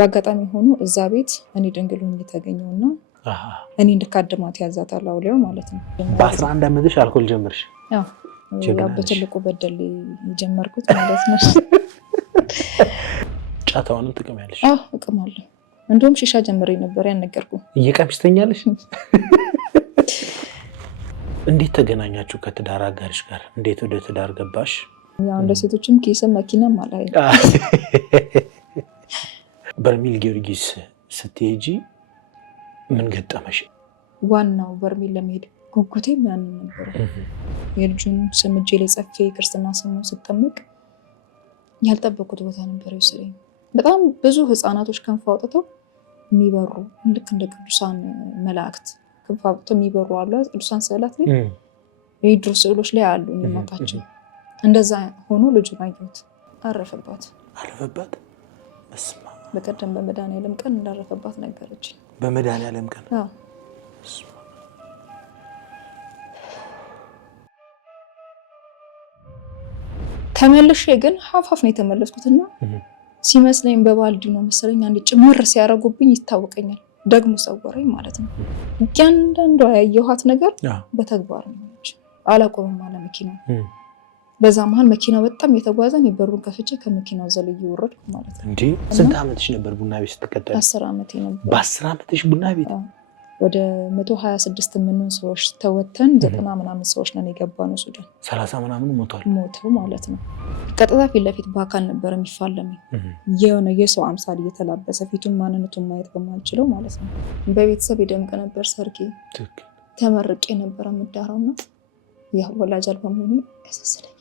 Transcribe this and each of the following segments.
በአጋጣሚ ሆኖ እዛ ቤት እኔ ድንግል ሆኜ ተገኘውና እኔ እንድካድማት ያዛታል አውሊያው ማለት ነው። በ11 ዓመትሽ አልኮል ጀመርሽ? ያው በትልቁ በደል የጀመርኩት ማለት ነው። ጫታውንም ጥቅም ያለሽ? አዎ እቅማለሁ። እንደውም ሺሻ ጀምሬ ነበር ያልነገርኩ። እየቀምሽ ተኛለሽ? እንዴት ተገናኛችሁ ከትዳር አጋርሽ ጋር? እንዴት ወደ ትዳር ገባሽ? ያው እንደ ሴቶችም ኪስም መኪናም አላይ። በርሜል ጊዮርጊስ ስትሄጂ ምን ገጠመሽ? ዋናው በርሜል ለመሄድ ጉጉቴ ያን ነበር። የልጁን ስም እጄ ላይ ጽፌ ክርስትና ስሙን ስጠምቅ ያልጠበቁት ቦታ ነበር የወሰደኝ። በጣም ብዙ ህፃናቶች ክንፍ አውጥተው የሚበሩ ልክ እንደ ቅዱሳን መላእክት ክንፍ አውጥተው የሚበሩ አሉ። ቅዱሳን ስዕላት ላይ የድሮ ስዕሎች ላይ አሉ የሚመጣቸው። እንደዛ ሆኖ ልጁን አየሁት። አረፈባት። በቀደም በመድኃኒዓለም ቀን እንዳረፈባት ነገረች። በመድኃኒዓለም ቀን? አዎ። ተመልሼ ግን ሀፋፍ ነው የተመለስኩትና ሲመስለኝ በባልዲ ነው መሰለኝ አንዴ ጭምር ሲያረጉብኝ ይታወቀኛል። ደግሞ ሰወረኝ ማለት ነው። እያንዳንዷ ያየኋት ነገር በተግባር ነው። አላቆምም አለ መኪናው። በዛ መሀል መኪናው በጣም የተጓዘን የበሩን ከፍቼ ከመኪናው ዘልዬ ወረድኩ ማለት ነው። እንዴ ስንት ዓመትሽ ነበር ቡና ቤት ስትቀጠሪ? 10 ዓመቴ ነበር። በ10 ዓመትሽ ቡና ቤት? ወደ 126 የምንሆን ሰዎች ተወተን 90 ምናምን ሰዎች ነን የገባነው ሱዳን። 30 ምናምን ሞተው ማለት ነው። ቀጥታ ፊት ለፊት በአካል ነበር የሚፋለመኝ። የሆነ የሰው አምሳል እየተላበሰ ፊቱን ማንነቱን ማየት በማልችለው ማለት ነው። በቤተሰብ የደምቅ ነበር ሰርጌ። ተመርቄ ነበር የምዳረውና ያው ወላጅ አልባ መሆኔ ያሳስለኛል።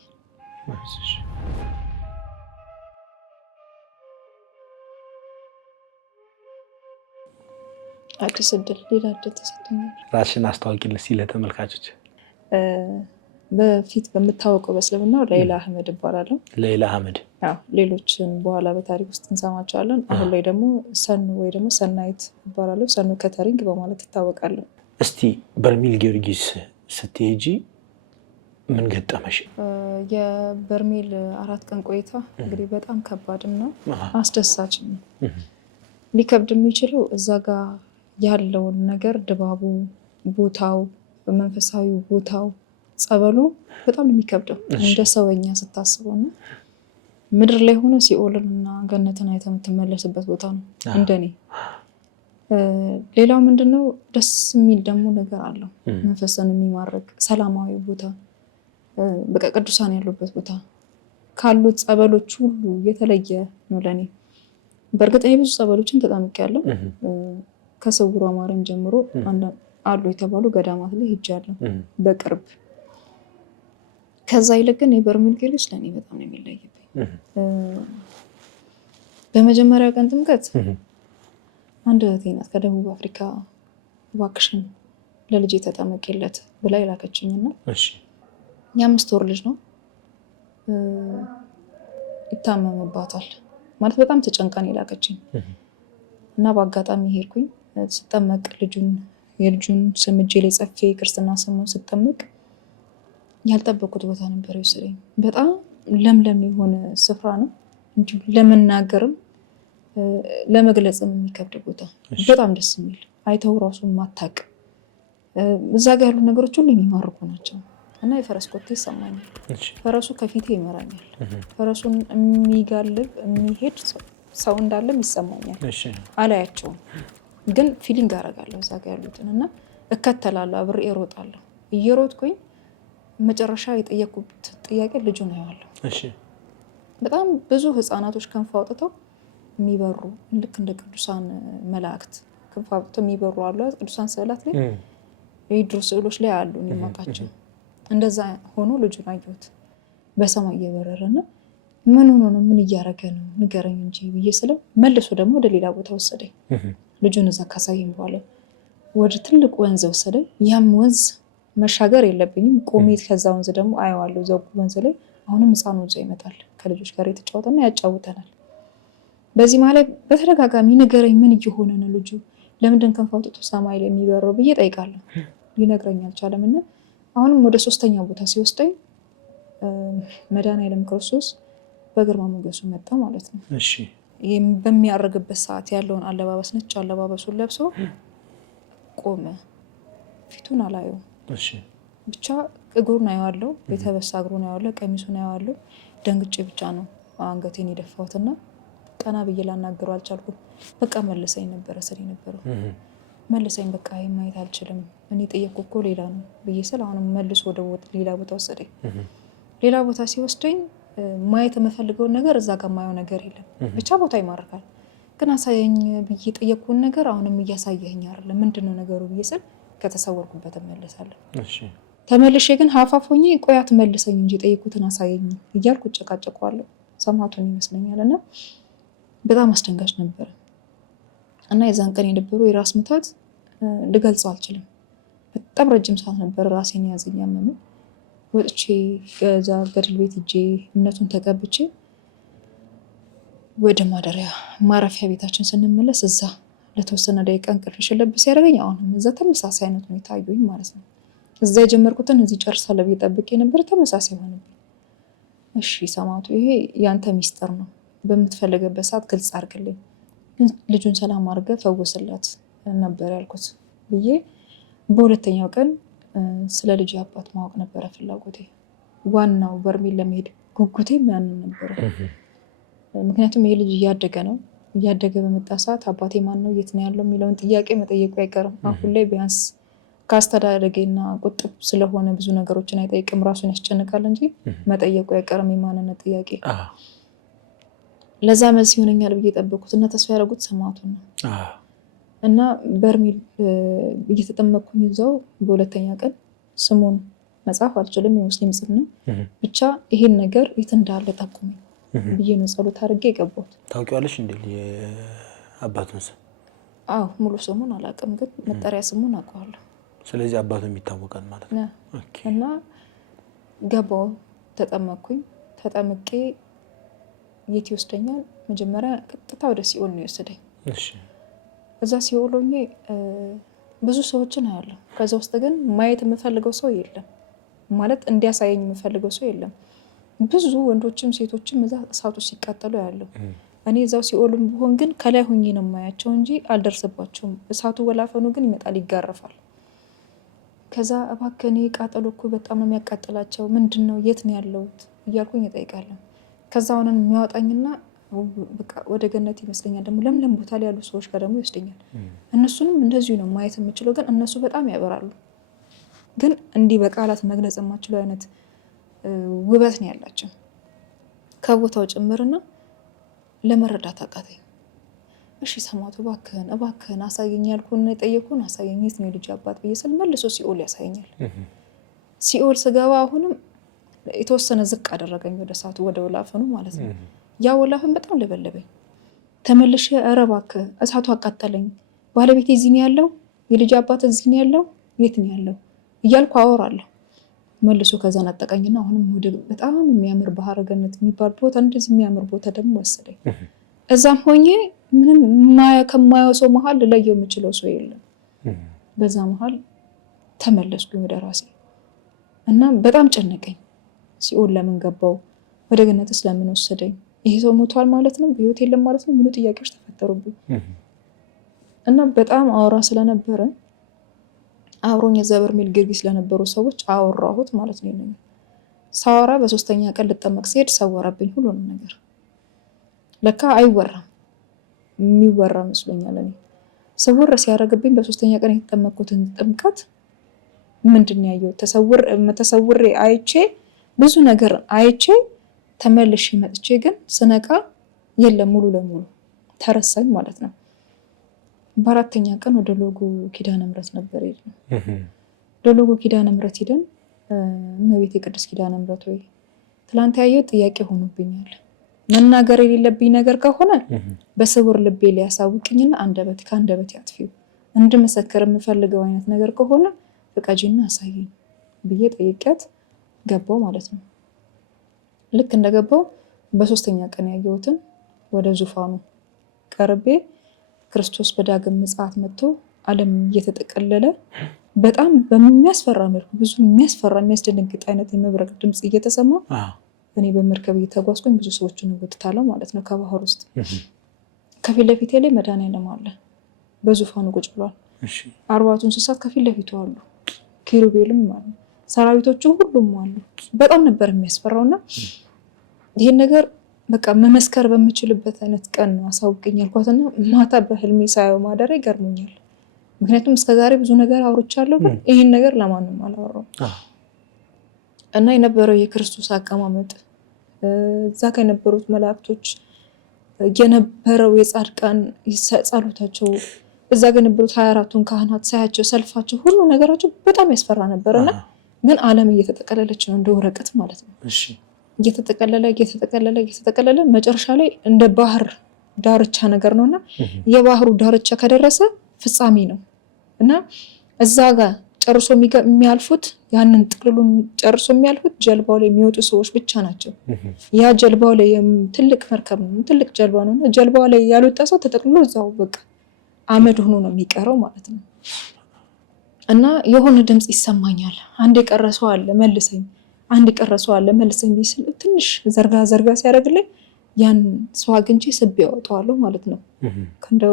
አዲስ እድል፣ ሌላ እድል ተሰጥቶኛል። ራስሽን አስተዋውቂልን እስኪ ለተመልካቾች። በፊት በምታወቀው በእስልምናው ሌላ አህመድ እባላለሁ። ሌላ አህመድ። አዎ፣ ሌሎችን በኋላ በታሪክ ውስጥ እንሰማቸዋለን። አሁን ላይ ደግሞ ሰኑ ወይ ደግሞ ሰናይት እባላለሁ። ሰኑ ከተሪንግ በማለት እታወቃለሁ። እስቲ በርሜል ጊዮርጊስ ስትሄጂ ምን ገጠመሽ? የበርሜል 4 ቀን ቆይታ እንግዲህ በጣም ከባድም ነው አስደሳችም ነው። ሊከብድ የሚችለው እዛ ጋር ያለውን ነገር ድባቡ፣ ቦታው፣ መንፈሳዊ ቦታው፣ ጸበሉ በጣም የሚከብደው እንደ ሰውኛ ስታስበው እና ምድር ላይ ሆነ ሲኦልን እና ገነትን አይተህ የምትመለስበት ቦታ ነው እንደኔ። ሌላው ምንድነው ደስ የሚል ደግሞ ነገር አለው። መንፈስን የሚማርክ ሰላማዊ ቦታ፣ በቃ ቅዱሳን ያሉበት ቦታ ካሉት ጸበሎች ሁሉ የተለየ ነው ለኔ። በእርግጥ እኔ ብዙ ጸበሎችን ተጠምቄያለሁ። ከስውሯ ማርያም ጀምሮ አሉ የተባሉ ገዳማት ላይ ሄጃለሁ በቅርብ። ከዛ ይልቅ ግን የበርሜል ጊዮርጊስ ለኔ በጣም ነው የሚለይብኝ። በመጀመሪያው ቀን ጥምቀት አንድ እህቴ ናት ከደቡብ አፍሪካ እባክሽን ለልጄ ተጠመቂለት ብላ የላከችኝና የ5 ወር ልጅ ነው፣ ይታመምባታል ማለት በጣም ተጨንቃን የላከችኝ እና በአጋጣሚ ሄድኩኝ። ስጠመቅ የልጁን ስም እጄ ላይ ጽፌ ክርስትና ስሙን ስጠመቅ ያልጠበቁት ቦታ ነበር የወሰደኝ። በጣም ለምለም የሆነ ስፍራ ነው፣ እንዲሁ ለመናገርም ለመግለጽም የሚከብድ ቦታ፣ በጣም ደስ የሚል አይተው ራሱ ማታቅ እዛ ጋር ያሉ ነገሮች ሁሉ የሚማርኩ ናቸው። እና የፈረስ ኮቴ ይሰማኛል። ፈረሱ ከፊቴ ይመራኛል። ፈረሱን የሚጋልብ የሚሄድ ሰው እንዳለም ይሰማኛል። አላያቸውም ግን ፊሊንግ አደርጋለሁ እዛ ጋር ያሉትን እና እከተላለሁ፣ አብሬ እሮጣለሁ። እየሮጥኩኝ መጨረሻ የጠየቁት ጥያቄ ልጁን አየዋለሁ። በጣም ብዙ ህፃናቶች ክንፍ አውጥተው የሚበሩ ልክ እንደ ቅዱሳን መላእክት ክንፍ አውጥተው የሚበሩ አሉ። ቅዱሳን ስዕላት ላይ የድሮ ስዕሎች ላይ አሉ የሚመጣቸው። እንደዛ ሆኖ ልጁን አየሁት በሰማይ እየበረረና ምን ሆኖ ነው ምን እያደረገ ነው ንገረኝ እንጂ ብዬ ስለው መልሶ ደግሞ ወደ ሌላ ቦታ ወሰደኝ። ልጁን እዛ ካሳየኝ በኋላ ወደ ትልቅ ወንዝ ወሰደኝ። ያም ወንዝ መሻገር የለብኝም ቆሜ ከዛ ወንዝ ደግሞ አየዋለሁ። እዛው ወንዝ ላይ አሁንም ህፃኑ እዛ ይመጣል ከልጆች ጋር የተጫወተና ያጫውተናል። በዚህ ማለት በተደጋጋሚ ንገረኝ ምን እየሆነ ነው ልጁ ለምንድን ክንፍ አውጥቶ ሰማይ ላይ የሚበረው ብዬ ጠይቃለሁ። ሊነግረኝ አልቻለም እና አሁንም ወደ 3ኛ ቦታ ሲወስደኝ መድኃኒዓለም ክርስቶስ በግርማ ሞገሱ መጣ ማለት ነው። በሚያርግበት ሰዓት ያለውን አለባበስ ነጭ አለባበሱን ለብሶ ቆመ። ፊቱን አላየውም። ብቻ እግሩን አየዋለሁ፣ የተበሳ እግሩን አየዋለሁ፣ ቀሚሱን አየዋለሁ። ደንግጬ ብቻ ነው አንገቴን የደፋሁትና ቀና ብዬ ላናገረው አልቻልኩም። በቃ መልሰኝ ነበረ ስል ነበረው መልሰኝ፣ በቃ ማየት አልችልም፣ እኔ ጠየቅኩ እኮ ሌላ ነው ብዬ ስል አሁንም መልሶ ወደ ሌላ ቦታ ወሰደኝ። ሌላ ቦታ ሲወስደኝ ማየት የምፈልገውን ነገር እዛ ጋር ማየው ነገር የለም። ብቻ ቦታ ይማርካል፣ ግን አሳየኝ ብዬ ጠየቅኩን ነገር አሁንም እያሳየኝ አይደለም። ምንድነው ነገሩ ብዬ ስል ከተሰወርኩበት እመለሳለሁ። ተመልሼ ግን ሀፋፍ ሆኜ ቆያት መልሰኝ እንጂ ጠየቅኩትን አሳየኝ እያልኩ ጨቃጨቀዋለሁ። ሰማቱን ይመስለኛል። እና በጣም አስደንጋጭ ነበረ። እና የዛን ቀን የነበረው የራስ ምታት ልገልጸው አልችልም። በጣም ረጅም ሰዓት ነበር ራሴን ያዘኝ ያመመኝ። ወጥቼ ከዛ ገድል ቤት ሄጄ እምነቱን ተቀብቼ ወደ ማረፊያ ቤታችን ስንመለስ እዛ ለተወሰነ ደቂቃ እንቅልፍ ሽለብ ሲያደርገኝ አሁንም እዛ ተመሳሳይ አይነት ሁኔታ አየሁኝ ማለት ነው። እዛ የጀመርኩትን እዚህ ጨርሳለሁ ብዬ ጠብቄ ነበር፣ ተመሳሳይ ሆነብኝ። እሺ ሰማዕቱ፣ ይሄ ያንተ ሚስጥር ነው፣ በምትፈልገበት ሰዓት ግልጽ አድርግልኝ፣ ልጁን ሰላም አድርገህ ፈውስላት ነበር ያልኩት ብዬ በሁለተኛው ቀን ስለ ልጅ አባት ማወቅ ነበረ ፍላጎቴ። ዋናው በርሜል ለመሄድ ጉጉቴ ያንን ነበረ። ምክንያቱም ይሄ ልጅ እያደገ ነው። እያደገ በመጣ ሰዓት አባቴ ማን ነው፣ የት ነው ያለው የሚለውን ጥያቄ መጠየቁ አይቀርም። አሁን ላይ ቢያንስ ከአስተዳደጌና ቁጥብ ስለሆነ ብዙ ነገሮችን አይጠይቅም፣ ራሱን ያስጨንቃል እንጂ መጠየቁ አይቀርም የማንነት ጥያቄ። ለዛ መልስ ይሆነኛል ብዬ ጠበቁት እና ተስፋ ያደረጉት ሰማዕቱን ነው። እና በርሜል እየተጠመቅኩኝ እዛው በሁለተኛ ቀን ስሙን መጻፍ አልችልም፣ የሙስሊም ስም ነው። ብቻ ይሄን ነገር የት እንዳለ ጠቁመኝ ብዬ ነው ጸሎት አድርጌ የገባሁት። ታውቂዋለሽ እንዴ የአባቱን ስም? አዎ፣ ሙሉ ስሙን አላውቅም፣ ግን መጠሪያ ስሙን አውቀዋለሁ። ስለዚህ አባቱ የሚታወቃል ማለት ነው። እና ገባሁ፣ ተጠመቅኩኝ። ተጠምቄ የት ይወስደኛል? መጀመሪያ ቀጥታ ወደ ሲኦል ነው የወሰደኝ። እዛ ሲኦል ሆኜ ብዙ ሰዎችን አያለሁ። ከዛ ውስጥ ግን ማየት የምፈልገው ሰው የለም፣ ማለት እንዲያሳየኝ የምፈልገው ሰው የለም። ብዙ ወንዶችም ሴቶችም እዛ እሳቱ ሲቃጠሉ ያለው፣ እኔ እዛው ሲኦልም ቢሆን ግን ከላይ ሆኜ ነው የማያቸው እንጂ አልደርስባቸውም። እሳቱ ወላፈኑ ግን ይመጣል፣ ይጋረፋል። ከዛ እባክህ እኔ ቃጠሎ እኮ በጣም ነው የሚያቃጥላቸው፣ ምንድን ነው የት ነው ያለሁት እያልኩኝ እጠይቃለሁ። ከዛ አሁንን የሚያወጣኝና በቃ ወደ ገነት ይመስለኛል። ደግሞ ለምለም ቦታ ላይ ያሉ ሰዎች ጋር ደግሞ ይወስደኛል። እነሱንም እንደዚሁ ነው ማየት የምችለው፣ ግን እነሱ በጣም ያበራሉ። ግን እንዲህ በቃላት መግለጽ የማችለው አይነት ውበት ነው ያላቸው ከቦታው ጭምርና ለመረዳት አቃተኝ። እሺ ሰማዕቱ እባክህን አሳየኝ ያልኩህን የጠየኩህን አሳየኝ፣ የት ነው የልጅ አባት ብዬ ስል መልሶ ሲኦል ያሳየኛል። ሲኦል ስገባ አሁንም የተወሰነ ዝቅ አደረገኝ ወደ እሳቱ፣ ወደ ወላፈኑ ማለት ነው። ያ ወላፈን በጣም ለበለበኝ። ተመልሼ ኧረ እባክህ እሳቱ አቃጠለኝ፣ ባለቤቴ እዚህ ነው ያለው፣ የልጅ አባት እዚህ ነው ያለው፣ የት ነው ያለው እያልኩ አወራለሁ። መልሶ ከዛ ነጠቀኝና አሁንም ወደ በጣም የሚያምር ባህረ ገነት የሚባል ቦታ፣ እንደዚህ የሚያምር ቦታ ደግሞ ወሰደኝ። እዛም ሆኜ ምንም ከማየው ሰው መሀል ልለየው የምችለው ሰው የለም። በዛ መሀል ተመለስኩኝ ወደ ራሴ እና በጣም ጨነቀኝ። ሲኦል ለምን ገባው? ወደ ገነትስ ለምን ወሰደኝ? ይሄ ሰው ሞቷል ማለት ነው? በህይወት የለም ማለት ነው? ምኑ ጥያቄዎች ተፈጠሩብኝ እና በጣም አወራ ስለነበረ አብሮኝ የዛ በርሜል ግርጌ ስለነበሩ ሰዎች አወራሁት ማለት ነው። ሳወራ በሶስተኛ ቀን ልጠመቅ ሲሄድ ሰወረብኝ ሁሉንም ነገር። ለካ አይወራም፣ የሚወራ መስሎኛል። እኔ ሰውር ሲያደርግብኝ በሶስተኛ ቀን የተጠመቅኩትን ጥምቀት ምንድን ነው ያየሁት? ተሰውሬ አይቼ ብዙ ነገር አይቼ ተመልሼ መጥቼ ግን ስነቃ የለም፣ ሙሉ ለሙሉ ተረሳኝ ማለት ነው። በአራተኛ ቀን ወደ ሎጎ ኪዳነ ምሕረት ነበር ሄድን። ለሎጎ ኪዳነ ምሕረት ሄደን እመቤቴ ቅድስት ኪዳነ ምሕረት ወይ ትላንት ያየው ጥያቄ ሆኖብኛል፣ መናገር የሌለብኝ ነገር ከሆነ በስውር ልቤ ሊያሳውቅኝና ከአንደበቴ አጥፊው እንድመሰክር የምፈልገው አይነት ነገር ከሆነ ፍቃጂና አሳየኝ ብዬ ጠይቄያት ገባው ማለት ነው። ልክ እንደገባው በሶስተኛ ቀን ያየሁትን ወደ ዙፋኑ ቀርቤ ክርስቶስ በዳግም ምጽአት መጥቶ ዓለም እየተጠቀለለ በጣም በሚያስፈራ መልኩ ብዙ የሚያስፈራ የሚያስደነግጥ አይነት የመብረቅ ድምፅ እየተሰማ እኔ በመርከብ እየተጓዝኩኝ ብዙ ሰዎችን እጎትታለሁ ማለት ነው ከባህር ውስጥ። ከፊት ለፊቴ ላይ መድኃኒዓለም አለ በዙፋኑ ቁጭ ብሏል። 40 እንስሳት ከፊት ለፊቱ አሉ፣ ኪሩቤልም አሉ፣ ሰራዊቶቹ ሁሉም አሉ። በጣም ነበር የሚያስፈራውና ይሄን ነገር በቃ መመስከር በምችልበት አይነት ቀን አሳውቅኝ ያልኳትና ማታ በህልሜ ሳየው ማደር ይገርሙኛል። ምክንያቱም እስከዛሬ ብዙ ነገር አውርቻለሁ፣ ግን ይሄን ነገር ለማንም አላወራውም። እና የነበረው የክርስቶስ አቀማመጥ እዛ ጋር የነበሩት መላእክቶች የነበረው የጻድቃን ጸሎታቸው እዛ ጋር የነበሩት 24ቱን ካህናት ሳያቸው ሰልፋቸው ሁሉ ነገራቸው በጣም ያስፈራ ነበርና ግን ዓለም እየተጠቀለለች ነው እንደ ወረቀት ማለት ነው። እየተጠቀለለ መጨረሻ ላይ እንደ ባህር ዳርቻ ነገር ነውና የባህሩ ዳርቻ ከደረሰ ፍጻሜ ነው እና እዛ ጋር ጨርሶ የሚያልፉት ያንን ጥቅልሉን ጨርሶ የሚያልፉት ጀልባው ላይ የሚወጡ ሰዎች ብቻ ናቸው። ያ ጀልባው ላይ ትልቅ መርከብ ነው፣ ትልቅ ጀልባ ነው እና ጀልባው ላይ ያልወጣ ሰው ተጠቅልሎ እዛው በቃ አመድ ሆኖ ነው የሚቀረው ማለት ነው። እና የሆነ ድምጽ ይሰማኛል፣ አንድ የቀረሰው አለ መልሰኝ፣ አንድ የቀረሰው አለ መልሰኝ ቢስል ትንሽ ዘርጋ ሲያደርግልኝ ያን ሰው አግኝቼ ስቤ ያወጣዋለሁ ማለት ነው።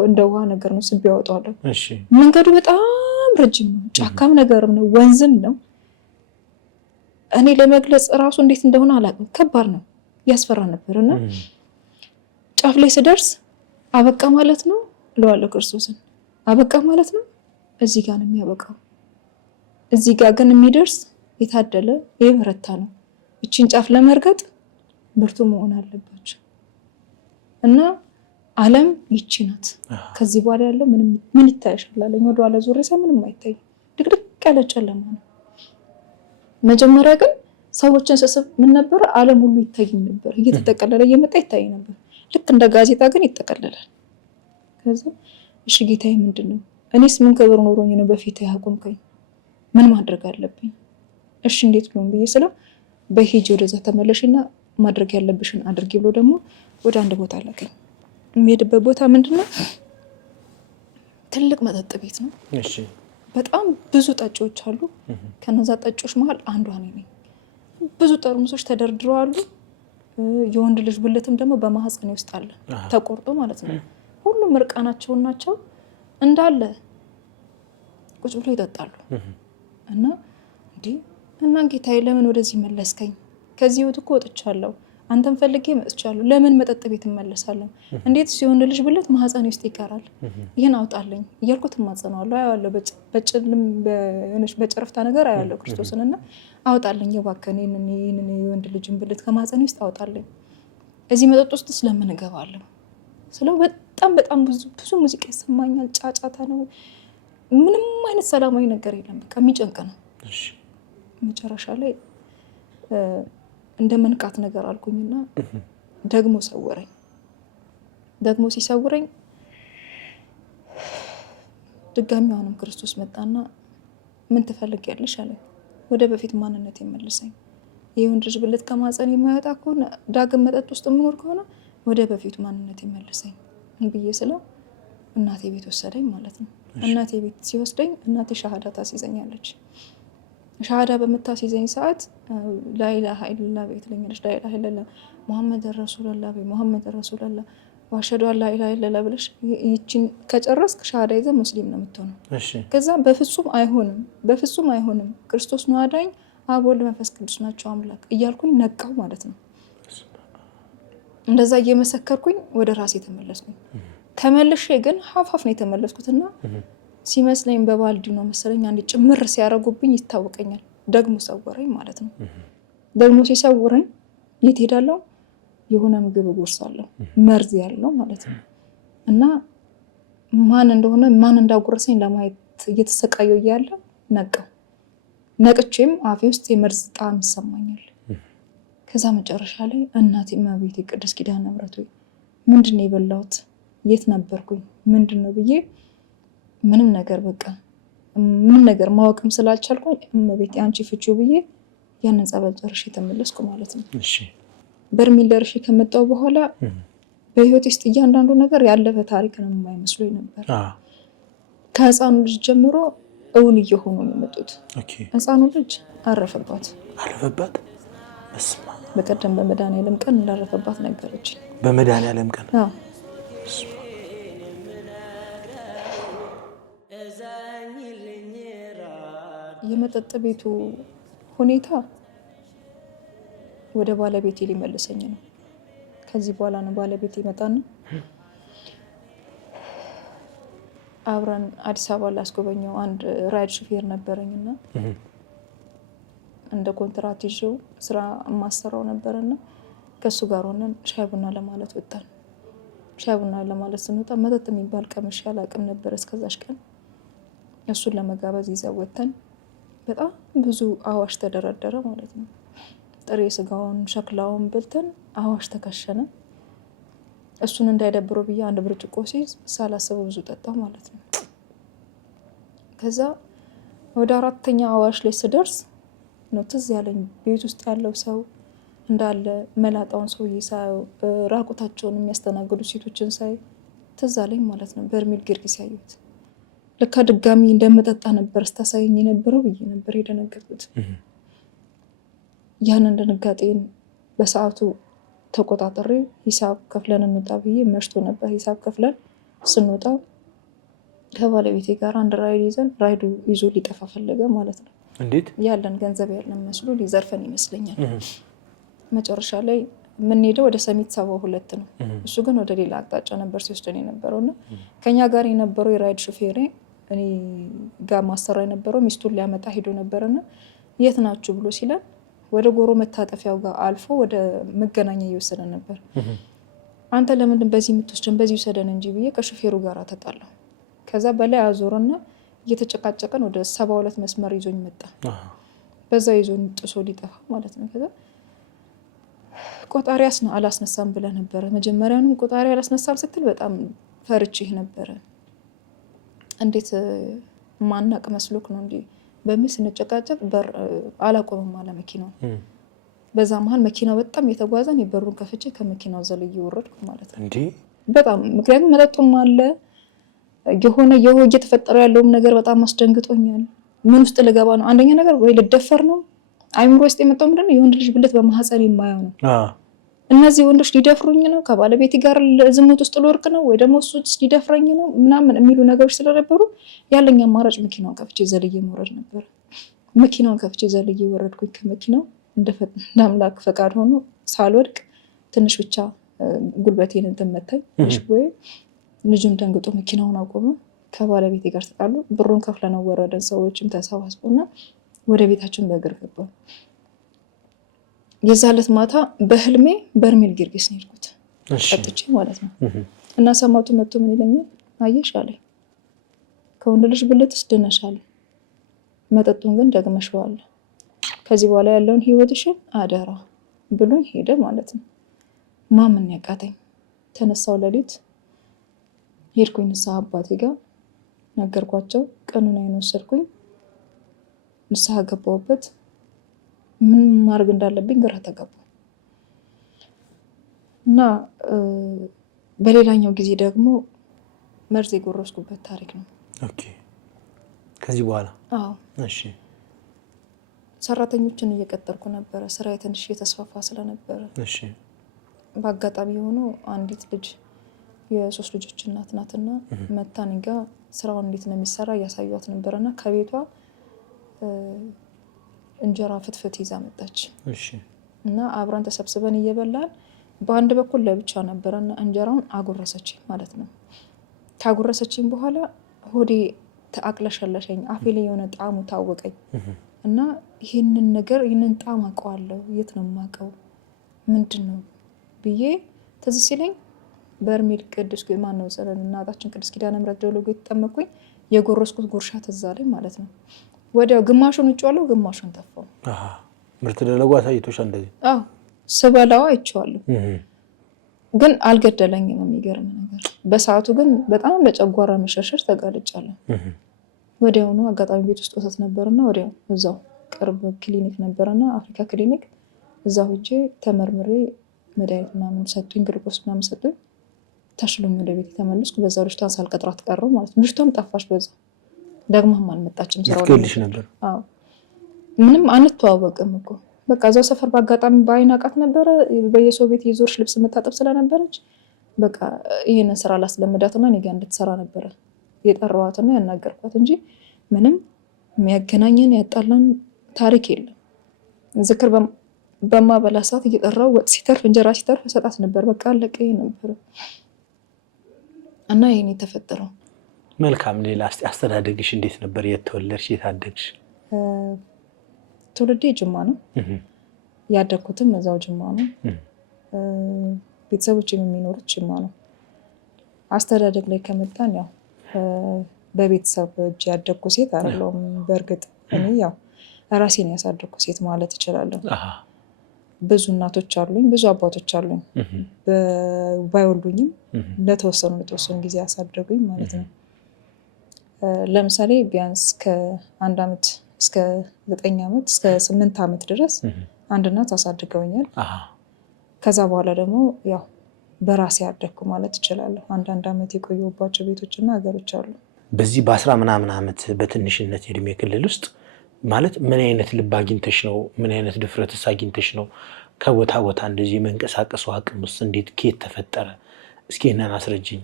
እንደ ውሃ ነገር ነው፣ ስቤ ያወጣዋለሁ። መንገዱ በጣም ረጅም ነው፣ ጫካም ነገርም ነው፣ ወንዝም ነው። እኔ ለመግለጽ እራሱ እንዴት እንደሆነ አላውቅም፣ ከባድ ነው፣ ያስፈራ ነበርና ጫፍ ላይ ስደርስ አበቃ ማለት ነው እለዋለሁ ክርስቶስን። አበቃ ማለት ነው፣ እዚህ ጋር ነው የሚያበቃው። እዚህ ጋር ግን የሚደርስ የታደለ የበረታ ነው። እቺን ጫፍ ለመርገጥ ብርቱ መሆን አለባቸው እና ዓለም ይቺ ናት። ከዚህ በኋላ ያለው ምን ይታይሻል አለኝ። ወደኋላ ዞሬ ሳይ ምንም አይታይም፣ ድቅድቅ ያለ ጨለማ ነው። መጀመሪያ ግን ሰዎችን ስስብ ምን ነበረ ዓለም ሁሉ ይታይኝ ነበር፣ እየተጠቀለለ እየመጣ ይታይ ነበር። ልክ እንደ ጋዜጣ ግን ይጠቀለላል። ከዛ እሺ ጌታዬ ምንድነው? እኔስ ምን ክብር ኖሮኝ ነው በፊት ያቆምከኝ? ምን ማድረግ አለብኝ? እሺ እንዴት ነው ብዬ ስለው በሂጅ ወደዛ ተመለሽና ማድረግ ያለብሽን አድርጊ ብሎ ደግሞ ወደ አንድ ቦታ ላከኝ። የሚሄድበት ቦታ ምንድነው? ትልቅ መጠጥ ቤት ነው። በጣም ብዙ ጠጮች አሉ። ከነዛ ጠጮች መሀል አንዷ እኔ ነኝ። ብዙ ጠርሙሶች ተደርድረው አሉ። የወንድ ልጅ ብልትም ደግሞ በማህፀኔ ውስጥ አለ ተቆርጦ ማለት ነው። ሁሉም እርቃናቸውን ናቸው እንዳለ ቁጭ ብሎ ይጠጣሉ። እና ጌታዬ ለምን ወደዚህ መለስከኝ? ከዚህ ህይወት እኮ ወጥቻለሁ፣ አንተን ፈልጌ መጥቻለሁ። ለምን መጠጥ ቤት እመለሳለሁ? እንዴት ሲሆን ልጅ ብለት ማህፀኔ ውስጥ ይቀራል? ይህን አውጣልኝ እያልኩት እማጸነዋለሁ። አያዋለሁ በጭልም በጨረፍታ ነገር አያዋለሁ ክርስቶስን እና አውጣልኝ እባክህን ይህንን የወንድ ልጅን ብልት ከማህፀኔ ውስጥ አውጣልኝ። እዚህ መጠጥ ውስጥ ስለምን እገባለሁ ስለው በጣም ብዙ ሙዚቃ ይሰማኛል። ጫጫታ ነው፣ ምንም አይነት ሰላማዊ ነገር የለም። በቃ የሚጨንቅ ነው። መጨረሻ ላይ እንደ መንቃት ነገር አልኩኝና ደግሞ ሰወረኝ። ደግሞ ሲሰውረኝ ድጋሚ አሁንም ክርስቶስ መጣና ምን ትፈልጊያለሽ አለኝ። ወደ በፊት ማንነት የመልሰኝ። የወንድ ልጅ ብልት ከማህፀን የማይወጣ ከሆነ ዳግም መጠጥ ውስጥ የምኖር ከሆነ ወደ በፊት ማንነት የመልሰኝ ብዬ ስለው እናቴ ቤት ወሰደኝ ማለት ነው። እናቴ ቤት ሲወስደኝ እናቴ ሻሃዳ ታስይዘኛለች። ሻሃዳ በምታስይዘኝ ሰዓት ላኢላሃ ኢለላህ ቤት ለኛለች። ላኢላሃ ኢለላህ ሙሐመድ ረሱላላህ ቤት ሙሐመድ ረሱላላህ ወአሽሀዱ አን ላኢላሃ ኢለላህ ብለሽ ይቺን ከጨረስክ ሻሃዳ ይዘህ ሙስሊም ነው የምትሆነው። ከዛ በፍጹም አይሆንም ክርስቶስ ነው አዳኝ፣ አብ ወልድ መንፈስ ቅዱስ ናቸው አምላክ እያልኩኝ ነቃው ማለት ነው። እንደዛ እየመሰከርኩኝ ወደ ራሴ ተመለስኩኝ። ተመልሼ ግን ሀፋፍ ነው የተመለስኩትና ሲመስለኝ በባልዲ ነው መሰለኝ አንዴ ጭምር ሲያረጉብኝ ይታወቀኛል። ደግሞ ሰወረኝ ማለት ነው። ደግሞ ሲሰውረኝ የት ሄዳለሁ? የሆነ ምግብ እጎርሳለሁ፣ መርዝ ያለው ማለት ነው። እና ማን እንዳጎረሰኝ ለማየት እየተሰቃየሁ እያለ ነቅቼም አፌ ውስጥ የመርዝ ጣዕም ይሰማኛል። ከዛ መጨረሻ ላይ እናቴ እመቤቴ ቅድስት ኪዳነ ምሕረት ወይ ምንድን ነው የበላሁት? የት ነበርኩኝ? ምንድን ነው ብዬ ምንም ነገር ማወቅም ስላልቻልኩኝ እመቤቴ አንቺ ፍቺው ብዬ ያንን ጸበል ጨርሼ ተመለስኩ ማለት ነው። በርሜል ደርሼ ከመጣሁ በኋላ በህይወቴ ውስጥ እያንዳንዱ ነገር ያለፈ ታሪክ ነው የማይመስሉኝ ነበር። ከህፃኑ ልጅ ጀምሮ እውን እየሆኑ ነው የመጡት። ህፃኑ ልጅ አረፈባት። በቀደም በመድኃኒዓለም ቀን እንዳረፈባት ነገረች። በመድኃኒዓለም ቀን የመጠጥ ቤቱ ሁኔታ ወደ ባለቤቴ ሊመልሰኝ ነው። ከዚህ በኋላ ነው ባለቤቴ ይመጣና አብረን አዲስ አበባ ላስጎበኘው አንድ ራይድ ሹፌር ነበረኝና እንደ ኮንትራት ይዤው ስራ ማሰራው ነበርና ከሱ ጋር ሆነን ሻይ ቡና ለማለት ወጣን። ሻይ ቡና ለማለት ስንወጣ መጠጥ የሚባል ቀምሼ አላውቅም ነበር እስከዛሽ ቀን። እሱን ለመጋበዝ ይዘው ወተን በጣም ብዙ አዋሽ ተደረደረ ማለት ነው። ጥሬ ስጋውን ሸክላውን በልተን አዋሽ ተከሸነ። እሱን እንዳይደብረው ብዬ አንድ ብርጭቆ ሲይዝ ሳላስበው ብዙ ጠጣው ማለት ነው። ከዛ ወደ 4ኛ አዋሽ ላይ ስደርስ ነው ትዝ ያለኝ ቤት ውስጥ ያለው ሰው እንዳለ መላጣውን ሰውዬ ሳየው ራቁታቸውን የሚያስተናግዱ ሴቶችን ሳይ ትዝ አለኝ ማለት ነው። በርሜል ጊዮርጊስ ያየሁት ለካ ድጋሚ እንደምጠጣ ነበር ስታሳየኝ የነበረው ብዬ ነበር የደነገጥኩት። ያንን ድንጋጤን በሰዓቱ ተቆጣጠሬ ሂሳብ ከፍለን እንውጣ ብዬ መሽቶ ነበር። ሂሳብ ከፍለን ስንወጣ ከባለቤቴ ጋር አንድ ራይድ ይዘን ራይዱ ይዞ ሊጠፋ ፈለገ ማለት ነው። እንዴት ያለን ገንዘብ ያለን መስሎ ሊዘርፈን ይመስለኛል። መጨረሻ ላይ የምንሄደው ወደ ሰሚት 72 ነው። እሱ ግን ወደ ሌላ አቅጣጫ ነበር ሲወስደን የነበረው እና ከኛ ጋር የነበረው የራይድ ሹፌሬ እኔ ጋር ማሰራ የነበረው ሚስቱን ሊያመጣ ሄዶ ነበርና የት ናችሁ ብሎ ሲለን ወደ ጎሮ መታጠፊያው ጋር አልፎ ወደ መገናኛ እየወሰደን ነበር። አንተ ለምንድን በዚህ የምትወስደን በዚህ ውሰደን እንጂ ብዬ ከሹፌሩ ጋር ተጣላሁ። ከዛ በላይ አዞርና እየተጨቃጨቀን ወደ 72 መስመር ይዞኝ መጣ። በዛ ይዞኝ ጥሶ ሊጠፋ ማለት ነው። ከዛ ቆጣሪ አላስነሳም ብለህ ነበረ። መጀመሪያውንም ቆጣሪ አላስነሳም ስትል በጣም ፈርቼህ ነበረ። እንዴት ማናቅ መስሎክ ነው እንጂ በምን ስንጨቃጨቅ በር አላቆምም አለ መኪናው። በዛ መሀል መኪናው በጣም የተጓዘን የበሩን ከፍቼ ከመኪናው ዘልዬ ወረድኩ ማለት ነው። በጣም ምክንያቱም መጠጡም አለ የሆነ እየተፈጠረ ያለውም ነገር በጣም አስደንግጦኛል። ምን ውስጥ ልገባ ነው? አንደኛ ነገር ወይ ልደፈር ነው አይምሮ ውስጥ የመጣው ምንድነው የወንድ ልጅ ብልት በማህፀን የማየው ነው። እነዚህ ወንዶች ሊደፍሩኝ ነው፣ ከባለቤቴ ጋር ዝሙት ውስጥ ልወርቅ ነው፣ ወይ ደግሞ እሱ ሊደፍረኝ ነው ምናምን የሚሉ ነገሮች ስለነበሩ ያለኝ አማራጭ መኪናውን ከፍቼ ዘልዬ መውረድ ነበር። መኪናውን ከፍቼ ዘልዬ ወረድኩኝ ከመኪናው። እንደ አምላክ ፈቃድ ሆኖ ሳልወድቅ ትንሽ ብቻ ጉልበቴን እንትን መታኝ። ወይ ልጁም ደንግጦ መኪናውን አቆመ። ከባለቤቴ ጋር ተጣሉ። ብሩን ከፍለነው ወረደን። ሰዎችም ተሰባስቡና ወደ ቤታችን በእግር ገባ። የዛለት ማታ በህልሜ በርሜል ጊዮርጊስ ነው የሄድኩት ጠጥቼ ማለት ነው። እና ሰማቱ መጥቶ ምን ይለኛል? አየሽ አለኝ ከወንድ ልጅ ብልትስ ድነሻል፣ መጠጡን ግን ደግመሽዋል። ከዚህ በኋላ ያለውን ህይወትሽን አደራ ብሎኝ ሄደ ማለት ነው። ማመን ያቃተኝ። ተነሳው ሌሊት ሄድኩኝ ንስሐ አባቴ ጋር ነገርኳቸው። ቀኑን አይን ወሰድኩኝ፣ ንስሐ ገባሁበት። ምን ማድረግ እንዳለብኝ ግራ ተጋባ እና በሌላኛው ጊዜ ደግሞ መርዝ የጎረስኩበት ታሪክ ነው። ኦኬ። ከዚህ በኋላ እሺ፣ ሰራተኞችን እየቀጠርኩ ነበረ። ስራ ትንሽ እየተስፋፋ ስለነበረ እሺ፣ በአጋጣሚ ሆኖ አንዲት ልጅ የ3 ልጆች እናት ናትና መታ እኔ ጋ ስራውን እንዴት ነው የሚሰራ እያሳዩት ነበረና ከቤቷ እንጀራ ፍትፍት ይዛ መጣች። እሺ። እና አብረን ተሰብስበን እየበላን በአንድ በኩል ለብቻ ነበረና እንጀራውን አጎረሰችኝ ማለት ነው። ካጎረሰችኝ በኋላ ሆዴ ተአቅለሸለሸኝ፣ አፌ ላይ የሆነ ጣዕሙ ታወቀኝ እና ይህንን ጣዕም አውቀዋለሁ፣ የት ነው የማውቀው ምንድን ነው ብዬ ትዝ ሲለኝ በርሜል ቅዱስ ማነው ጸረን እናታችን ቅዱስ ኪዳነ ምሕረት ዲዮሎግ የተጠመኩኝ የጎረስኩት ጉርሻ ትዝ አለኝ ማለት ነው። ወዲያው ግማሹን እጫዋለሁ፣ ግማሹን ተፋው። ምርት ደለጓ ታይቶሽ እንደዚህ? ስበላው አይቼዋለሁ፣ ግን አልገደለኝም። የሚገርም ነገር በሰዓቱ ግን በጣም ለጨጓራ መሸርሸር ተጋልጫለሁ። ወዲያውኑ አጋጣሚ ቤት ውስጥ ወተት ነበርና ወዲያው እዛው ቅርብ ክሊኒክ ነበርና አፍሪካ ክሊኒክ እዛው ሄጄ ተመርምሬ መድኃኒት ምናምን ሰጡኝ፣ ግሉኮስ ምናምን ሰጡኝ። ተሽሎኝ ወደ ቤት ተመለስኩ። በዛው ልጅቷን ሳልቀጥራት ቀረው ማለት ነው። ልጅቷም ጠፋች። በዛው ደግሞም አልመጣችም። ልትገልሽ ነበር? አዎ፣ ምንም አንተዋወቅም እኮ በቃ እዛው ሰፈር በአጋጣሚ በአይን አውቃት ነበረ። በየሰው ቤት የዞርሽ ልብስ መታጠብ ስለነበረች በቃ ይሄንን ስራ ላስለምዳትና እኔ ጋር እንድትሰራ ነበረ የጠራኋትና ያናገርኳት እንጂ ምንም የሚያገናኘን ያጣላን ታሪክ የለም። ዝክር በማበላ ሰዓት እየጠራው ወጥ ሲተርፍ እንጀራ ሲተርፍ ሰጣት ነበር። በቃ አለቀ ነበር እና ይሄን የተፈጠረው። መልካም። ሌላ አስተዳደግሽ እንዴት ነበር? የት ተወለድሽ? የት አደግሽ? ትውልዴ ጅማ ነው። ያደግኩትም እዛው ጅማ ነው። ቤተሰቦች የሚኖሩት ጅማ ነው። አስተዳደግ ላይ ከመጣን ያው በቤተሰብ እጅ ያደግኩ ሴት አይደለሁም። በእርግጥ እኔ ያው ራሴን ያሳደግኩ ሴት ማለት እችላለሁ። ብዙ እናቶች አሉኝ፣ ብዙ አባቶች አሉኝ። ባይወልዱኝም ለተወሰኑ ጊዜ ያሳደጉኝ ማለት ነው። ለምሳሌ ቢያንስ ከ1 ዓመት እስከ 9 ዓመት እስከ 8 ዓመት ድረስ አንድ እናት አሳድገውኛል። ከዛ በኋላ ደግሞ ያው በራሴ ያደግኩ ማለት እችላለሁ። አንዳንድ ዓመት የቆየሁባቸው ቤቶችና ሀገሮች አሉ። በዚህ በ10 ምናምን ዓመት በትንሽነት የእድሜ ክልል ውስጥ ማለት ምን አይነት ልብ አግኝተሽ ነው? ምን አይነት ድፍረትስ አግኝተሽ ነው ከቦታ ቦታ እንደዚህ መንቀሳቀሱ አቅም ውስጥ እንዴት ከየት ተፈጠረ? እስኪ እናን አስረጅኝ።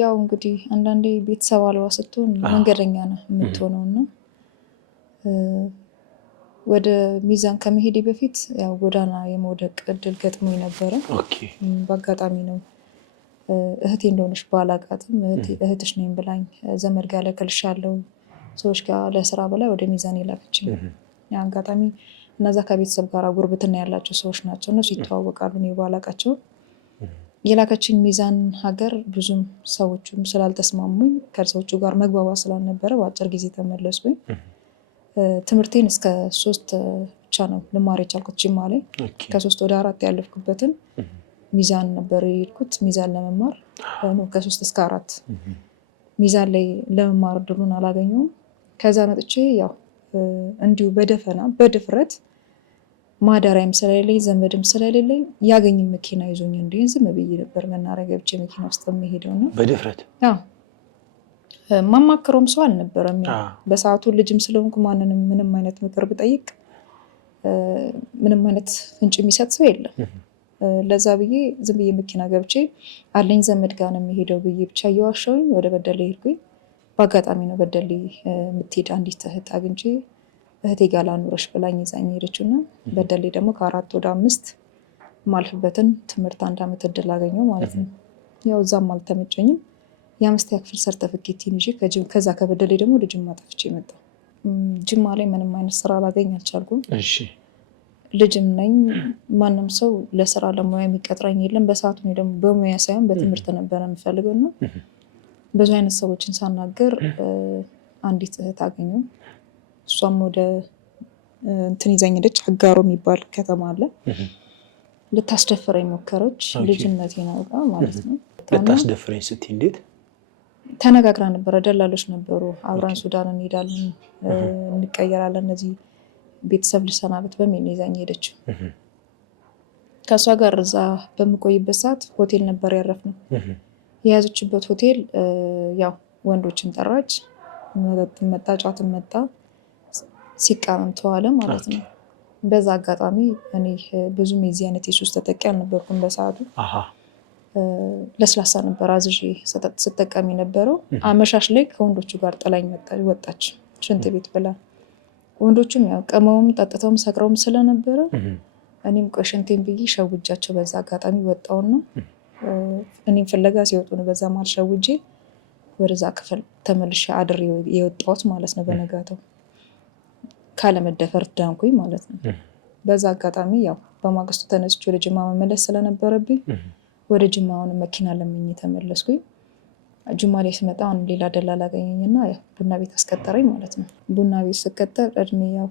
ያው እንግዲህ አንዳንዴ ቤተሰብ አልባ ስትሆን መንገደኛ ነህ የምትሆነው እና ወደ ሚዛን ከመሄዴ በፊት ያው ጎዳና የመውደቅ እድል ገጥሞኝ ነበረ። በአጋጣሚ ነው እህቴ እንደሆነች ባላቃትም እህትሽ ነኝ ብላኝ ዘመድ ጋር ልክልሻለሁ ሰዎች ጋር ለስራ በላይ ወደ ሚዛን የላከችኝ። ያ አጋጣሚ እነዛ ከቤተሰብ ጋር ጉርብትና ያላቸው ሰዎች ናቸው። እነሱ ይተዋወቃሉ፣ እኔ ባላቃቸው። የላከችኝ ሚዛን ሀገር ብዙም ሰዎቹም ስላልተስማሙኝ ከሰዎቹ ጋር መግባባት ስላልነበረ በአጭር ጊዜ ተመለስኩኝ። ትምህርቴን እስከ 3 ብቻ ነው ልማር የቻልኩት ጅማ ላይ። ከ3 ወደ 4 ያለፍኩበትን ሚዛን ነበር የሄድኩት ሚዛን ለመማር። ከ3 እስከ 4 ሚዛን ላይ ለመማር እድሉን አላገኘውም። ከዛ መጥቼ ያው እንዲሁ በደፈና በድፍረት ማዳሪያም ስለሌለኝ ዘመድም ስለሌለኝ ያገኝ መኪና ይዞኝ እንዲህ ዝም ብዬ ነበር መናኸሪያ ገብቼ መኪና ውስጥ የምሄደው ነው በድፍረት። ማማክረውም ሰው አልነበረም። በሰዓቱ ልጅም ስለሆንኩ ማንንም ምንም አይነት ምክር ብጠይቅ ምንም አይነት ፍንጭ የሚሰጥ ሰው የለም። ለዛ ብዬ ዝም ብዬ መኪና ገብቼ አለኝ ዘመድ ጋር ነው የሚሄደው ብዬ ብቻ እየዋሻሁኝ ወደ በደሌ ሄድኩኝ። በአጋጣሚ ነው በደሌ የምትሄድ አንዲት እህት አግኝቼ እህቴ ጋር ላኑረሽ ብላኝ ይዛኝ ሄደችው እና በደሌ ደግሞ ከ4 ወደ 5 ማልፍበትን ትምህርት 1 ዓመት እድል አገኘው ማለት ነው። ያው እዛም አልተመቸኝም። የ5ኛ ክፍል ሰርተፍኬቴን ይዤ ከዛ ከበደሌ ደግሞ ወደ ጅማ ጠፍቼ መጣሁ። ጅማ ላይ ምንም አይነት ስራ ላገኝ አልቻልኩም። ልጅም ነኝ። ማንም ሰው ለስራ ለሙያ የሚቀጥረኝ የለም። በሰዓቱ ደግሞ በሙያ ሳይሆን በትምህርት ነበረ የምፈልገው እና ብዙ አይነት ሰዎችን ሳናገር አንዲት እህት አገኘሁ። እሷም ወደ እንትን ይዛኝ ሄደች። አጋሮ የሚባል ከተማ አለ። ልታስደፍረኝ ሞከረች። ልጅነቴን አውቃ ማለት ነው። ልታስደፍረኝ ስትይ እንዴት? ተነጋግራ ነበረ። ደላሎች ነበሩ። አብረን ሱዳን እንሄዳለን እንቀየራለን፣ እነዚህ ቤተሰብ ልሰናበት በሚል ነው ይዛኝ ሄደችው። ከእሷ ጋር እዛ በምቆይበት ሰዓት ሆቴል ነበር ያረፍነው። የያዘችበት ሆቴል ያው ወንዶችን ጠራች። መጠጥ መጣ፣ ጫትን መጣ፣ ሲቃመም ተዋለ ማለት ነው። በዛ አጋጣሚ እኔ ብዙም የዚህ አይነት የሱስ ተጠቂ አልነበርኩም በሰዓቱ። ለስላሳ ነበር አዝዤ ስጠቀም የነበረው። አመሻሽ ላይ ከወንዶቹ ጋር ጥላኝ ወጣች ሽንት ቤት ብላ። ወንዶቹም ያው ቀመውም ጠጥተውም ሰክረውም ስለነበረ እኔም ቆይ ሽንቴን ብዬ ሸውጃቸው በዛ አጋጣሚ ወጣውና እኔም ፍለጋ ሲወጡ ነው በዛ ማል ሸውጄ ወደዛ ክፍል ተመልሼ አድሬ የወጣሁት ማለት ነው። በነጋታው ካለመደፈር ዳንኩኝ ማለት ነው። በዛ አጋጣሚ ያው በማግስቱ ተነስቼ ወደ ጅማ መመለስ ስለነበረብኝ ወደ ጅማውን መኪና ለምኜ ተመለስኩኝ። ጅማ ላይ ስመጣ አሁን ሌላ ደላላ አገኘኝና ቡና ቤት አስቀጠረኝ ማለት ነው። ቡና ቤት ስቀጠር እድሜ ያው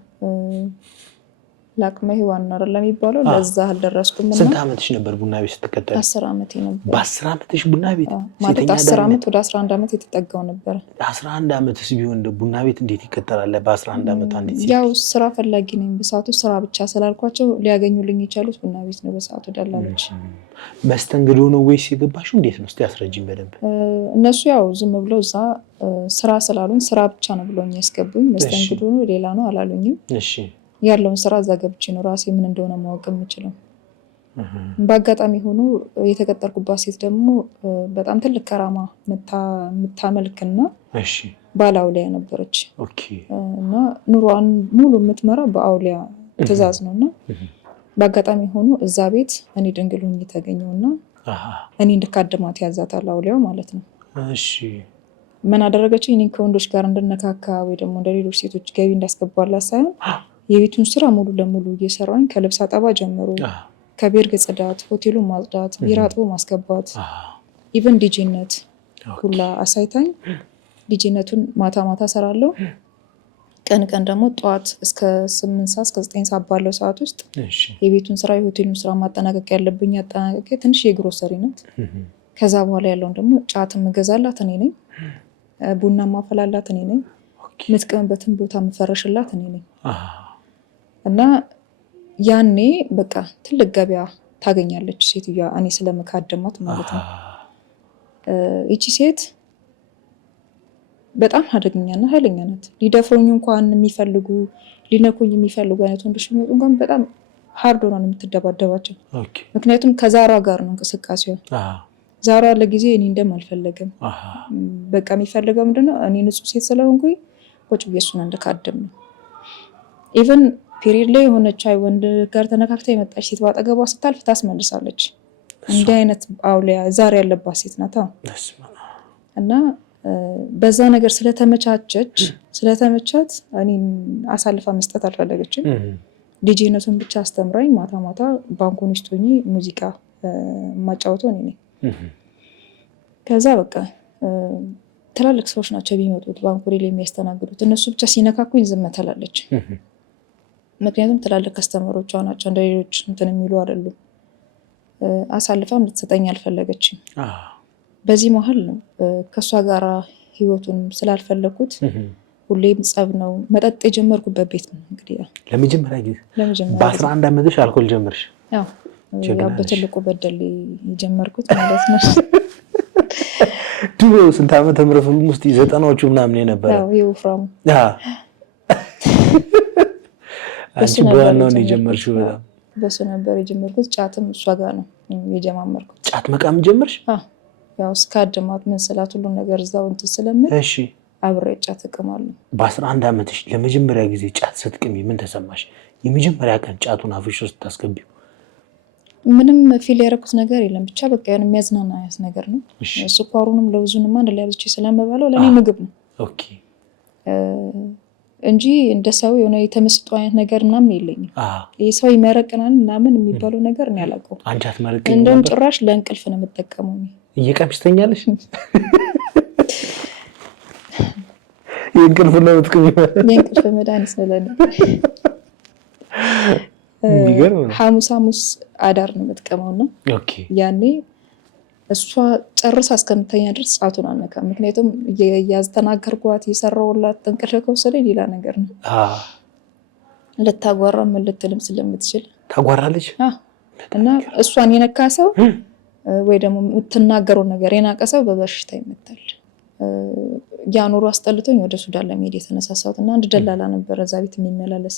ለአቅመ ሔዋን ነው አይደል የሚባለው፣ ለዛ አልደረስኩም። ስንት ዓመትሽ ነበር ቡና ቤት ስትቀጠሪ? 10 ዓመቴ ነበር። በ10 ዓመትሽ ቡና ቤት ማለት 10 ዓመት ወደ 11 ዓመት የተጠጋው ነበር። 11 ዓመትስ ቢሆን ቡና ቤት እንዴት ይቀጠራል? በ11 ዓመት አንዴ ያው ስራ ፈላጊ ነኝ በሰዓቱ። ስራ ብቻ ስላልኳቸው ሊያገኙልኝ የቻሉት ቡና ቤት ነው በሰዓቱ ደላሎች። መስተንግዶ ነው ወይስ የገባሽው? እንዴት ነው እስቲ አስረጅኝ በደንብ። እነሱ ያው ዝም ብለው እዛ ስራ ስላሉኝ ስራ ብቻ ነው ብለውኝ ያስገቡኝ። መስተንግዶ ነው ሌላ ነው አላሉኝም። እሺ ያለውን ስራ እዛ ገብቼ ነው ራሴ ምን እንደሆነ ማወቅ የምችለው። በአጋጣሚ ሆኖ የተቀጠርኩባት ሴት ደግሞ በጣም ትልቅ ከራማ የምታመልክና ባለአውሊያ ነበረች እና ኑሯን ሙሉ የምትመራው በአውሊያ ትእዛዝ ነው እና በአጋጣሚ ሆኖ እዛ ቤት እኔ ድንግል ሆኜ ተገኘውና እኔ እንድካድማት ያዛታል አውሊያው ማለት ነው። ምን አደረገችኝ? እኔ ከወንዶች ጋር እንድነካካ ወይ ደግሞ እንደ ሌሎች ሴቶች ገቢ እንዳስገባላት ሳይሆን የቤቱን ስራ ሙሉ ለሙሉ እየሰራኝ ከልብስ አጠባ ጀምሮ ከቤርግ ጽዳት፣ ሆቴሉን ማጽዳት፣ ቢራ አጥቦ ማስገባት፣ ኢቨን ዲጄነት ሁላ አሳይታኝ ዲጄነቱን ማታ ማታ ሰራለሁ። ቀን ቀን ደግሞ ጠዋት እስከ 8 ሰዓት እስከ 9 ሰዓት ባለው ሰዓት ውስጥ የቤቱን ስራ የሆቴሉን ስራ ማጠናቀቅ ያለብኝ አጠናቀቄ ትንሽ የግሮሰሪ ናት። ከዛ በኋላ ያለውን ደግሞ ጫት የምገዛላት እኔ ነኝ፣ ቡና ማፈላላት እኔ ነኝ፣ የምትቀምበትን ቦታ የምፈረሽላት እኔ ነኝ። እና ያኔ በቃ ትልቅ ገበያ ታገኛለች ሴትዮዋ እኔ ስለምካደማት ማለት ነው። ይቺ ሴት በጣም አደገኛና ኃይለኛ ናት። ሊደፍሩኝ እንኳን የሚፈልጉ ሊነኩኝ የሚፈልጉ አይነት ወንዶች የሚወጡ እንኳን በጣም ሀርድ ሆና ነው የምትደባደባቸው። ምክንያቱም ከዛሯ ጋር ነው እንቅስቃሴዋ። ዛሯ ለጊዜ እኔ እንደማልፈለግም በቃ የሚፈልገው ምንድነው እኔ ንጹህ ሴት ስለሆንኩኝ ቁጭ ብዬ እሱን እንድካድም ነው። ኢቨን ፔሪድ ላይ የሆነች ወንድ ጋር ተነካክታ የመጣች ሴት ባጠገቧ ስታልፍ ታስመልሳለች። እንዲህ አይነት አውሊያ ዛሬ ያለባት ሴት ናት። እና በዛ ነገር ስለተመቻት እኔን አሳልፋ መስጠት አልፈለገችም። ዲጄነቱን ብቻ አስተምራኝ ማታ ማታ ባንኮኒስት ሆኜ ሙዚቃ ማጫወተው እኔ ነኝ። ከዛ በቃ ትላልቅ ሰዎች ናቸው የሚመጡት ባንኮኒ ላይ የሚያስተናግዱት። እነሱ ብቻ ሲነካኩኝ ዝም ትላለች። ምክንያቱም ትላልቅ ከስተመሮቿ ናቸው፣ እንደ ሌሎች እንትን የሚሉ አይደሉም። አሳልፋም ልትሰጠኝ አልፈለገችም። በዚህ መሀል ነው ከእሷ ጋር ህይወቱን ስላልፈለኩት ሁሌም ጸብ ነው። መጠጥ የጀመርኩበት ቤት ነው እንግዲህ ለመጀመሪያ ጊዜ በ11 ዓመትሽ አልኮል ጀመርሽ? ያው በትልቁ በደሌ የጀመርኩት ማለት ነው። ድሮ ስንት ዓመተ ምህረት ውስጥ 90ዎቹ ምናምን የነበረ ይወፍራሙ አንቺ በዋናው ነው የጀመርሽው? በጣም በሱ ነበር የጀመርኩት። ጫትም እሷ ጋር ነው የጀማመርኩት። ጫት መቃም ጀመርሽ? ያው እስካድማት ምን ስላት ሁሉ ነገር እዛው እንትን ስለምን አብሬ ጫት እቅማለሁ። በ11 ዓመትሽ ለመጀመሪያ ጊዜ ጫት ስትቅሚ ምን ተሰማሽ? የመጀመሪያ ቀን ጫቱን አፍሽ ውስጥ ታስገቢው? ምንም ፊል ያደረኩት ነገር የለም። ብቻ በቃ ያን የሚያዝናና አይነት ነገር ነው። ስኳሩንም ለውዙንም አንድ ላይ አብዝቼ ስለምበላው ለእኔ ምግብ ነው እንጂ እንደ ሰው የሆነ የተመስጦ አይነት ነገር ምናምን የለኝም። ይህ ሰው ይመረቅናል ምናምን የሚባለው ነገር እኔ አላውቀውም። አንቺ አትመረቅኝ? እንደውም ጭራሽ ለእንቅልፍ ነው የምጠቀመው። እየቀምሽ ተኛለሽ? የእንቅልፍ ነው የምትቀሚው? የእንቅልፍ መድኃኒት ነው ለእኔ። ሐሙስ አዳር ነው የምትቀመው እና ያኔ እሷ ጨርሳ እስከምተኛ ድረስ ጫቱን አልነካም። ምክንያቱም ያስተናገርኳት የሰራውላት እንቅልፍ ከወሰደኝ ሌላ ነገር ነው። ልታጓራ ምን ልትልም ስለምትችል ታጓራለች። እና እሷን የነካ ሰው ወይ ደግሞ የምትናገረው ነገር የናቀ ሰው በበሽታ ይመታል። ያኖሩ አስጠልቶኝ ወደ ሱዳን ለመሄድ የተነሳሳሁት እና አንድ ደላላ ነበረ እዛ ቤት የሚመላለስ።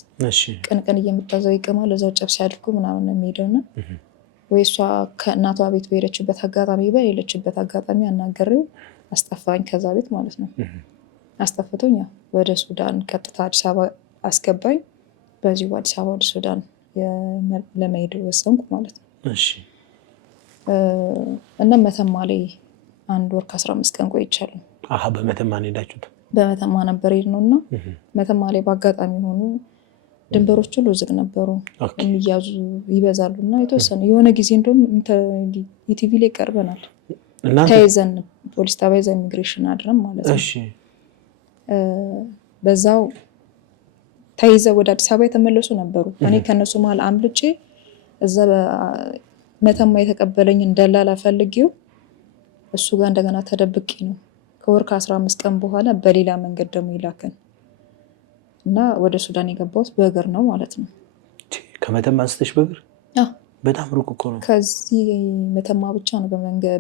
ቀን ቀን እየመጣዘው ይቅማል እዛው ጨብስ ያድርጉ ምናምን ነው የሚሄደውና ወይ እሷ ከእናቷ ቤት በሄደችበት አጋጣሚ በሌለችበት አጋጣሚ አናገሬው አስጠፋኝ ከዛ ቤት ማለት ነው። አስጠፍቶኝ ወደ ሱዳን ቀጥታ አዲስ አበባ አስገባኝ። በዚሁ አዲስ አበባ ወደ ሱዳን ለመሄድ ወሰንኩ ማለት ነው። እና መተማ ላይ 1 ወር ከ15 ቀን ቆይቻለሁ። በመተማ ነው ሄዳችሁት? በመተማ ነበር ሄድነው እና መተማ ላይ በአጋጣሚ ሆኑ ድንበሮች ሁሉ ዝግ ነበሩ፣ የሚያዙ ይበዛሉ እና የተወሰነ የሆነ ጊዜ እንደውም ኢቲቪ ላይ ቀርበናል። ተይዘን ፖሊስ ጣቢያ ይዘን ኢሚግሬሽን አድረን ማለት ነው። በዛው ተይዘው ወደ አዲስ አበባ የተመለሱ ነበሩ። እኔ ከነሱ መሀል አምልጬ እዛ መተማ የተቀበለኝን ደላላ ፈልጌው እሱ ጋር እንደገና ተደብቄ ነው ከወር ከ15 ቀን በኋላ በሌላ መንገድ ደግሞ ይላከን እና ወደ ሱዳን የገባሁት በእግር ነው ማለት ነው። ከመተማ አንስተሽ በእግር? በጣም ሩቅ እኮ ነው። ከዚህ መተማ ብቻ ነው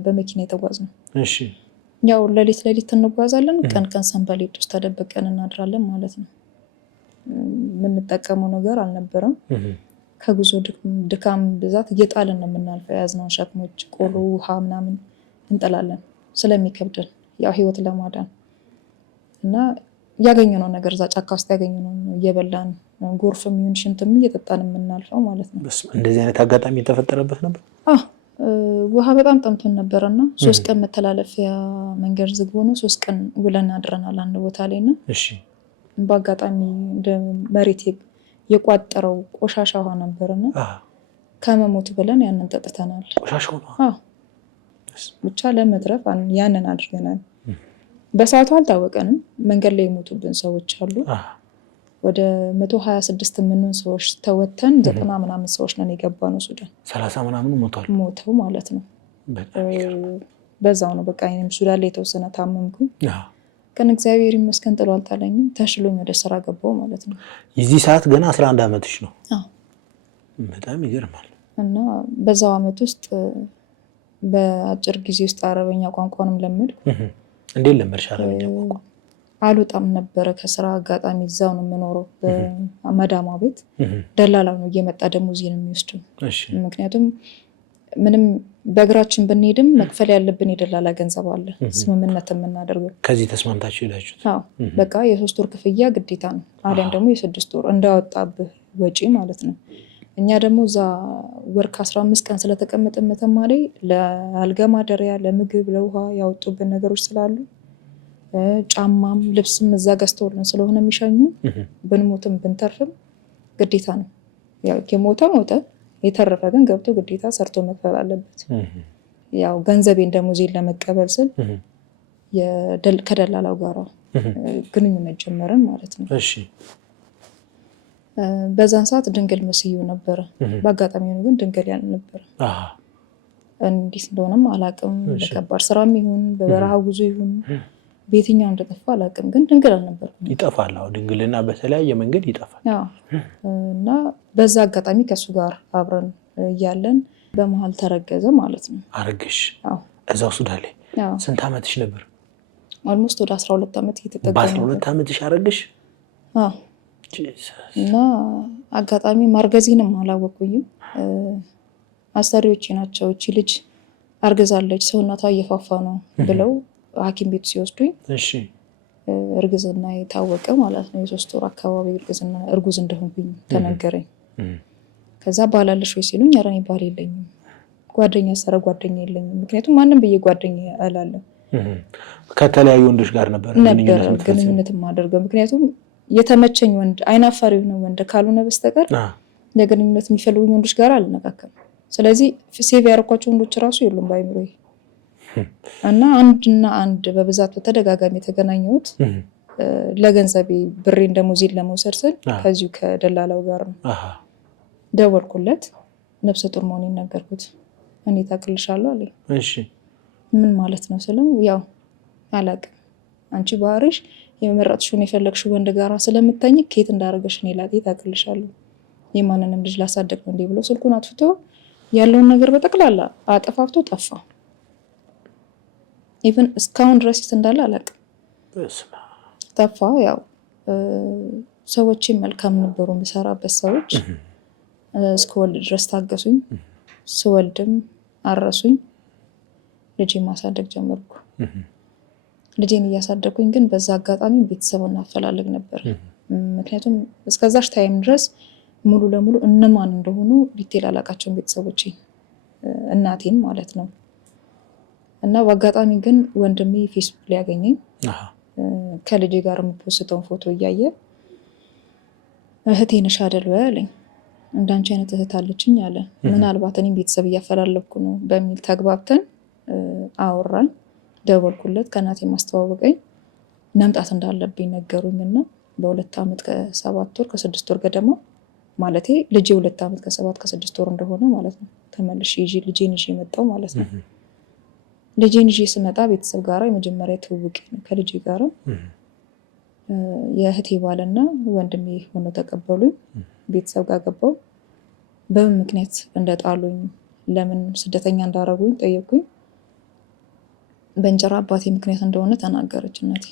በመኪና የተጓዝነው። ያው ሌሊት እንጓዛለን፣ ቀን ቀን ሰንበሌጥ ውስጥ ተደብቀን እናድራለን ማለት ነው። የምንጠቀመው ነገር አልነበረም። ከጉዞ ድካም ብዛት እየጣልን ነው የምናልፈው። የያዝነውን ሸክሞች ቆሎ፣ ውሃ ምናምን እንጥላለን ስለሚከብደን ያው ህይወት ለማዳን እና ያገኘነው ነገር እዛ ጫካ ውስጥ ያገኘነው እየበላን ጎርፍም ይሁን ሽንትም እየጠጣን የምናልፈው ማለት ነው። እንደዚህ አይነት አጋጣሚ የተፈጠረበት ነበር? ውሃ በጣም ጠምቶን ነበረና 3 ቀን መተላለፊያ መንገድ ዝግ ሆኖ 3 ቀን ውለን አድረናል አንድ ቦታ ላይ እና በአጋጣሚ እንደ መሬት የቋጠረው ቆሻሻ ውሃ ነበርና ከመሞት ብለን ያንን ጠጥተናል። ቆሻሻው ነው ብቻ ለመትረፍ ያንን አድርገናል። በሰዓቱ አልታወቀንም። መንገድ ላይ የሞቱብን ሰዎች አሉ። ወደ 126 የምንሆን ሰዎች ተወተን 90 ምናምን ሰዎች ነን የገባነው ሱዳን። 30 ምናምን ሞተው ማለት ነው። በዛው ነው በቃ እኔም ሱዳን ላይ የተወሰነ ታመምኩኝ። ግን እግዚአብሔር ይመስገን ጥሎ አልጣለኝም። ተሽሎኝ ወደ ስራ ገባው ማለት ነው። የዚህ ሰዓት ገና 11 ዓመትሽ ነው? በጣም ይገርማል። እና በዛው ዓመት ውስጥ በአጭር ጊዜ ውስጥ አረበኛ ቋንቋንም ለመድኩ። እንዴት ለመድሽ አረበኛ ቋንቋ? አልወጣም ነበረ ከስራ አጋጣሚ እዛው ነው የምኖረው በመዳሟ ቤት። ደላላው ነው እየመጣ ደሞዜን የሚወስደው። ምክንያቱም ምንም በእግራችን ብንሄድም መክፈል ያለብን የደላላ ገንዘብ አለ፣ ስምምነት የምናደርገው። ከዚህ ተስማምታችሁ ሄዳችሁት? በቃ የ3 ወር ክፍያ ግዴታ ነው፣ አሊያም ደግሞ የ6 ወር እንዳወጣብህ ወጪ ማለት ነው። እኛ ደግሞ እዛ ወር ከ15 ቀን ስለተቀመጥን መተማ ላይ ለአልጋ ማደሪያ፣ ለምግብ፣ ለውሃ ያወጡብን ነገሮች ስላሉ ጫማም ልብስም እዛ ገዝተውልን ስለሆነ የሚሻኙ ብንሞትም ብንተርፍም ግዴታ ነው። ያው የሞተ ሞተ፣ የተረፈ ግን ገብቶ ግዴታ ሰርቶ መክፈል አለበት። ያው ገንዘቤን ደሞዜን ለመቀበል ስል ከደላላው ጋር ግንኙነት ጀመረን ማለት ነው። በዛን ሰዓት ድንግል መስዩ ነበረ። በአጋጣሚ ሆኖ ግን ድንግል ያል ነበረ። እንዴት እንደሆነም አላቅም። በከባድ ስራም ይሁን በበረሃ ጉዞ ይሁን በየትኛው እንደጠፋ አላቅም፣ ግን ድንግል አልነበርኩም። ይጠፋል። ድንግልና በተለያየ መንገድ ይጠፋል። እና በዛ አጋጣሚ ከእሱ ጋር አብረን እያለን በመሀል ተረገዘ ማለት ነው። አረገሽ? እዛው ሱዳን ላይ? ስንት ዓመትሽ ነበር? ኦልሞስት ወደ 12 ዓመት እየተጠጋ። በ12 ዓመትሽ አረገሽ? እና አጋጣሚ ማርገዜንም አላወቁኝም። አሰሪዎቼ ናቸው እቺ ልጅ አርግዛለች፣ ሰውነቷ እየፋፋ ነው ብለው ሐኪም ቤት ሲወስዱኝ እርግዝና የታወቀ ማለት ነው። የ3 ወር አካባቢ እርጉዝ እንደሆንኩኝ ተነገረኝ። ከዛ ባላለሽ ወይ ሲሉኝ ኧረ እኔ ባል የለኝም፣ ጓደኛ ሰረ ጓደኛ የለኝም። ምክንያቱም ማንም ብዬ ጓደኛ አላለሁ። ከተለያዩ ወንዶች ጋር ነበር ግንኙነት የማደርገው። ምክንያቱም የተመቸኝ ወንድ አይናፋር የሆነ ወንድ ካልሆነ በስተቀር ለግንኙነት የሚፈልጉኝ ወንዶች ጋር አልነካከም። ስለዚህ ሴቭ ያደረኳቸው ወንዶች ራሱ የሉም በአይምሮዬ። እና አንድ በብዛት በተደጋጋሚ የተገናኘሁት ለገንዘቤ ብሬን ደሞዜን ለመውሰድ ስል ከዚሁ ከደላላው ጋር ነው። ደወልኩለት፣ ነፍሰ ጡር መሆኔን ነገርኩት። እኔ ታቅልሻለሁ አለኝ። ምን ማለት ነው ስለው ያው አላቅም፣ አንቺ ባህሪሽ የመረጥሽውን የፈለግሽው ወንድ ጋራ ስለምታኝ ከየት እንዳደረገሽ እኔ ላጤ ታቅልሻለሁ፣ የማንንም ልጅ ላሳደግ ነው እንዴ ብሎ ስልኩን አጥፍቶ ያለውን ነገር በጠቅላላ አጠፋፍቶ ጠፋ። ኢቭን እስካሁን ድረስ እንዳለ አላቅም፣ ጠፋ። ያው ሰዎችን መልካም ነበሩ፣ የምሰራበት ሰዎች እስከወልድ ድረስ ታገሱኝ። ስወልድም አረሱኝ። ልጄን ማሳደግ ጀመርኩ። ልጄን እያሳደግኩኝ ግን በዛ አጋጣሚ ቤተሰብ እናፈላልግ ነበር። ምክንያቱም እስከዛች ታይም ድረስ ሙሉ ለሙሉ እነማን እንደሆኑ ዲቴል አላቃቸውን ቤተሰቦቼ፣ እናቴን ማለት ነው። እና በአጋጣሚ ግን ወንድሜ ፌስቡክ ላይ ያገኘኝ ከልጄ ጋር የምፖስተውን ፎቶ እያየ እህቴ ነሽ አይደል አለኝ። እንዳንቺ አይነት እህት አለችኝ አለ። ምናልባት እኔም ቤተሰብ እያፈላለኩ ነው በሚል ተግባብተን አወራን። ደወልኩለት፣ ከእናቴ ማስተዋወቀኝ፣ መምጣት እንዳለብኝ ነገሩኝ። እና በ2 ዓመት ከ7 ወር ከ6 ወር ገደማ ማለቴ ልጄ 2 ዓመት ከ7 ከ6 ወር እንደሆነ ማለት ነው ተመልሼ ልጄን ይዤ መጣሁ ማለት ነው። ልጄን ይዤ ስመጣ ቤተሰብ ጋራ የመጀመሪያ ትውውቅ ከልጄ ጋራ የእህቴ ባልና ወንድሜ ሆነው ተቀበሉኝ። ቤተሰብ ጋር ገባሁ። በምን ምክንያት እንደጣሉኝ ለምን ስደተኛ እንዳረጉኝ ጠየቁኝ። በእንጀራ አባቴ ምክንያት እንደሆነ ተናገረች እናቴ።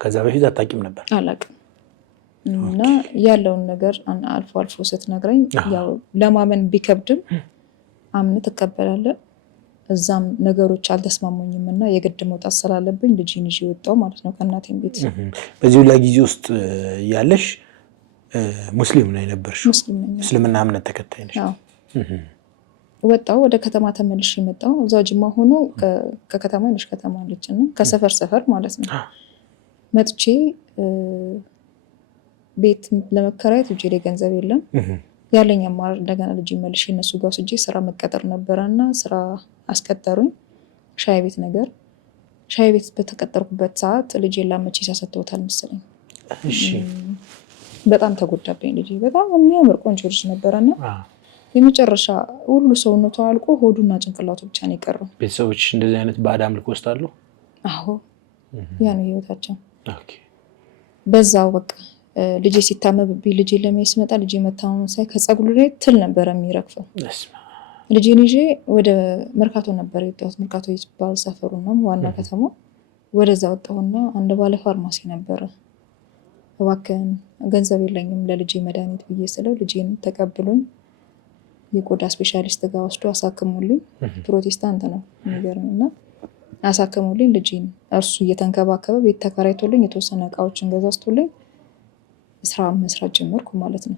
ከዛ በፊት አታውቂም ነበር? አላውቅም። እና ያለውን ነገር አልፎ አልፎ ስትነግረኝ ያው ለማመን ቢከብድም አምነህ ትቀበላለህ። እዛም ነገሮች አልተስማሙኝም እና የግድ መውጣት ስላለብኝ ልጅን ይዤ ወጣሁ ማለት ነው ከእናቴም ቤት። በዚህ ሁላ ጊዜ ውስጥ ያለሽ ሙስሊም ነው የነበርሽው? እስልምና እምነት ተከታይ ነሽ? ወጣሁ ወደ ከተማ ተመልሼ መጣሁ። እዛ ጅማ ሆኖ ከከተማ ነሽ ከተማ አለች እና ከሰፈር ሰፈር ማለት ነው መጥቼ ቤት ለመከራየት እጄ ላይ ገንዘብ የለም። ያለኝ አማራጭ እንደገና ልጅ መልሼ እነሱ ጋር ወስጄ ስራ መቀጠር ነበረና ስራ አስቀጠሩኝ። ሻይ ቤት ነገር ሻይ ቤት በተቀጠርኩበት ሰዓት ልጄን ላመቼ ሰጥተውታል መሰለኝ። በጣም ተጎዳብኝ። ልጄ በጣም የሚያምር ቆንጆ ልጅ ነበረና የመጨረሻ ሁሉ ሰውነቱ አልቆ ሆዱና ጭንቅላቱ ብቻ ነው የቀረው። ቤተሰቦች እንደዚህ አይነት ባዕድ አምልኮ ወስዳሉ? አዎ ያ ነው ህይወታቸው። በዛው በቃ ልጄ ሲታመብብኝ ልጄ ለማየት ስመጣ ልጄ መታመሙን ሳይ ከፀጉሩ ላይ ትል ነበረ የሚረግፈው። ልጄን ይዤ ወደ መርካቶ ነበር የወጣሁት። መርካቶ ይባል ሰፈሩ ነው ዋና ከተማ። ወደዛ ወጣሁና አንድ ባለ ፋርማሲ ነበረ። እባክህን ገንዘብ የለኝም ለልጄ መድኃኒት ብዬ ስለው ልጄን ተቀብሎኝ የቆዳ ስፔሻሊስት ጋር ወስዶ አሳክሙልኝ። ፕሮቴስታንት ነው የሚገርም እና አሳክሙልኝ ልጄን። እርሱ እየተንከባከበ ቤት ተከራይቶልኝ የተወሰነ እቃዎችን ገዛዝቶልኝ ስራ መስራት ጀመርኩ ማለት ነው።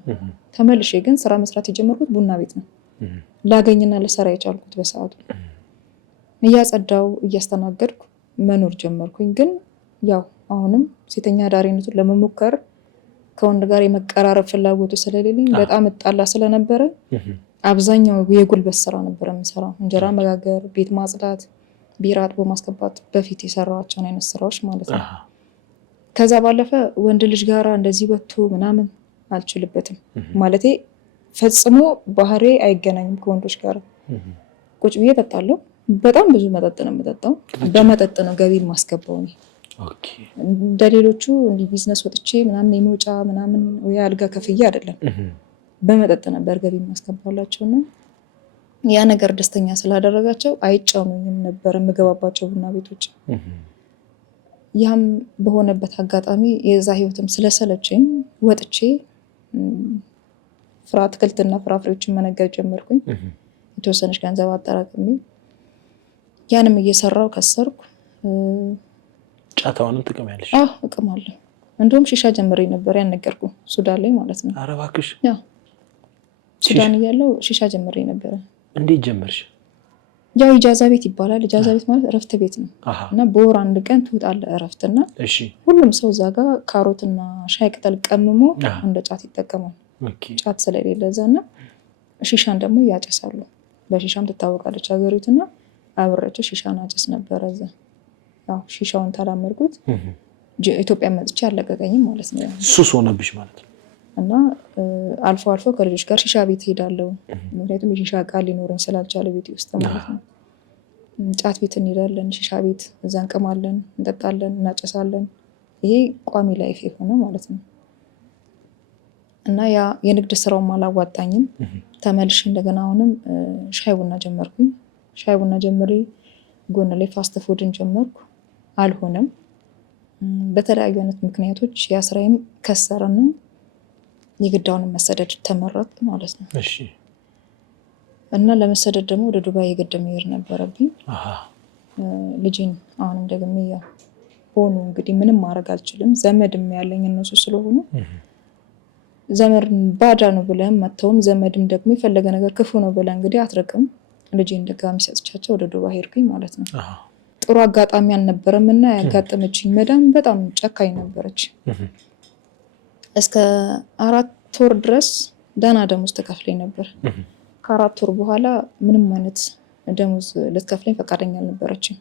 ተመልሼ ግን ስራ መስራት የጀመርኩት ቡና ቤት ነው። ላገኝና ለሰራ የቻልኩት በሰዓቱ እያጸዳው እያስተናገድኩ መኖር ጀመርኩኝ። ግን ያው አሁንም ሴተኛ አዳሪነቱን ለመሞከር ከወንድ ጋር የመቀራረብ ፍላጎቱ ስለሌለኝ በጣም እጣላ ስለነበረ አብዛኛው የጉልበት ስራ ነበር የምሰራው። እንጀራ መጋገር፣ ቤት ማጽዳት፣ ቢራ አጥቦ ማስገባት፣ በፊት የሰራኋቸውን አይነት ስራዎች ማለት ነው። ከዛ ባለፈ ወንድ ልጅ ጋራ እንደዚህ በቶ ምናምን አልችልበትም። ማለቴ ፈጽሞ ባህሪ አይገናኝም ከወንዶች ጋር። ቁጭ ብዬ እጠጣለሁ። በጣም ብዙ መጠጥ ነው የምጠጣው። በመጠጥ ነው ገቢ ማስገባው እኔ። እንደሌሎቹ እንዲህ ቢዝነስ ወጥቼ ምናምን የመውጫ ምናምን ወይ አልጋ ከፍዬ አይደለም። በመጠጥ ነበር ገቢ ማስገባላቸው ነው። ያ ነገር ደስተኛ ስላደረጋቸው አይጫኑኝም ነበር የምገባባቸው ቡና ቤቶች። ያም በሆነበት አጋጣሚ የዛ ህይወትም ስለሰለችኝ ወጥቼ አትክልትና ፍራፍሬዎችን መነገድ ጀመርኩኝ። የተወሰነች ገንዘብ አጠራቅሜ ያንም እየሰራው ከሰርኩ። ጫታውንም ጥቅም ያለሽ? አዎ እቅማለሁ። እንደውም ሺሻ ጀምሬ ነበር ያልነገርኩ ሱዳን ላይ ማለት ነው። ኧረ እባክሽ! ያው ሱዳን እያለሁ ሺሻ ጀምሬ ነበረ። እንዴት ጀመርሽ? ያው ኢጃዛ ቤት ይባላል። ኢጃዛ ቤት ማለት እረፍት ቤት ነው እና በወር አንድ ቀን ትወጣለህ እረፍትና ሁሉም ሰው እዛ ጋር ካሮትና ሻይ ቅጠል ቀምሞ እንደ ጫት ይጠቀማል። ጫት ስለሌለ እዛና ሺሻን ደግሞ ያጨሳሉ። በሺሻም ትታወቃለች ሀገሪቱና አብሬያቸው ሺሻን አጨስ ነበረ እዛ። ያው ሺሻውን ተላመድኩት። ኢትዮጵያ መጥቼ አለቀቀኝም ማለት ነው። ሱስ ሆነብሽ ማለት ነው። እና አልፎ አልፎ ከልጆች ጋር ሺሻ ቤት ሄዳለሁ። ምክንያቱም የሺሻ እቃ ሊኖረኝ ስላልቻለ ቤት ውስጥ ማለት ነው። ጫት ቤት እንሄዳለን፣ ሺሻ ቤት እዛ እንቅማለን፣ እንጠጣለን፣ እናጨሳለን። ይሄ ቋሚ ላይፍ የሆነ ማለት ነው። እና ያ የንግድ ስራውም አላዋጣኝም። ተመልሼ እንደገና አሁንም ሻይ ቡና ጀመርኩኝ። ሻይ ቡና ጀምሬ ጎን ላይ ፋስት ፉድን ጀመርኩ። አልሆነም። በተለያዩ አይነት ምክንያቶች ያ ስራዬም ከሰረና የግዳውን መሰደድ ተመረጥ ማለት ነው። እና ለመሰደድ ደግሞ ወደ ዱባይ የግድ መሄድ ነበረብኝ። ልጅን አሁንም ደግሜ ያው ሆኑ እንግዲህ ምንም ማድረግ አልችልም። ዘመድም ያለኝ እነሱ ስለሆኑ ዘመድ ባዳ ነው ብለህም መተውም ዘመድም ደግሞ የፈለገ ነገር ክፉ ነው ብለህ እንግዲህ አትርቅም። ልጄን ድጋሚ ሰጥቻቸው ወደ ዱባይ ሄድኩኝ ማለት ነው። ጥሩ አጋጣሚ አልነበረም እና ያጋጠመችኝ መዳም በጣም ጨካኝ ነበረች። እስከ 4 ወር ድረስ ደህና ደሞዝ ተከፍለኝ ነበር። ከ4 ወር በኋላ ምንም አይነት ደሞዝ ልትከፍለኝ ፈቃደኛ አልነበረችም።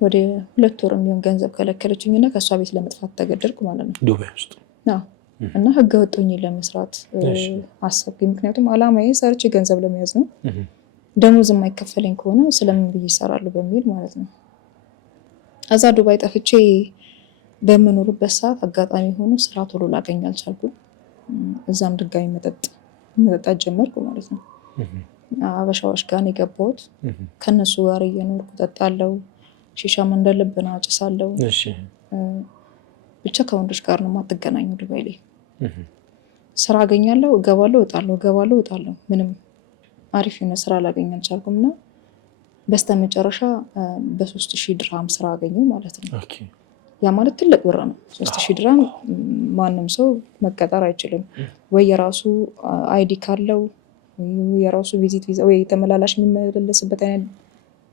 ወደ 2 ወር የሚሆን ገንዘብ ከለከለችኝ እና ከእሷ ቤት ለመጥፋት ተገደድኩ ማለት ነው። ዱባይ ውስጥ እና ህገ ወጦኝ ለመስራት አሰብኩኝ። ምክንያቱም አላማዬ ሰርቼ ገንዘብ ለመያዝ ነው። ደሞዝ የማይከፈለኝ ከሆነ ስለምን ብዬ ይሰራሉ በሚል ማለት ነው። እዛ ዱባይ ጠፍቼ በምኖርበት ሰዓት አጋጣሚ ሆኖ ስራ ቶሎ ላገኝ አልቻልኩም። እዛም ድጋሚ መጠጣት ጀመርኩ ማለት ነው። አበሻዎች ጋር ነው የገባሁት። ከነሱ ጋር እየኖርኩ ጠጣለሁ። ሺሻም እንደልብ ነው አጭሳለሁ። ብቻ ከወንዶች ጋር ነው የማትገናኙ ዱባይ ላይ። ስራ አገኛለሁ፣ እገባለሁ፣ እወጣለሁ፣ እገባለሁ፣ እወጣለሁ። ምንም አሪፍ የሆነ ስራ ላገኝ አልቻልኩም እና በስተመጨረሻ በ3000 ድርሃም ስራ አገኘው ማለት ነው። ያ ማለት ትልቅ ብር ነው። 3000 ድርሃም ማንም ሰው መቀጠር አይችልም። ወይ የራሱ አይዲ ካለው የራሱ ቪዚት ቪዛ ወይ ተመላላሽ የሚመለስበት አይነት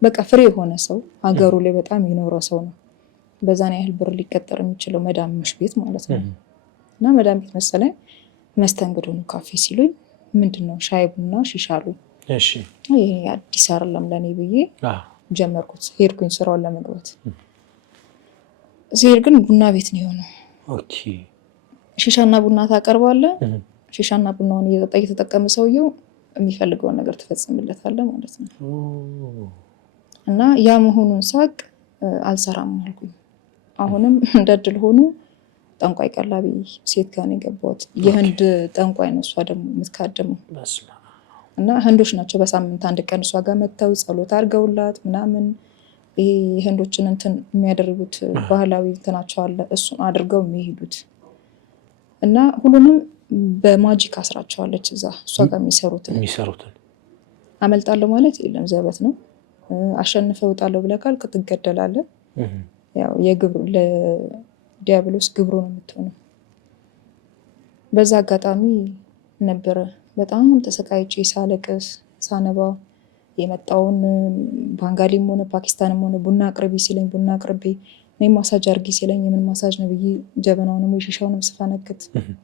በቃ ፍሬ የሆነ ሰው ሀገሩ ላይ በጣም የኖረ ሰው ነው በዛን ያህል ብር ሊቀጠር የሚችለው መዳምሽ ቤት ማለት ነው። እና መዳም ቤት መሰለኝ መስተንግዶ ነው ካፌ ሲሉኝ ምንድነው ሻይ ቡና ሺሻ አሉኝ። ይሄ አዲስ አይደለም ለኔ ብዬ ጀመርኩት። ሄድኩኝ ስራውን ለመግባት ሲሄድ ግን ቡና ቤት ነው የሆነው። ሺሻና ቡና ታቀርባለህ። ሺሻና ቡናውን እየተጠቀመ ሰውየው የሚፈልገውን ነገር ትፈጽምለታለህ ማለት ነው። እና ያ መሆኑን ሳቅ አልሰራም አልኩኝ። አሁንም እንደድል ሆኖ ጠንቋይ ቀላቢ ሴት ጋር ነው የገባሁት። የህንድ ጠንቋይ ነው እሷ ደግሞ የምትካደመው እና ህንዶች ናቸው። በሳምንት አንድ ቀን እሷ ጋር መጥተው ጸሎት አድርገውላት ምናምን ይሄ የህንዶችን እንትን የሚያደርጉት ባህላዊ እንትናቸው አለ። እሱን አድርገው የሚሄዱት እና ሁሉንም በማጂክ አስራቸዋለች። እዛ እሷ ጋር የሚሰሩትን አመልጣለሁ ማለት የለም ዘበት ነው። አሸንፈ እወጣለሁ ብለህ ካልክ ትገደላለህ። ያው ለዲያብሎስ ግብሩ ነው የምትሆነው። በዛ አጋጣሚ ነበረ በጣም ተሰቃይቼ ሳለቅስ ሳነባ የመጣውን ባንጋሊም ሆነ ፓኪስታንም ሆነ ቡና አቅርቢ ሲለኝ ቡና አቅርቤ እኔ ማሳጅ አርጊ ሲለኝ የምን ማሳጅ ነው ብዬ ጀበናውንም የሺሻውንም ስፋነክት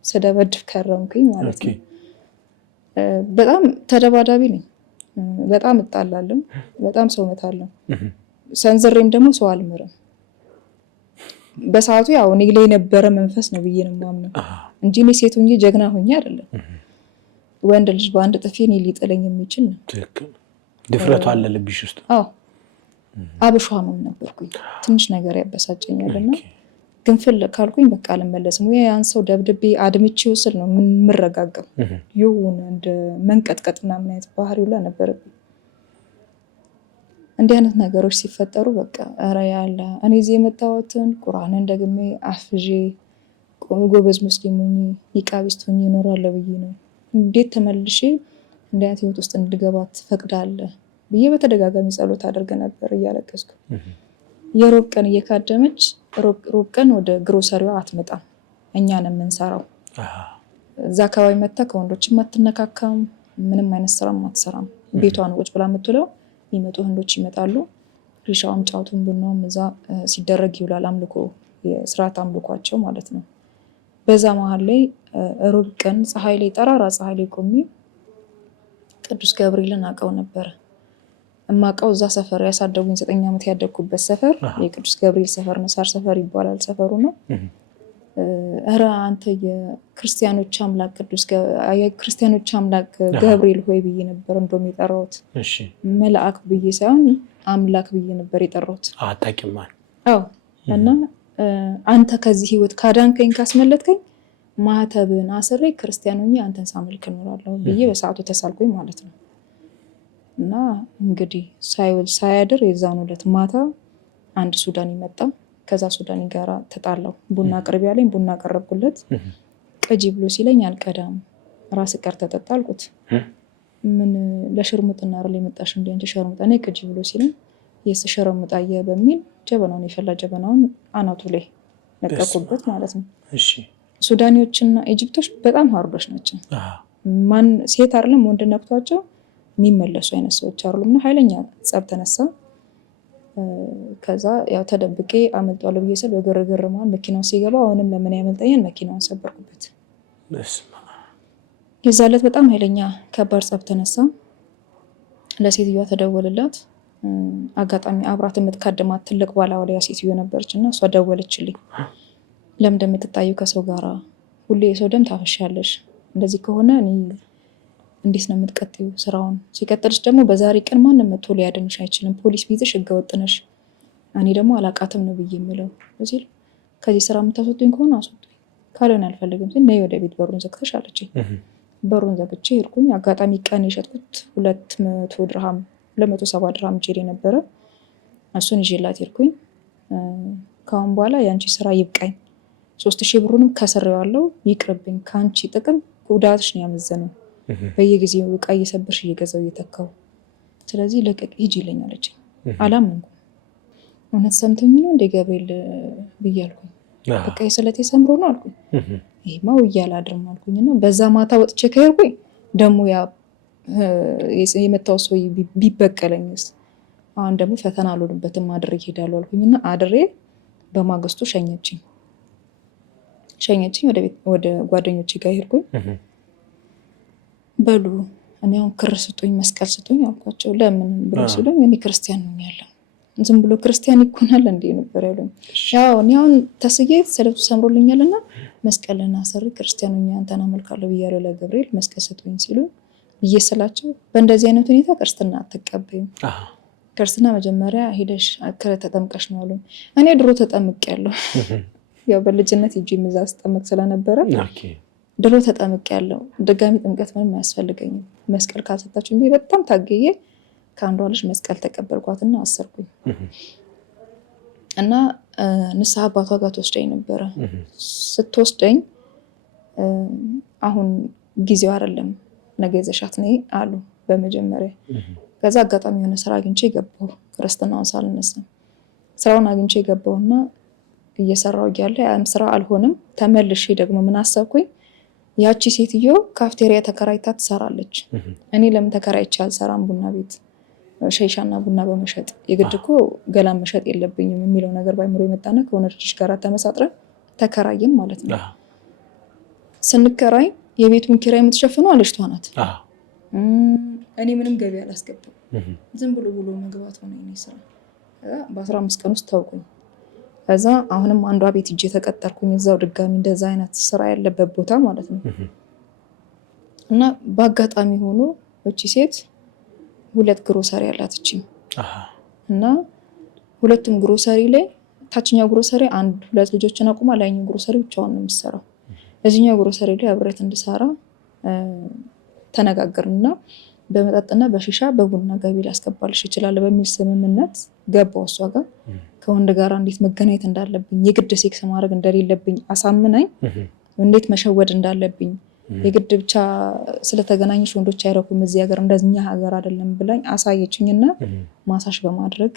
ስደበድብ ከረምኩኝ ማለት ነው። በጣም ተደባዳቢ ነኝ። በጣም እጣላለሁ። በጣም ሰው እመታለሁ። ሰንዝሬም ደግሞ ሰው አልምርም። በሰዓቱ ያው እኔ ላይ የነበረ መንፈስ ነው ብዬ ነው የማምነው እንጂ እኔ ሴት ሆኜ ጀግና ሆኜ አይደለም። ወንድ ልጅ በአንድ ጥፊ እኔ ሊጥለኝ የሚችል ነው። ድፍረቱ አለ ልብሽ ውስጥ። አብሿምም ነበርኩኝ። ትንሽ ነገር ያበሳጨኛልና ግንፍል ካልኩኝ በቃ አልመለስም። ወይ ያን ሰው ደብድቤ አድምቼው ስል ነው የምረጋጋው። ይሁን እንደ መንቀጥቀጥ ምናምን አይነት ባህሪው ላይ ነበረብኝ። እንዲህ አይነት ነገሮች ሲፈጠሩ በቃ ኧረ ያለ እኔ እዚህ የመጣሁትን ቁርአንን ደግሜ አፍዤ ጎበዝ ሙስሊም ሆኜ ኒቃቢስት ሆኜ እኖራለሁ ብዬ ነው። እንዴት ተመልሼ እንዲህ አይነት ህይወት ውስጥ እንድገባ ትፈቅዳለህ ብዬ በተደጋጋሚ ጸሎት አደርግ ነበር እያለቀስኩ። የሮብ ቀን እየካደመች ሮብ ቀን ወደ ግሮሰሪዋ አትመጣም። እኛን የምንሰራው እዛ አካባቢ መታ ከወንዶችም አትነካካም። ምንም አይነት ስራም አትሰራም። ቤቷን ቁጭ ብላ የምትውለው የሚመጡ ህንዶች ይመጣሉ። ሪሻውም ጫውቱን ቡናውም እዛ ሲደረግ ይውላል። አምልኮ የስርዓት አምልኳቸው ማለት ነው። በዛ መሀል ላይ ሮብ ቀን ፀሐይ ላይ ጠራራ ፀሐይ ላይ ቆሜ ቅዱስ ገብርኤልን አውቀው ነበረ። እማውቀው እዛ ሰፈር ያሳደጉኝ 9 ዓመት ያደግኩበት ሰፈር የቅዱስ ገብርኤል ሰፈር ነው። ሳር ሰፈር ይባላል ሰፈሩ ነው። ኧረ አንተ የክርስቲያኖች አምላክ የክርስቲያኖች አምላክ ገብርኤል ሆይ ብዬ ነበር እንደውም የጠራሁት። መልአክ ብዬ ሳይሆን አምላክ ብዬ ነበር የጠራሁት። አጣቂማን እና አንተ ከዚህ ህይወት ካዳንከኝ ካስመለጥከኝ ማህተብን አስሬ ክርስቲያን ሆኜ አንተን ሳመልክ እኖራለሁ ብዬ በሰዓቱ ተሳልኩኝ ማለት ነው። እና እንግዲህ ሳይውል ሳያድር የዛን ዕለት ማታ አንድ ሱዳኒ መጣ። ከዛ ሱዳኒ ጋራ ተጣላው። ቡና አቅርቢ ያለኝ ቡና አቀረብኩለት። ቅጂ ብሎ ሲለኝ አልቀዳም ራስ ቀር ተጠጣ አልኩት። ምን ለሽርሙጥና አይደል የመጣሽ እንዴ አንቺ ሸርሙጣ ነኝ ቅጂ ብሎ ሲለኝ የሸርሙጣየ በሚል ጀበናውን የፈላ ጀበናውን አናቱ ላይ ነቀኩበት ማለት ነው። ሱዳኒዎችና ኢጅፕቶች በጣም ሀርዶች ናቸው። ማን ሴት አይደለም ወንድ ነክቷቸው የሚመለሱ አይነት ሰዎች አይደሉም። ኃይለኛ ጸብ ተነሳ። ከዛ ያው ተደብቄ አመልጣለሁ ብዬ ስል በግርግር መሀል መኪናው ሲገባ አሁንም ለምን ያመልጠኛል መኪናውን ሰበርኩበት። የዛን ዕለት በጣም ኃይለኛ ከባድ ጸብ ተነሳ። ለሴትዮዋ ተደወለላት። አጋጣሚ አብራት የምትካደማት ትልቅ ባለአውሊያ ሴትዮ ነበረች እና እሷ ደወለችልኝ። ለምን እንደምትታዩ ከሰው ጋራ ሁሌ የሰው ደም ታፈሻለሽ? እንደዚህ ከሆነ እኔ እንዴት ነው የምትቀጥዩ ስራውን? ሲቀጥልሽ ደግሞ በዛሬ ቀን ማንም መጥቶ ሊያድንሽ አይችልም። ፖሊስ ቢይዝሽ ህገወጥ ነሽ። እኔ ደግሞ አላቃትም ነው ብዬ የምለው እዚህ ከዚህ ስራ የምታስወጡኝ ከሆነ አስወጡኝ፣ ካልሆነ አልፈልግም ሲል ነይ ወደ ቤት በሩን ዘግተሽ አለችኝ። በሩን ዘግቼ ሄድኩኝ። አጋጣሚ ቀን የሸጥኩት 200 ድርሃም 270 ድርሃም ጄሪ ነበረ። እሱን ይዤላት ሄድኩኝ። ከአሁን በኋላ የአንቺ ስራ ይብቃኝ፣ 3000 ብሩንም ከስሬዋለሁ፣ ይቅርብኝ። ከአንቺ ጥቅም ጉዳትሽ ነው ያመዘነው። በየጊዜው ዕቃ እየሰበርሽ እየገዛው እየተካው፣ ስለዚህ ለቀቅ ሂጂ ይለኝ አለችኝ። አላመንኩም። እውነት ሰምተኝ ነው እንደ ገብርኤል ብያልኩኝ። በቃ የስለቴ ሰምሮ ነው አልኩኝ። ይሄማ ውዬ አላድርም አልኩኝና በዛ ማታ ወጥቼ ከሄድኩኝ ደግሞ ያ የመታው ሰው ቢበቀለኝስ? አሁን ደግሞ ፈተና አልሆንበትም አድሬ እሄዳለሁ አልኩኝና አድሬ በማግስቱ ሸኘችኝ። ወደ ጓደኞቼ ጋር ሄድኩኝ። በሉ እኔ አሁን ክር ስጡኝ፣ መስቀል ስጡኝ አልኳቸው። ለምን ብሎ ሲሉኝ እኔ ክርስቲያን ነው ያለው። ዝም ብሎ ክርስቲያን ይኮናል እንዴ ነበር ያሉኝ። ያው እኔ አሁን ተስዬ ስለቱ ሰምሮልኛልና መስቀልና ሰሪ ክርስቲያን ነው አንተና መልካለው ብያለሁ ለገብርኤል መስቀል ስጡኝ ሲሉ እየሰላቸው በእንደዚህ አይነት ሁኔታ ክርስትና አትቀበይም። ክርስትና መጀመሪያ ሄደሽ ተጠምቀሽ ነው ያሉኝ። እኔ ድሮ ተጠምቄያለሁ። ያው በልጅነት ሂጂ ምዛ አስጠምቅ ስለነበረ ድሮ ተጠምቄያለሁ። ድጋሚ ጥምቀት ምንም አያስፈልገኝም። መስቀል ካልሰጣችሁ እንዴ በጣም ታገየ ከአንዷ ልጅ መስቀል ተቀበልኳትና አሰርኩኝ። እና ንስሐ አባቷ ጋር ተወስደኝ ነበረ። ስትወስደኝ አሁን ጊዜው አይደለም ነገ ይዘሻት ነይ አሉ በመጀመሪያ። ከዛ አጋጣሚ የሆነ ስራ አግኝቼ ገባሁ። ክርስትናውን ሳልነሳ ስራውን አግኝቼ ገባሁና እየሰራሁ እያለ ያን ስራ አልሆነም። ተመልሼ ደግሞ ምን አሰብኩኝ፣ ያቺ ሴትዮ ካፍቴሪያ ተከራይታ ትሰራለች። እኔ ለምን ተከራይቼ አልሰራም? ቡና ቤት ሻይሻና ቡና በመሸጥ የግድ እኮ ገላን መሸጥ የለብኝም የሚለው ነገር ባይምሮ የመጣና ከሆነ ልጅ ጋር ተመሳጥረን ተከራየም ማለት ነው። ስንከራይ የቤቱን ኪራይ የምትሸፍነው ልጅቷ ናት። እኔ ምንም ገቢ አላስገባም። ዝም ብሎ ብሎ መግባት ሆነ የኔ ስራ። በ15 ቀን ውስጥ ታውቁኝ። ከዛ አሁንም አንዷ ቤት እጄ ተቀጠርኩኝ። እዛው ድጋሚ እንደዛ አይነት ስራ ያለበት ቦታ ማለት ነው። እና በአጋጣሚ ሆኖ እቺ ሴት 2 ግሮሰሪ ያላት እቺ እና ሁለቱም ግሮሰሪ ላይ ታችኛው ግሮሰሪ 1-2 ልጆችን አቁማ ላይኛው ግሮሰሪ ብቻዋን ነው የምትሰራው። እዚህኛው ግሮሰሪ ላይ አብሬት እንድሰራ ተነጋገርንና በመጠጥና በሺሻ በቡና ገቢ ላስገባልሽ ይችላል በሚል ስምምነት ገባው እሷ ጋር። ከወንድ ጋር እንዴት መገናኘት እንዳለብኝ፣ የግድ ሴክስ ማድረግ እንደሌለብኝ አሳምናኝ፣ እንዴት መሸወድ እንዳለብኝ፣ የግድ ብቻ ስለተገናኘሽ ወንዶች አይረኩም እዚህ ሀገር እንደኛ ሀገር አይደለም ብላኝ አሳየችኝና ማሳሽ በማድረግ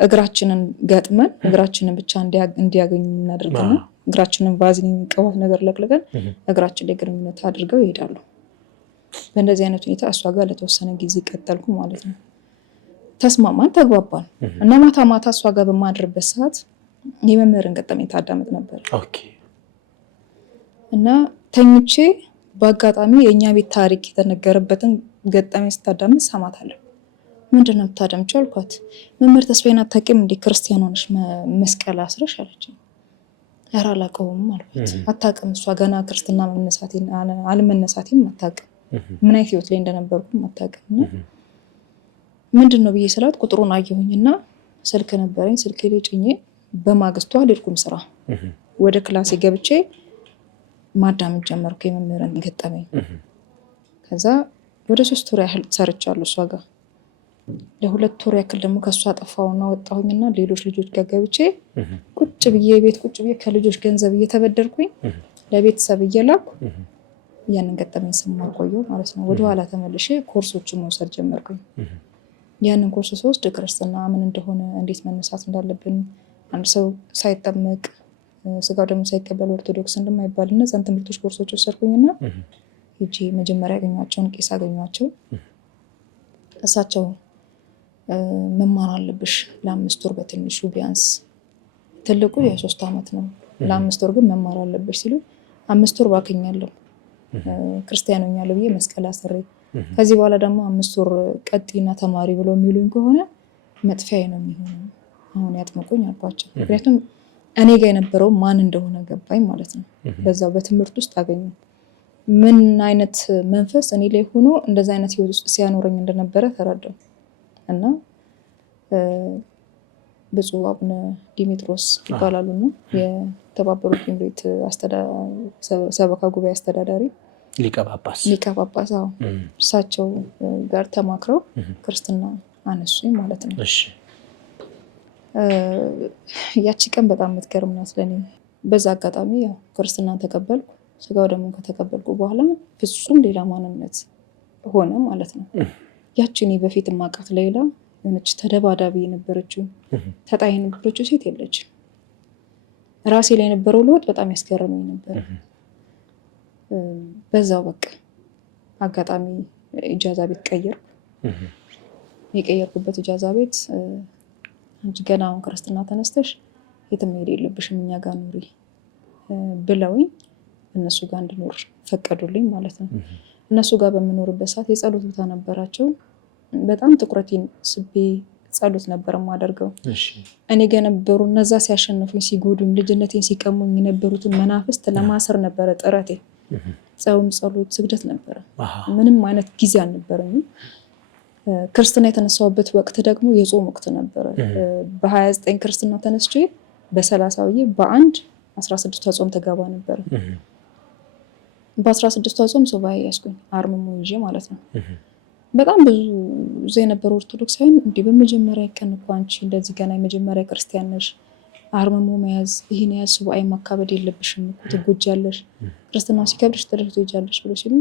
እግራችንን ገጥመን እግራችንን ብቻ እንዲያገኙ እናደርግና እግራችንን ቫዝሊን ቅባት ነገር ለቅልቀን እግራችን ላይ ግንኙነት አድርገው ይሄዳሉ። በእንደዚህ አይነት ሁኔታ እሷ ጋር ለተወሰነ ጊዜ ቀጠልኩ ማለት ነው። ተስማማን፣ ተግባባን እና ማታ ማታ እሷ ጋር በማድርበት ሰዓት የመምህርን ገጠመኝ ታዳምጥ ነበር። እና ተኝቼ በአጋጣሚ የእኛ ቤት ታሪክ የተነገረበትን ገጠመኝ ስታዳምጥ ሰማታለሁ። ምንድን ነው የምታዳምጪው አልኳት። መምህር ተስፋዬን አታውቂም እንዴ? ክርስቲያን ሆነሽ መስቀል አስረሽ አለችኝ። ኧረ አላውቀውም አልኳት። አታውቅም እሷ ገና ክርስትና አለመነሳቴም አታውቅም፣ ምን አይነት ህይወት ላይ እንደነበርኩም አታውቅም። ምንድን ነው ብዬ ስላት ቁጥሩን አየሁኝና ስልክ ነበረኝ፣ ስልኬ ላይ ጭኜ በማግስቱ አልሄድኩም ስራ። ወደ ክላሴ ገብቼ ማዳመጥ ጀመርኩ የመምህርን ገጠመኝ። ከዛ ወደ 3 ወር ያህል ሰርቻለሁ እሷ ጋር። ለ2 ወር ያክል ደግሞ ከእሷ ጠፋውና ወጣሁኝና ሌሎች ልጆች ጋር ገብቼ ቁጭ ብዬ ከልጆች ገንዘብ እየተበደርኩኝ ለቤተሰብ እየላኩ ያንን ገጠመኝ ስማር ቆየሁ ማለት ነው። ወደኋላ ተመልሼ ኮርሶችን መውሰድ ጀመርኩኝ። ያንን ኮርስ ስወስድ ክርስትና ምን እንደሆነ፣ እንዴት መነሳት እንዳለብን፣ አንድ ሰው ሳይጠመቅ ስጋው ደግሞ ሳይቀበል ኦርቶዶክስ እንደማይባል እነዛን ትምህርቶች ኮርሶች ወሰድኩኝና ሂጄ መጀመሪያ ያገኟቸውን ቄስ አገኟቸው። እሳቸው መማር አለብሽ ለ5 ወር በትንሹ ቢያንስ፣ ትልቁ የ3 ዓመት ነው፣ ለ5 ወር ግን መማር አለብሽ ሲሉ 5 ወር ባክኛለሁ፣ ክርስቲያን ሆኛለሁ ብዬ መስቀል አስሬ ከዚህ በኋላ ደግሞ 5 ወር ቀጥይና ተማሪ ብለው የሚሉኝ ከሆነ መጥፊያዬ ነው የሚሆነው፣ አሁን ያጥምቁኝ አልኳቸው። ምክንያቱም እኔ ጋር የነበረው ማን እንደሆነ ገባኝ ማለት ነው። በዛው በትምህርት ውስጥ አገኘ ምን አይነት መንፈስ እኔ ላይ ሆኖ እንደዛ አይነት ህይወት ውስጥ ሲያኖረኝ እንደነበረ ተረዳው እና ብፁዕ አቡነ ዲሜጥሮስ ይባላሉ ነው የተባበሩት ኤምሬት ሰበካ ጉባኤ አስተዳዳሪ ሊቀ ጳጳስ እሳቸው ጋር ተማክረው ክርስትና አነሱኝ ማለት ነው። ያቺ ቀን በጣም የምትገርም ናት ለኔ። በዛ አጋጣሚ ያው ክርስትናን ተቀበልኩ። ስጋው ደግሞ ከተቀበልኩ በኋላ ፍጹም ሌላ ማንነት ሆነ ማለት ነው። ያቺ እኔ በፊት ማቃት ሌላ የሆነች ተደባዳቢ የነበረችው ተጣይ የነበረችው ሴት የለችም። ራሴ ላይ የነበረው ለውጥ በጣም ያስገርመኝ ነበር። በዛው በቃ አጋጣሚ ኢጃዛ ቤት ቀየርኩ። የቀየርኩበት ኢጃዛ ቤት አንቺ ገና አሁን ክርስትና ተነስተሽ የትም መሄድ የለብሽም እኛ ጋር ኑሪ ብለውኝ እነሱ ጋር እንድኖር ፈቀዱልኝ ማለት ነው። እነሱ ጋር በምኖርበት ሰዓት የጸሎት ቦታ ነበራቸው። በጣም ትኩረቴን ስቤ ጸሎት ነበር የማደርገው። እኔ ጋር ነበሩ እነዛ ሲያሸንፉኝ ሲጎዱኝ ልጅነቴን ሲቀሙኝ የነበሩትን መናፍስት ለማሰር ነበረ ጥረቴ። ጾም፣ ጸሎት፣ ስግደት ነበረ። ምንም አይነት ጊዜ አልነበረኝም። ክርስትና የተነሳሁበት ወቅት ደግሞ የጾም ወቅት ነበረ። በ29 ክርስትና ተነስቼ በ30 በአንድ 16ቷ ጾም ተገባ ነበረ። በ16ቷ ጾም ሱባኤ ያስኩኝ አርምሞ ይዤ ማለት ነው። በጣም ብዙ የነበሩ ኦርቶዶክሳውያን እንዲህ በመጀመሪያ ቀን እኮ አንቺ እንደዚህ ገና የመጀመሪያ ክርስቲያን ነሽ፣ አርምሞ መያዝ ይህን ያዝ ሱባኤ ማካበድ የለብሽም እኮ ትጎጃለሽ፣ ክርስትና ሲከብድሽ ጥለሽ ትሄጃለሽ ብሎ ሲሉ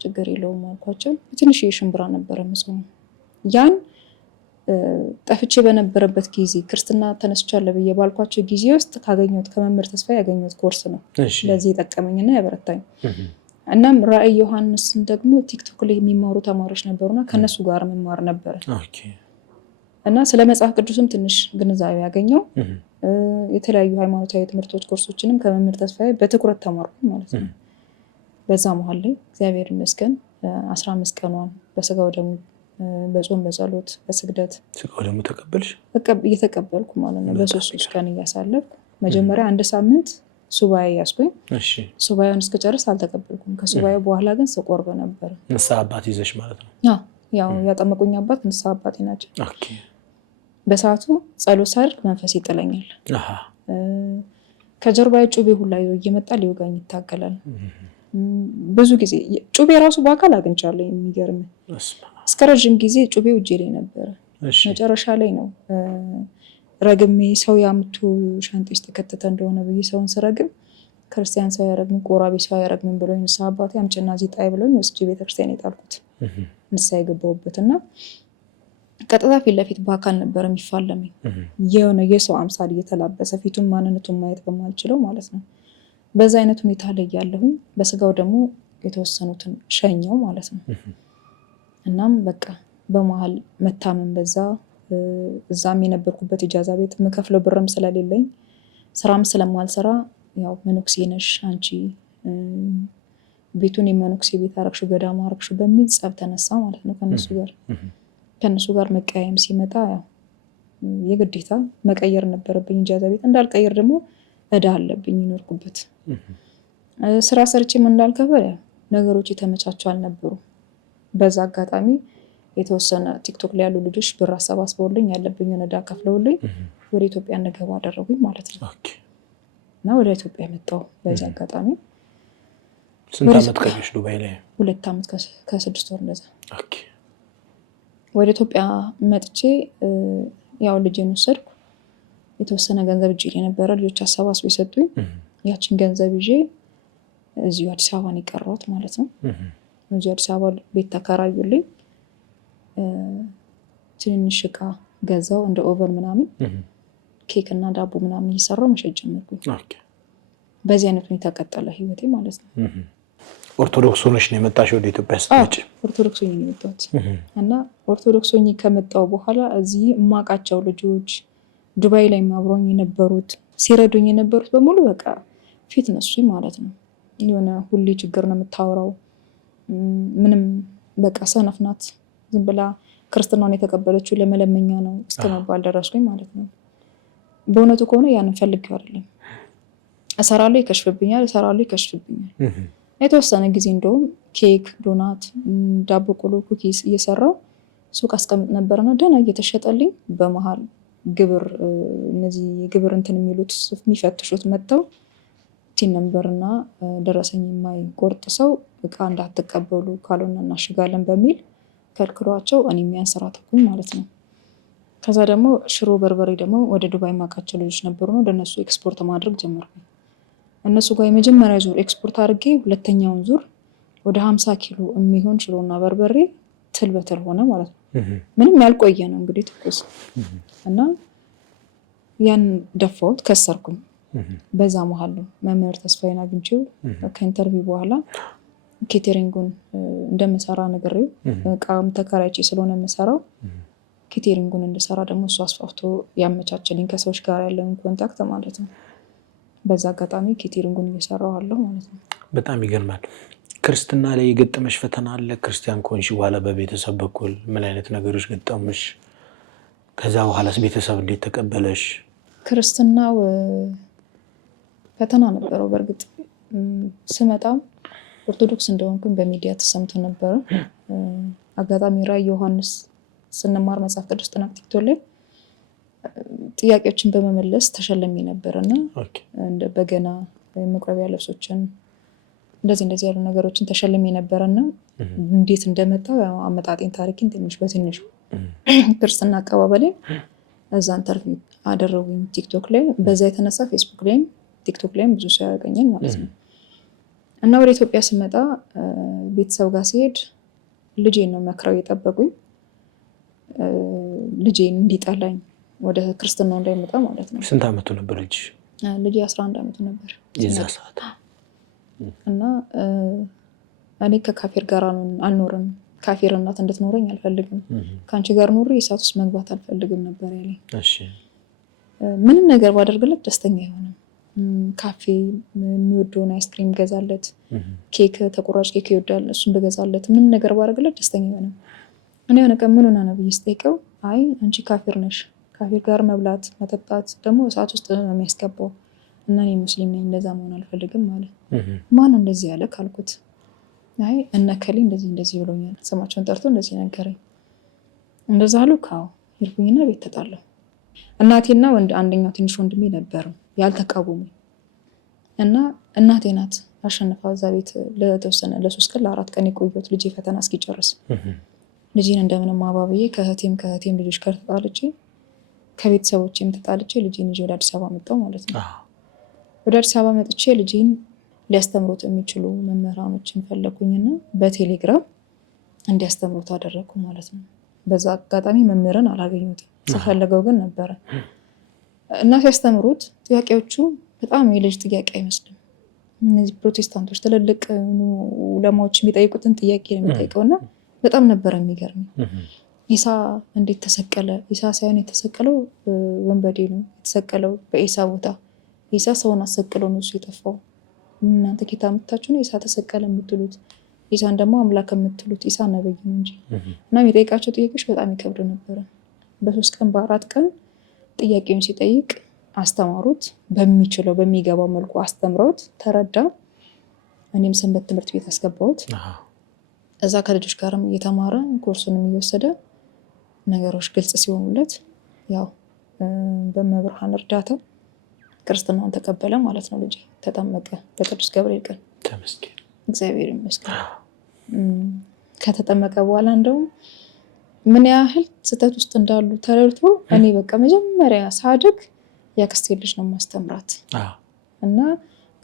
ችግር የለውም አልኳቸው። ትንሽ የሽምብራ ነበረ ምጽሙ። ያን ጠፍቼ በነበረበት ጊዜ ክርስትና ተነስቻለሁ ብዬ ባልኳቸው ጊዜ ውስጥ ካገኘሁት ከመምህር ተስፋ ያገኘሁት ኮርስ ነው ለዚህ የጠቀመኝና ያበረታኝ። እናም ራዕይ ዮሐንስን ደግሞ ቲክቶክ ላይ የሚማሩ ተማሪዎች ነበሩና ከነሱ ጋር መማር ነበረ እና ስለ መጽሐፍ ቅዱስም ትንሽ ግንዛቤ ያገኘው የተለያዩ ሃይማኖታዊ ትምህርቶች ኮርሶችንም ከመምህር ተስፋዬ በትኩረት ተማርኩ ማለት ነው። በዛ መሀል ላይ እግዚአብሔር ይመስገን 15 ቀኗን በስጋው ደግሞ በጾም በጸሎት በስግደት ስጋው ደግሞ ተቀበልሽ? እየተቀበልኩ ማለት ነው። በ3 ቀን እያሳለፍኩ መጀመሪያ 1 ሳምንት ሱባኤ ያስኩኝ። ሱባኤውን እስከጨርስ አልተቀበልኩም። ከሱባኤው በኋላ ግን ስቆርብ ነበር። ንስሐ አባት ይዘሽ ማለት ነው? ያው ያጠመቁኝ አባት ንስሐ አባቴ ናቸው። በሰዓቱ ጸሎት ሳድርግ መንፈስ ይጥለኛል። ከጀርባዬ ጩቤ ሁላ እየመጣ ሊወጋኝ ይታገላል። ብዙ ጊዜ ጩቤ ራሱ በአካል አግኝቻለሁ። የሚገርም እስከ ረዥም ጊዜ ጩቤው እጄ ላይ ነበረ። መጨረሻ ላይ ነው ረግሜ ሰው ያምቱ ሻንጤ ውስጥ ተከተተ እንደሆነ ብዬ ሰውን ስረግም ክርስቲያን ሰው ያረግም ቆራቢ ሰው ያረግም ብሎኝ ንስሐ አባቴ አምጪና እዚህ ጣይ ብሎኝ ወስጄ ቤተክርስቲያን የጣልኩት ንስሐ የገባሁበት እና ቀጥታ ፊት ለፊት በአካል ነበር የሚፋለመኝ። የሆነ የሰው አምሳል እየተላበሰ ፊቱን ማንነቱን ማየት በማልችለው ማለት ነው። በዛ አይነት ሁኔታ ላይ ያለሁኝ በስጋው ደግሞ የተወሰኑትን ሸኘው ማለት ነው። እናም በቃ በመሀል መታመን በዛ። እዛም የነበርኩበት ኢጃዛ ቤት የምከፍለው ብርም ስለሌለኝ ስራም ስለማልሰራ ያው መነኩሴ ነሽ አንቺ ቤቱን የመነኩሴ ቤት አረግሹ ገዳም አረግሹ በሚል ጸብ ተነሳ ማለት ነው ከነሱ ጋር መቀያየም ሲመጣ ያው የግዴታ መቀየር ነበረብኝ ኢጃዛ ቤት። እንዳልቀየር ደግሞ እዳ አለብኝ ይኖርኩበት። ስራ ሰርቼም እንዳልከበር ነገሮች የተመቻቸው አልነበሩ። በዛ አጋጣሚ የተወሰነ ቲክቶክ ላይ ያሉ ልጆች ብር አሰባስበውልኝ ያለብኝን እዳ ከፍለውልኝ ወደ ኢትዮጵያ እንገባ አደረጉኝ ማለት ነው። እና ወደ ኢትዮጵያ መጣሁ በዚህ አጋጣሚ። ስንት ዓመት ቆየሽ ዱባይ ላይ? 2 ዓመት ከ6 ወር እንደዛ። ወደ ኢትዮጵያ መጥቼ ያው ልጄን ወሰድኩ። የተወሰነ ገንዘብ እጅ የነበረ ልጆች አሰባስበው የሰጡኝ ያችን ገንዘብ ይዤ እዚሁ አዲስ አበባ ነው የቀረሁት ማለት ነው። እዚሁ አዲስ አበባ ቤት ተከራዩልኝ። ትንንሽ እቃ ገዛው እንደ ኦቨን ምናምን ኬክ እና ዳቦ ምናምን እየሰራው መሸጥ ጀመርኩኝ። በዚህ አይነት ሁኔታ ቀጠለ ህይወቴ ማለት ነው። ኦርቶዶክስ ሆነሽ ነው የመጣሽ ወደ ኢትዮጵያ ስትመጪ? ኦርቶዶክስ ሆኜ ነው የመጣሁት እና ኦርቶዶክስ ሆኜ ከመጣሁ በኋላ እዚህ የማውቃቸው ልጆች ዱባይ ላይ አብረውኝ የነበሩት ሲረዱኝ የነበሩት በሙሉ በቃ ፊት ነሱኝ ማለት ነው። የሆነ ሁሌ ችግር ነው የምታወራው፣ ምንም በቃ ሰነፍ ናት፣ ዝም ብላ ክርስትናውን የተቀበለችው ለመለመኛ ነው እስከመባል ደረስኩኝ ማለት ነው። በእውነቱ ከሆነ ያንን ፈልጌው አይደለም። እሰራለሁ ይከሽፍብኛል፣ እሰራለሁ ይከሽፍብኛል። የተወሰነ ጊዜ እንደውም ኬክ፣ ዶናት፣ ዳቦ ቆሎ፣ ኩኪስ እየሰራው ሱቅ አስቀምጥ ነበርና ደህና እየተሸጠልኝ በመሀል ግብር እነዚህ የግብር እንትን የሚሉት የሚፈትሹት መጥተው ቲን ነምበርና ደረሰኝ የማይቆርጥ ሰው እቃ እንዳትቀበሉ ካልሆነ እናሽጋለን በሚል ከልክሏቸው እኔ የሚያንሰራተኩኝ ማለት ነው። ከዛ ደግሞ ሽሮ በርበሬ ደግሞ ወደ ዱባይ ማቃቸው ልጆች ነበሩ ነው ወደነሱ ኤክስፖርት ማድረግ ጀመርኩኝ። እነሱ ጋር የመጀመሪያ ዙር ኤክስፖርት አድርጌ ሁለተኛውን ዙር ወደ 50 ኪሎ የሚሆን ሽሮና በርበሬ ትል በትል ሆነ ማለት ነው። ምንም ያልቆየ ነው እንግዲህ ትኩስ እና ያን ደፋሁት፣ ከሰርኩኝ። በዛ መሀል ነው መምህር ተስፋዬን አግኝቼው ከኢንተርቪው በኋላ ኬተሪንጉን እንደምሰራ ነግሬው እቃም ተከራይቼ ስለሆነ የምሰራው ኬተሪንጉን እንድሰራ ደግሞ እሱ አስፋፍቶ ያመቻቸልኝ ከሰዎች ጋር ያለውን ኮንታክት ማለት ነው። በዛ አጋጣሚ ኬተሪንጉን እየሰራሁ አለሁ ማለት ነው። በጣም ይገርማል። ክርስትና ላይ የገጠመሽ ፈተና አለ? ክርስቲያን ከሆንሽ በኋላ በቤተሰብ በኩል ምን አይነት ነገሮች ገጠሙሽ? ከዛ በኋላስ ቤተሰብ እንዴት ተቀበለሽ? ክርስትናው ፈተና ነበረው። በእርግጥ ስመጣም ኦርቶዶክስ እንደሆንኩኝ በሚዲያ ተሰምቶ ነበረ። አጋጣሚ ራዕይ ዮሐንስ ስንማር መጽሐፍ ቅዱስ ጥናት ቲክቶክ ላይ ጥያቄዎችን በመመለስ ተሸለሚ ነበርና እንደ በገና መቁረቢያ ልብሶችን እንደዚህ ያሉ ነገሮችን ተሸልሜ ነበርና እንዴት እንደመጣው አመጣጤን ታሪክን ትንሽ በትንሹ ክርስትና አቀባበሌ እዛ ኢንተርቪው አደረጉኝ ቲክቶክ ላይ። በዛ የተነሳ ፌስቡክ ላይም ቲክቶክ ላይም ብዙ ሰው ያገኘኝ ማለት ነው። እና ወደ ኢትዮጵያ ስመጣ ቤተሰብ ጋር ሲሄድ ልጄን ነው መክረው የጠበቁኝ። ልጄን እንዲጠላኝ ወደ ክርስትናው እንዳይመጣ ማለት ነው። ስንት አመቱ ነበር ልጅ? ልጄ 11 አመቱ ነበር የዛ ሰዓት። እና እኔ ከካፊር ጋር አልኖርም፣ ካፊር እናት እንድትኖረኝ አልፈልግም፣ ከአንቺ ጋር ኖሬ የእሳት ውስጥ መግባት አልፈልግም ነበር ያለኝ። ምንም ነገር ባደርግለት ደስተኛ አይሆንም። ካፌ የሚወደውን አይስክሪም ገዛለት፣ ኬክ ተቆራጭ ኬክ ይወዳል፣ እሱን በገዛለት ምንም ነገር ባደርግለት ደስተኛ አይሆንም። እኔ የሆነ ቀን ምን ሆና ነው ብዬ ስጠይቀው አይ አንቺ ካፊር ነሽ፣ ካፊር ጋር መብላት መጠጣት ደግሞ እሳት ውስጥ ነው የሚያስገባው እና እኔ ሙስሊም ነኝ፣ እንደዛ መሆን አልፈልግም ማለት። ማን እንደዚህ ያለ ካልኩት አይ እነከሌ እንደዚህ ብሎኛል፣ ስማቸውን ጠርቶ እንደዚህ ነገረኝ። እንደዛ አሉ። ካው ይርኩኝና ቤት ተጣላሁ። እናቴና አንደኛው ትንሽ ወንድሜ ነበሩ ያልተቃወሙ እና እናቴ ናት አሸንፋ እዛ ቤት ለተወሰነ ለ3 ቀን ለ4 ቀን የቆየሁት ልጄ ፈተና እስኪጨርስ። ልጄን እንደምንም አባብዬ ከእህቴም ልጆች ጋር ተጣልቼ ከቤተሰቦቼም ተጣልቼ ልጄን ይዤ ወደ አዲስ አበባ መጣሁ ማለት ነው። ወደ አዲስ አበባ መጥቼ ልጄን ሊያስተምሩት የሚችሉ መምህራኖችን ፈለኩኝና በቴሌግራም እንዲያስተምሩት አደረግኩ ማለት ነው። በዛ አጋጣሚ መምህርን አላገኙትም፣ ስፈልገው ግን ነበረ እና ሲያስተምሩት ጥያቄዎቹ በጣም የልጅ ጥያቄ አይመስልም። እነዚህ ፕሮቴስታንቶች ትልልቅ ዑለማዎች የሚጠይቁትን ጥያቄ ነው የሚጠይቀውና በጣም ነበረ የሚገርም። ኢሳ እንዴት ተሰቀለ? ኢሳ ሳይሆን የተሰቀለው ወንበዴ ነው የተሰቀለው በኢሳ ቦታ። ኢሳ ሰውን አሰቅለው ነው እሱ የጠፋው። እናንተ ጌታ የምታችሁ ነው ኢሳ ተሰቀለ የምትሉት፣ ኢሳን ደግሞ አምላክ የምትሉት፣ ኢሳ ነብይ ነው እንጂ። እና የሚጠይቃቸው ጥያቄዎች በጣም ይከብድ ነበረ። በ3 ቀን በ4 ቀን ጥያቄውን ሲጠይቅ አስተማሩት። በሚችለው በሚገባው መልኩ አስተምረውት ተረዳ። እኔም ሰንበት ትምህርት ቤት አስገባሁት። እዛ ከልጆች ጋርም እየተማረ ኮርሱንም እየወሰደ ነገሮች ግልጽ ሲሆኑለት ያው በመብርሃን እርዳታ ክርስትናውን ተቀበለ ማለት ነው። ልጅ ተጠመቀ በቅዱስ ገብርኤል ቀን። ተመስገን፣ እግዚአብሔር ይመስገን። ከተጠመቀ በኋላ እንደውም ምን ያህል ስህተት ውስጥ እንዳሉ ተረድቶ እኔ በቃ መጀመሪያ ሳድግ ያክስቴ ልጅ ነው ማስተምራት እና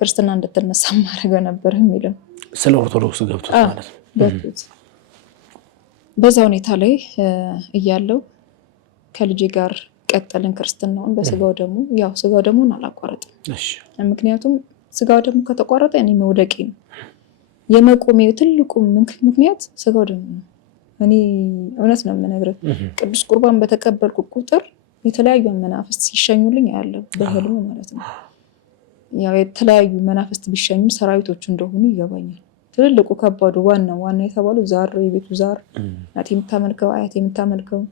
ክርስትና እንድትነሳ ማድረግ ነበር የሚለው ስለ ኦርቶዶክስ ገብቶት ማለት ነው። በዛ ሁኔታ ላይ እያለው ከልጄ ጋር ቀጠልን ክርስትናውን በስጋው ደግሞ ያው ስጋው ደግሞ አላቋረጥም። ምክንያቱም ስጋው ደግሞ ከተቋረጠ እኔ መውደቄ ነው። የመቆሜ ትልቁ ምክንያት ስጋው ደግሞ ነው። እኔ እውነት ነው የምነግርህ፣ ቅዱስ ቁርባን በተቀበልኩ ቁጥር የተለያዩ መናፍስት ሲሸኙልኝ ያለው በህልም ማለት ነው። ያው የተለያዩ መናፍስት ቢሸኙም ሰራዊቶቹ እንደሆኑ ይገባኛል። ትልልቁ ከባዱ ዋና የተባሉ ዛር የቤቱ ዛር እናቴ የምታመልከው አያቴ የምታመልከው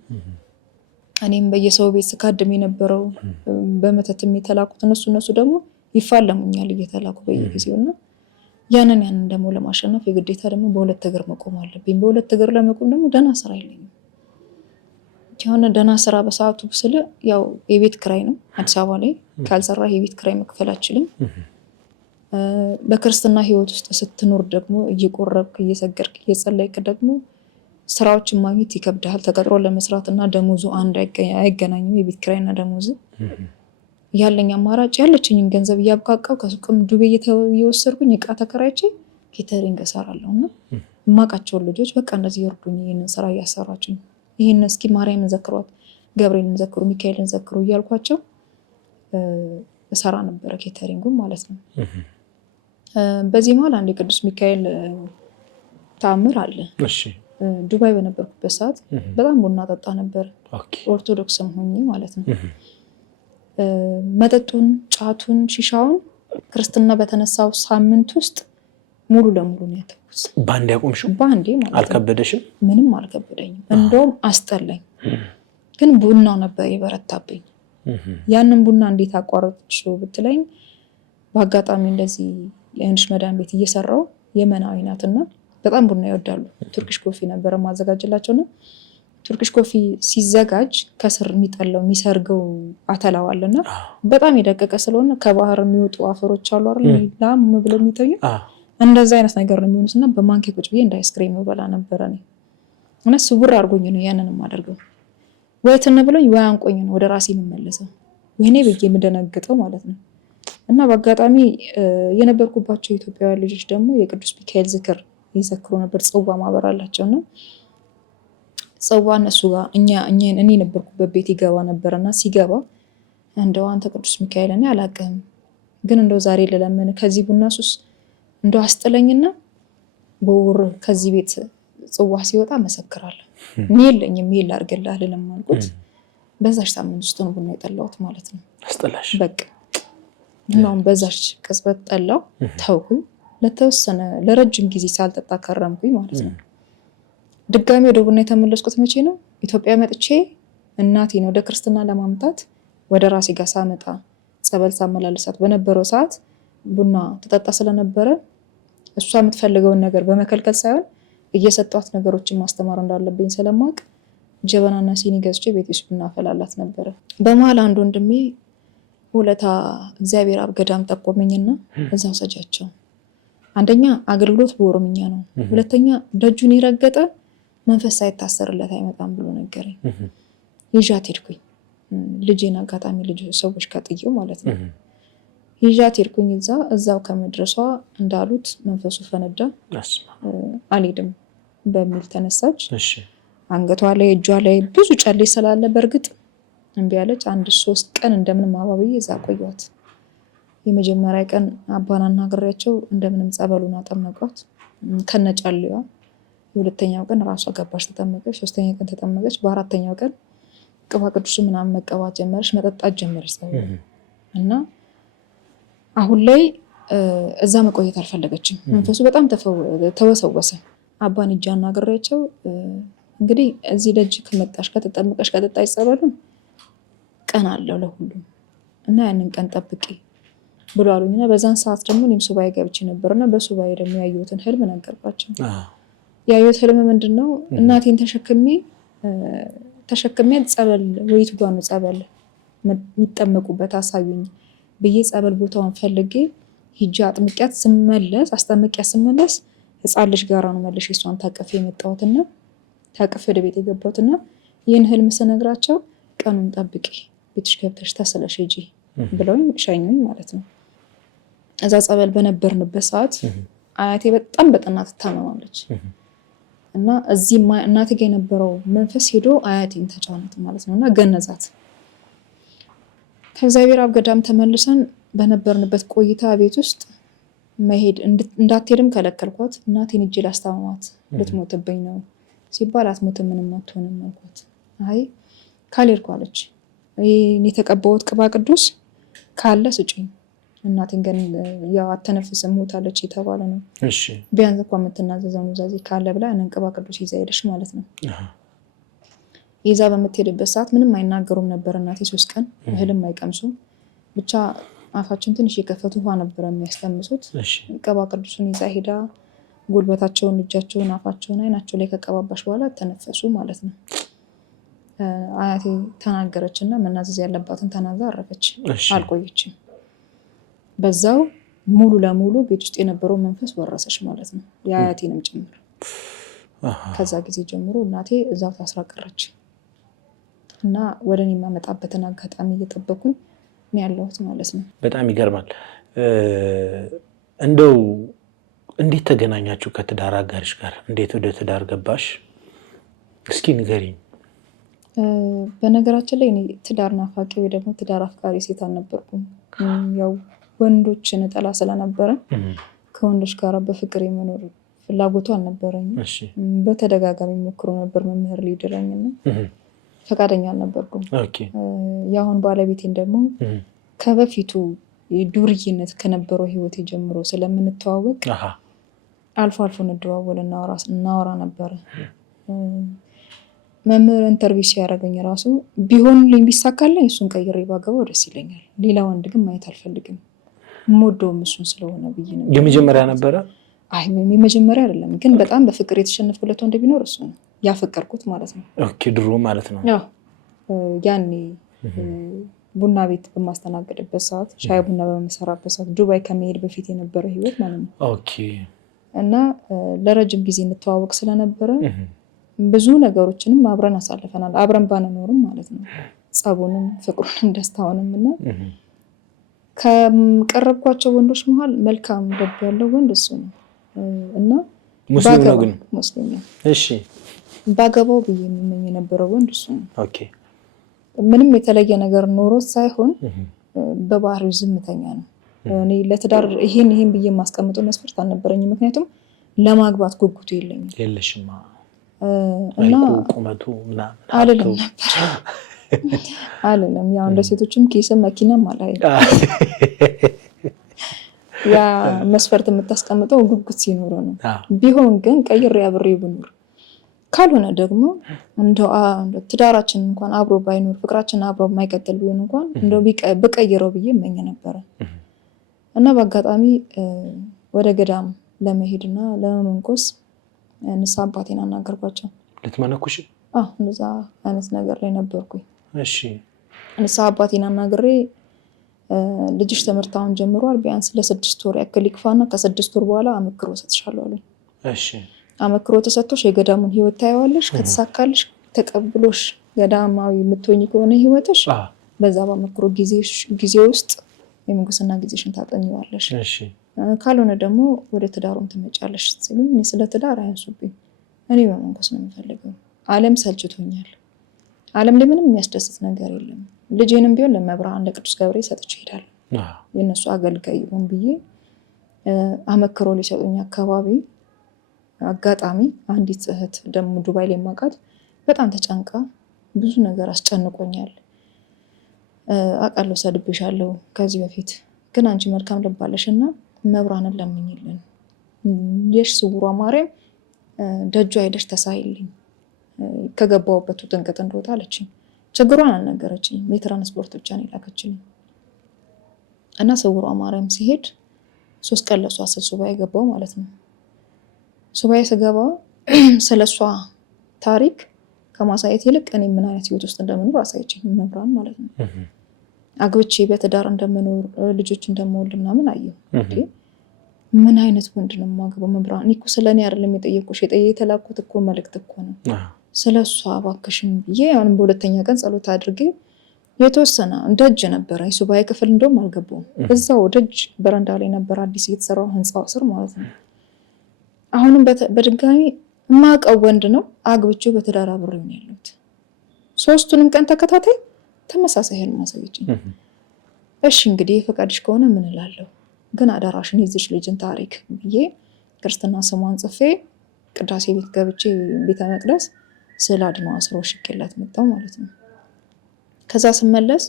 እኔም በየሰው ቤት ስካድም የነበረው በመተትም የተላኩት እነሱ ደግሞ ይፋለሙኛል እየተላኩ በየጊዜው እና ያንን ደግሞ ለማሸነፍ የግዴታ ደግሞ በሁለት እግር መቆም አለብኝ። በሁለት እግር ለመቆም ደግሞ ደህና ስራ የለኝም። የሆነ ደህና ስራ በሰዓቱ ስለ ያው የቤት ክራይ ነው። አዲስ አበባ ላይ ካልሰራ የቤት ክራይ መክፈል አልችልም። በክርስትና ህይወት ውስጥ ስትኖር ደግሞ እየቆረብክ እየሰገድክ እየጸለይክ ደግሞ ስራዎችን ማግኘት ይከብዳል። ተቀጥሮ ለመስራት እና ደሞዙ አንድ አይገናኝም። የቤት ኪራይና ደሞዙ ያለኝ አማራጭ ያለችኝን ገንዘብ እያብቃቃው ከሱቅም ዱቤ እየወሰድኩኝ እቃ ተከራይቼ ኬተሪንግ እሰራለሁና የማውቃቸውን ልጆች በቃ እንደዚህ ይርዱኝ፣ ይህንን ስራ እያሰራችኝ፣ ይህን እስኪ ማርያምን ዘክሯት፣ ገብርኤልን ዘክሩ፣ ሚካኤልን ዘክሩ እያልኳቸው እሰራ ነበረ፣ ኬተሪንጉም ማለት ነው። በዚህ መሀል አንድ የቅዱስ ሚካኤል ተአምር አለ። ዱባይ በነበርኩበት ሰዓት በጣም ቡና ጠጣ ነበር፣ ኦርቶዶክስም ሆኜ ማለት ነው። መጠጡን፣ ጫቱን፣ ሺሻውን ክርስትና በተነሳው ሳምንት ውስጥ ሙሉ ለሙሉ ነው ያተኩት። ባንዴ ያቆምሽው? ባንዴ ማለት ነው። አልከበደሽም? ምንም አልከበደኝም። እንደውም አስጠላኝ፣ ግን ቡናው ነበር የበረታብኝ። ያንን ቡና እንዴት አቋረጥሽው ብትለኝ፣ በአጋጣሚ እንደዚህ የእንሽ መዳን ቤት እየሰራው የመናዊ ናትና በጣም ቡና ይወዳሉ። ቱርኪሽ ኮፊ ነበረ ማዘጋጅላቸው ነው። ቱርኪሽ ኮፊ ሲዘጋጅ ከስር የሚጠላው የሚሰርገው አተላው አለና በጣም የደቀቀ ስለሆነ ከባህር የሚወጡ አፈሮች አሉ አይደል? ላም ብለው የሚተኙ እንደዛ አይነት ነገር ነው የሚሆኑት እና በማንኪያ ቁጭ ብዬ እንደ አይስክሬም በላ ነበረ ነው እና ስውር አድርጎኝ ነው ያንን የማደርገው። ወይ ትን ብሎኝ ወይ አንቆኝ ነው ወደ ራሴ የምመለሰው፣ ወይኔ ብዬ የምደነግጠው ማለት ነው። እና በአጋጣሚ የነበርኩባቸው የኢትዮጵያውያን ልጆች ደግሞ የቅዱስ ሚካኤል ዝክር ይዘክሩ ነበር። ጽዋ ማህበር አላቸው ነው ጽዋ እነሱ ጋር እኔ ነበርኩበት ቤት ይገባ ነበርና ሲገባ እንደው አንተ ቅዱስ ሚካኤል እኔ አላውቅህም፣ ግን እንደው ዛሬ ልለምን ከዚህ ቡና ሱስ እንደው አስጥለኝና በወር ከዚህ ቤት ጽዋ ሲወጣ መሰክራለሁ። እኔ የለኝም ይሄ ላድርግልህ ለማንቁት በዛች ሳምንት ውስጥ ነው ቡና የጠላሁት ማለት ነው። አስጠላሽ? በቃ ነው በዛች ቅጽበት ጠላው፣ ተውኩኝ። ለተወሰነ ለረጅም ጊዜ ሳልጠጣ ከረምኩኝ ማለት ነው። ድጋሚ ወደ ቡና የተመለስኩት መቼ ነው? ኢትዮጵያ መጥቼ እናቴን ወደ ክርስትና ለማምጣት ወደ ራሴ ጋር ሳመጣ ጸበል ሳመላልሳት በነበረው ሰዓት ቡና ተጠጣ ስለነበረ እሷ የምትፈልገውን ነገር በመከልከል ሳይሆን እየሰጧት ነገሮችን ማስተማር እንዳለብኝ ስለማቅ ጀበናና ሲኒ ገዝቼ ቤት ውስጥ ቡና አፈላላት ነበረ። በመሀል አንድ ወንድሜ ሁለታ እግዚአብሔር አብ ገዳም ጠቆመኝና እዛው ሰጃቸው። አንደኛ አገልግሎት በኦሮምኛ ነው፣ ሁለተኛ ደጁን የረገጠ መንፈስ ሳይታሰርለት አይመጣም ብሎ ነገረኝ። ይዣት ሄድኩኝ። ልጄን አጋጣሚ ልጅ ሰዎች ከጥየው ማለት ነው። ይዣት ሄድኩኝ። እዛው ከመድረሷ እንዳሉት መንፈሱ ፈነዳ። አልሄድም በሚል ተነሳች። አንገቷ ላይ እጇ ላይ ብዙ ጨሌ ስላለ በእርግጥ እምቢ አለች። 1-3 ቀን እንደምንም አባብዬ እዛ ቆየኋት። የመጀመሪያ ቀን አባና አናግሬያቸው እንደምንም ጸበሉን አጠመቋት ከነጫሌዋ። የሁለተኛው ቀን ራሷ ገባች ተጠመቀች። 3ኛ ቀን ተጠመቀች። በ4ኛው ቀን ቅባ ቅዱስ ምናምን መቀባት ጀመረች፣ መጠጣት ጀመረች እና አሁን ላይ እዛ መቆየት አልፈለገችም። መንፈሱ በጣም ተወሰወሰ። አባን እጃ አናግሬያቸው እንግዲህ እዚህ ደጅ ከመጣሽ ከተጠመቀሽ ከጠጣች ጸበሉን ቀን አለው ለሁሉም እና ያንን ቀን ጠብቂ ብሎ አሉኝና በዛን ሰዓት ደግሞ እኔም ሱባኤ ገብቼ ነበርና በሱባኤ ደግሞ ያየሁትን ህልም ነገርኳቸው። ያየሁት ህልም ምንድነው? እናቴን ተሸክሜ ጸበል ወይቱ ጋር ነው ጸበል የሚጠመቁበት አሳዩኝ ብዬ ጸበል ቦታውን ፈልጌ ሂጃ አጥምቂያት ስመለስ ህፃን ልጅ ጋራ ነው መልሼ እሷን ታቅፌ የመጣሁትና ታቅፌ ወደ ቤት የገባሁትና ይህን ህልም ስነግራቸው ቀኑን ጠብቂ ቤትሽ ገብተሽ ተስለሽ ሂጂ ብለውኝ ሸኙኝ ማለት ነው። እዛ ጸበል በነበርንበት ሰዓት አያቴ በጣም በጠና ትታመማለች እና እዚህ እናቴ ጋር የነበረው መንፈስ ሄዶ አያቴን ተጫወታት ማለት ነውና ገነዛት። ከእግዚአብሔር አብ ገዳም ተመልሰን በነበርንበት ቆይታ ቤት ውስጥ መሄድ እንዳትሄድም ከለከልኳት። እናቴን እጅ ላስታመማት ልትሞትብኝ ነው ሲባል አትሞትም ምንም አትሆንም አልኳት። አይ ካልሄድኩ አለች። ይሄን የተቀባሁት ቅባ ቅዱስ ካለ ስጪኝ፣ እናቴን ግን ያው አተነፍስም ሞታለች የተባለ ነው። ቢያንስ እንኳን የምትናዘዘው ኑዛዜ ካለ ብላ ያንን ቅባ ቅዱስ ይዛ ሄደች ማለት ነው። ይዛ በምትሄድበት ሰዓት ምንም አይናገሩም ነበር እናቴ 3 ቀን እህልም አይቀምሱ፣ ብቻ አፋቸውን ትንሽ የከፈቱ ውሃ ነበር የሚያስቀምሱት። ቅባ ቅዱሱን ይዛ ሄዳ ጉልበታቸውን፣ እጃቸውን፣ አፋቸውን፣ አይናቸው ላይ ከቀባባሽ በኋላ ተነፈሱ ማለት ነው። አያቴ ተናገረች እና መናዘዝ ያለባትን ተናዛ አረፈች። አልቆየችም። በዛው ሙሉ ለሙሉ ቤት ውስጥ የነበረው መንፈስ ወረሰች ማለት ነው፣ የአያቴንም ጭምር። ከዛ ጊዜ ጀምሮ እናቴ እዛው ታስራ ቀረች እና ወደ እኔ የማመጣበትን አጋጣሚ እየጠበኩኝ ነው ያለሁት ማለት ነው። በጣም ይገርማል። እንደው እንዴት ተገናኛችሁ ከትዳር አጋርሽ ጋር? እንዴት ወደ ትዳር ገባሽ? እስኪ ንገሪኝ። በነገራችን ላይ እኔ ትዳር ናፋቂ ወይ ደግሞ ትዳር አፍቃሪ ሴት አልነበርኩም። ያው ወንዶችን እጠላ ስለነበረ ከወንዶች ጋር በፍቅር የመኖር ፍላጎቱ አልነበረኝም። በተደጋጋሚ ሞክሮ ነበር መምህር ሊድረኝና ፈቃደኛ አልነበርኩም። የአሁን ባለቤቴን ደግሞ ከበፊቱ ዱርዬነት ከነበረው ህይወት ጀምሮ ስለምንተዋወቅ አልፎ አልፎ እንደዋወል እናወራ ነበረ። መምህር ኢንተርቪው ሲያደርገኝ ራሱ ቢሆን ቢሳካልኝ እሱን ቀይሬ ባገባው ደስ ይለኛል። ሌላ ወንድ ግን ማየት አልፈልግም። የምወደውም እሱን ስለሆነ ብዬ ነው። የመጀመሪያ ነበረ? አይ የመጀመሪያ አይደለም፣ ግን በጣም በፍቅር የተሸነፍኩለት ወንድ ቢኖር እሱ ነው። ያፈቀርኩት ማለት ነው። ኦኬ፣ ድሮ ማለት ነው። ያው ያኔ ቡና ቤት በማስተናገድበት ሰዓት፣ ሻይ ቡና በመሰራበት ሰዓት፣ ዱባይ ከመሄድ በፊት የነበረ ህይወት ማለት ነው። ኦኬ። እና ለረጅም ጊዜ እንተዋወቅ ስለነበረ ብዙ ነገሮችንም አብረን አሳልፈናል። አብረን ባንኖርም ማለት ነው። ጸቡንም፣ ፍቅሩንም፣ ደስታውንም እና ከቀረብኳቸው ወንዶች መሀል መልካም ልብ ያለው ወንድ እሱ ነው እና ሙስሊም ነው ግን? ሙስሊም ነው። እሺ። ባገባው ብዬ የምመኝ የነበረው ወንድ እሱ ነው። ኦኬ። ምንም የተለየ ነገር ኖሮት ሳይሆን በባህሪው ዝምተኛ ነው። እኔ ለትዳር ይሄን ብዬ የማስቀምጠው መስፈርት አልነበረኝም። ምክንያቱም ለማግባት ጉጉቱ የለኝም። የለሽማ? እና ቁመቱ ምናምን አልልም ነበር አልልም። ያው እንደ ሴቶችም ኬስም መኪናም አላይ ያ መስፈርት የምታስቀምጠው ጉጉት ሲኖር ነው። ቢሆን ግን ቀይሬ አብሬ ብኖር ካልሆነ ደግሞ እንደው ትዳራችን እንኳን አብሮ ባይኖር ፍቅራችን አብሮ የማይቀጥል ቢሆን እንኳን እንደው ብቀይረው ብዬ እመኝ ነበረ እና በአጋጣሚ ወደ ገዳም ለመሄድና ለመመንኮስ ንስሐ አባቴን አናገርኳቸው። ልትመነኩሽ? እንደዛ አይነት ነገር ላይ ነበርኩኝ። እሺ። ንስሐ አባቴን አናግሬ ልጅሽ ትምህርታውን ጀምሯል፣ ቢያንስ ለ6 ወር ያክል ይክፋና ከ6 ወር በኋላ አመክሮ ሰጥሻለሁ አለኝ። እሺ። አመክሮ ተሰጥቶሽ የገዳሙን ህይወት ታየዋለሽ። ከተሳካልሽ ተቀብሎሽ ገዳማዊ የምትሆኝ ከሆነ ህይወትሽ በዛ በአመክሮ ጊዜ ውስጥ የምንኩስና ጊዜሽን ታጠኚዋለሽ። እሺ። ካልሆነ ደግሞ ወደ ትዳሩም ትመጫለሽ ሲሉኝ እኔ ስለ ትዳር አያንሱብኝ፣ እኔ በመንኩስ ነው የምፈልገው። ዓለም ሰልችቶኛል። ዓለም ላይ ምንም የሚያስደስት ነገር የለም። ልጄንም ቢሆን ለመብርሃን ለቅዱስ ገብርኤል ሰጥቼ እሄዳለሁ የእነሱ አገልጋይ ይሁን ብዬ አመክሮ ሊሰጡኝ አካባቢ አጋጣሚ አንዲት እህት ደግሞ ዱባይ ላይ ማውቃት በጣም ተጨንቃ ብዙ ነገር አስጨንቆኛል፣ አውቃለሁ ሰድብሻለሁ ከዚህ በፊት ግን አንቺ መልካም ልብ አለሽ እና መብራንን ለምኝልን፣ የሽ ስውሯ ማርያም ደጇ ሄደሽ ተሳይልኝ፣ ከገባሁበት ጥንቅጥ እንደወጣ አለችኝ። ችግሯን አልነገረችኝም፣ የትራንስፖርት ብቻ ነው የላከችልኝ እና ስውሯ ማርያም ሲሄድ 3 ቀን ለሷ ስል ሱባኤ ገባው ማለት ነው። ሱባኤ ስገባ ስለሷ ታሪክ ከማሳየት ይልቅ እኔ ምን አይነት ህይወት ውስጥ እንደምኖር አሳየችኝ መብራን ማለት ነው። አግብቼ በትዳር እንደምኖር ልጆች እንደምወልድ ምናምን አየሁ። ምን አይነት ወንድ ነው የማገባው መብራን? እኔ እኮ ስለኔ አይደለም የጠየኩሽ፣ የተላኩት እኮ መልእክት እኮ ነው ስለሷ እባክሽን ብዬ አሁንም በሁለተኛ ቀን ጸሎት አድርጌ የተወሰነ ደጅ ነበረ የሱባኤ ክፍል እንደውም አልገባውም። እዛው ደጅ በረንዳ ላይ ነበር አዲስ የተሰራው ህንፃው ስር ማለት ነው። አሁንም በድጋሚ የማውቀው ወንድ ነው፣ አግብቼው በትዳር አብሬው ነው ያለሁት። 3ቱንም ቀን ተከታታይ ተመሳሳይ ህልም አሳየችኝ። እሺ እንግዲህ ፈቃድሽ ከሆነ ምን እላለሁ፣ ግን አዳራሽን ይዝሽ ልጅን ታሪክ ብዬ ክርስትና ስሟን ጽፌ ቅዳሴ ቤት ገብቼ ቤተ መቅደስ ስዕል አድኖ አስሮ ሽቄላት መጣሁ ማለት ነው። ከዛ ስመለስ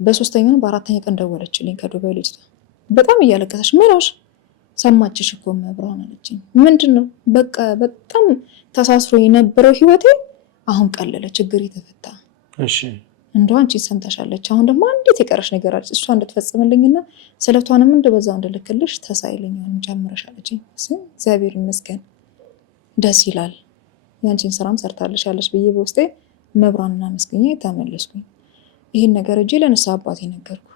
በ3ኛው በ4ኛ ቀን ደወለችልኝ ከዱባይ ልጅቷ በጣም እያለቀሰች ምራሽ ሰማችሽ እኮ መብራን አለችኝ። ምንድነው? በቃ በጣም ተሳስሮ የነበረው ህይወቴ አሁን ቀለለ፣ ችግር የተፈታ። እሺ እንደው አንቺ ሰምተሻለች፣ አሁን ደግሞ አንዲት የቀረሽ ነገር አለች፣ እሷ እንድትፈጽምልኝና ስለቷንም እንደበዛው እንድልክልሽ ተሳይልኝ አሁን ጨምረሽ አለችኝ። እግዚአብሔር ይመስገን ደስ ይላል፣ ያንቺን ስራም ሰርታለሽ ያለሽ ብዬ በውስጤ መብራንና መስገኛ ተመለስኩኝ። ይሄን ነገር እጄ ለንስሐ አባቴ ነገርኩ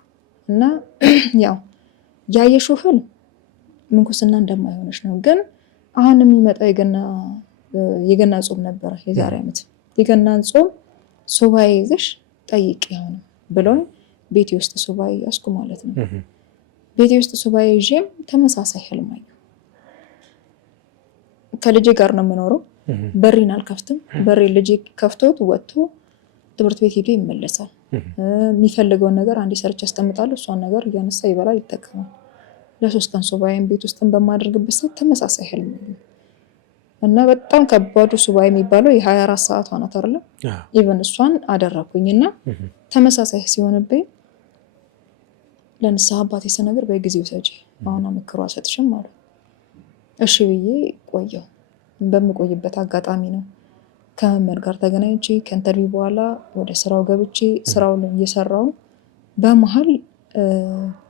እና ያው ያየሽው ህልም ምንኩስና እንደማይሆንሽ ነው፣ ግን አሁን የሚመጣው የገና ጾም ነበረ የዛሬ ዓመት። የገናን ጾም ሱባኤ ይዘሽ ጠይቂ አሁን ብሎኝ ቤቴ ውስጥ ሱባኤ ያስኩ ማለት ነው። ቤቴ ውስጥ ሱባኤ ይዤም ተመሳሳይ ህልም አየሁ። ከልጄ ጋር ነው የምኖረው። በሬን አልከፍትም። በሬ ልጄ ከፍቶት ወጥቶ ትምህርት ቤት ሄዶ ይመለሳል። የሚፈልገውን ነገር አንዴ ሰርች ያስቀምጣለሁ። እሷን ነገር እያነሳ ይበላል፣ ይጠቀማል። ለ3 ቀን ሱባኤም ቤት ውስጥም በማደርግበት ሰዓት ተመሳሳይ ህልም እና በጣም ከባዱ ሱባኤ የሚባለው የ24 ሰዓቷ ናት አይደል? ኢቨን እሷን አደረኩኝ እና ተመሳሳይ ሲሆንብኝ ለንስሐ አባቴ ስነግር በጊዜው ሰጪ አሁን ምክሩ አልሰጥሽም አሉ። እሺ ብዬ ቆየው። በምቆይበት አጋጣሚ ነው ከመምህር ጋር ተገናኝቼ ከኢንተርቪው በኋላ ወደ ስራው ገብቼ ስራውን እየሰራው በመሀል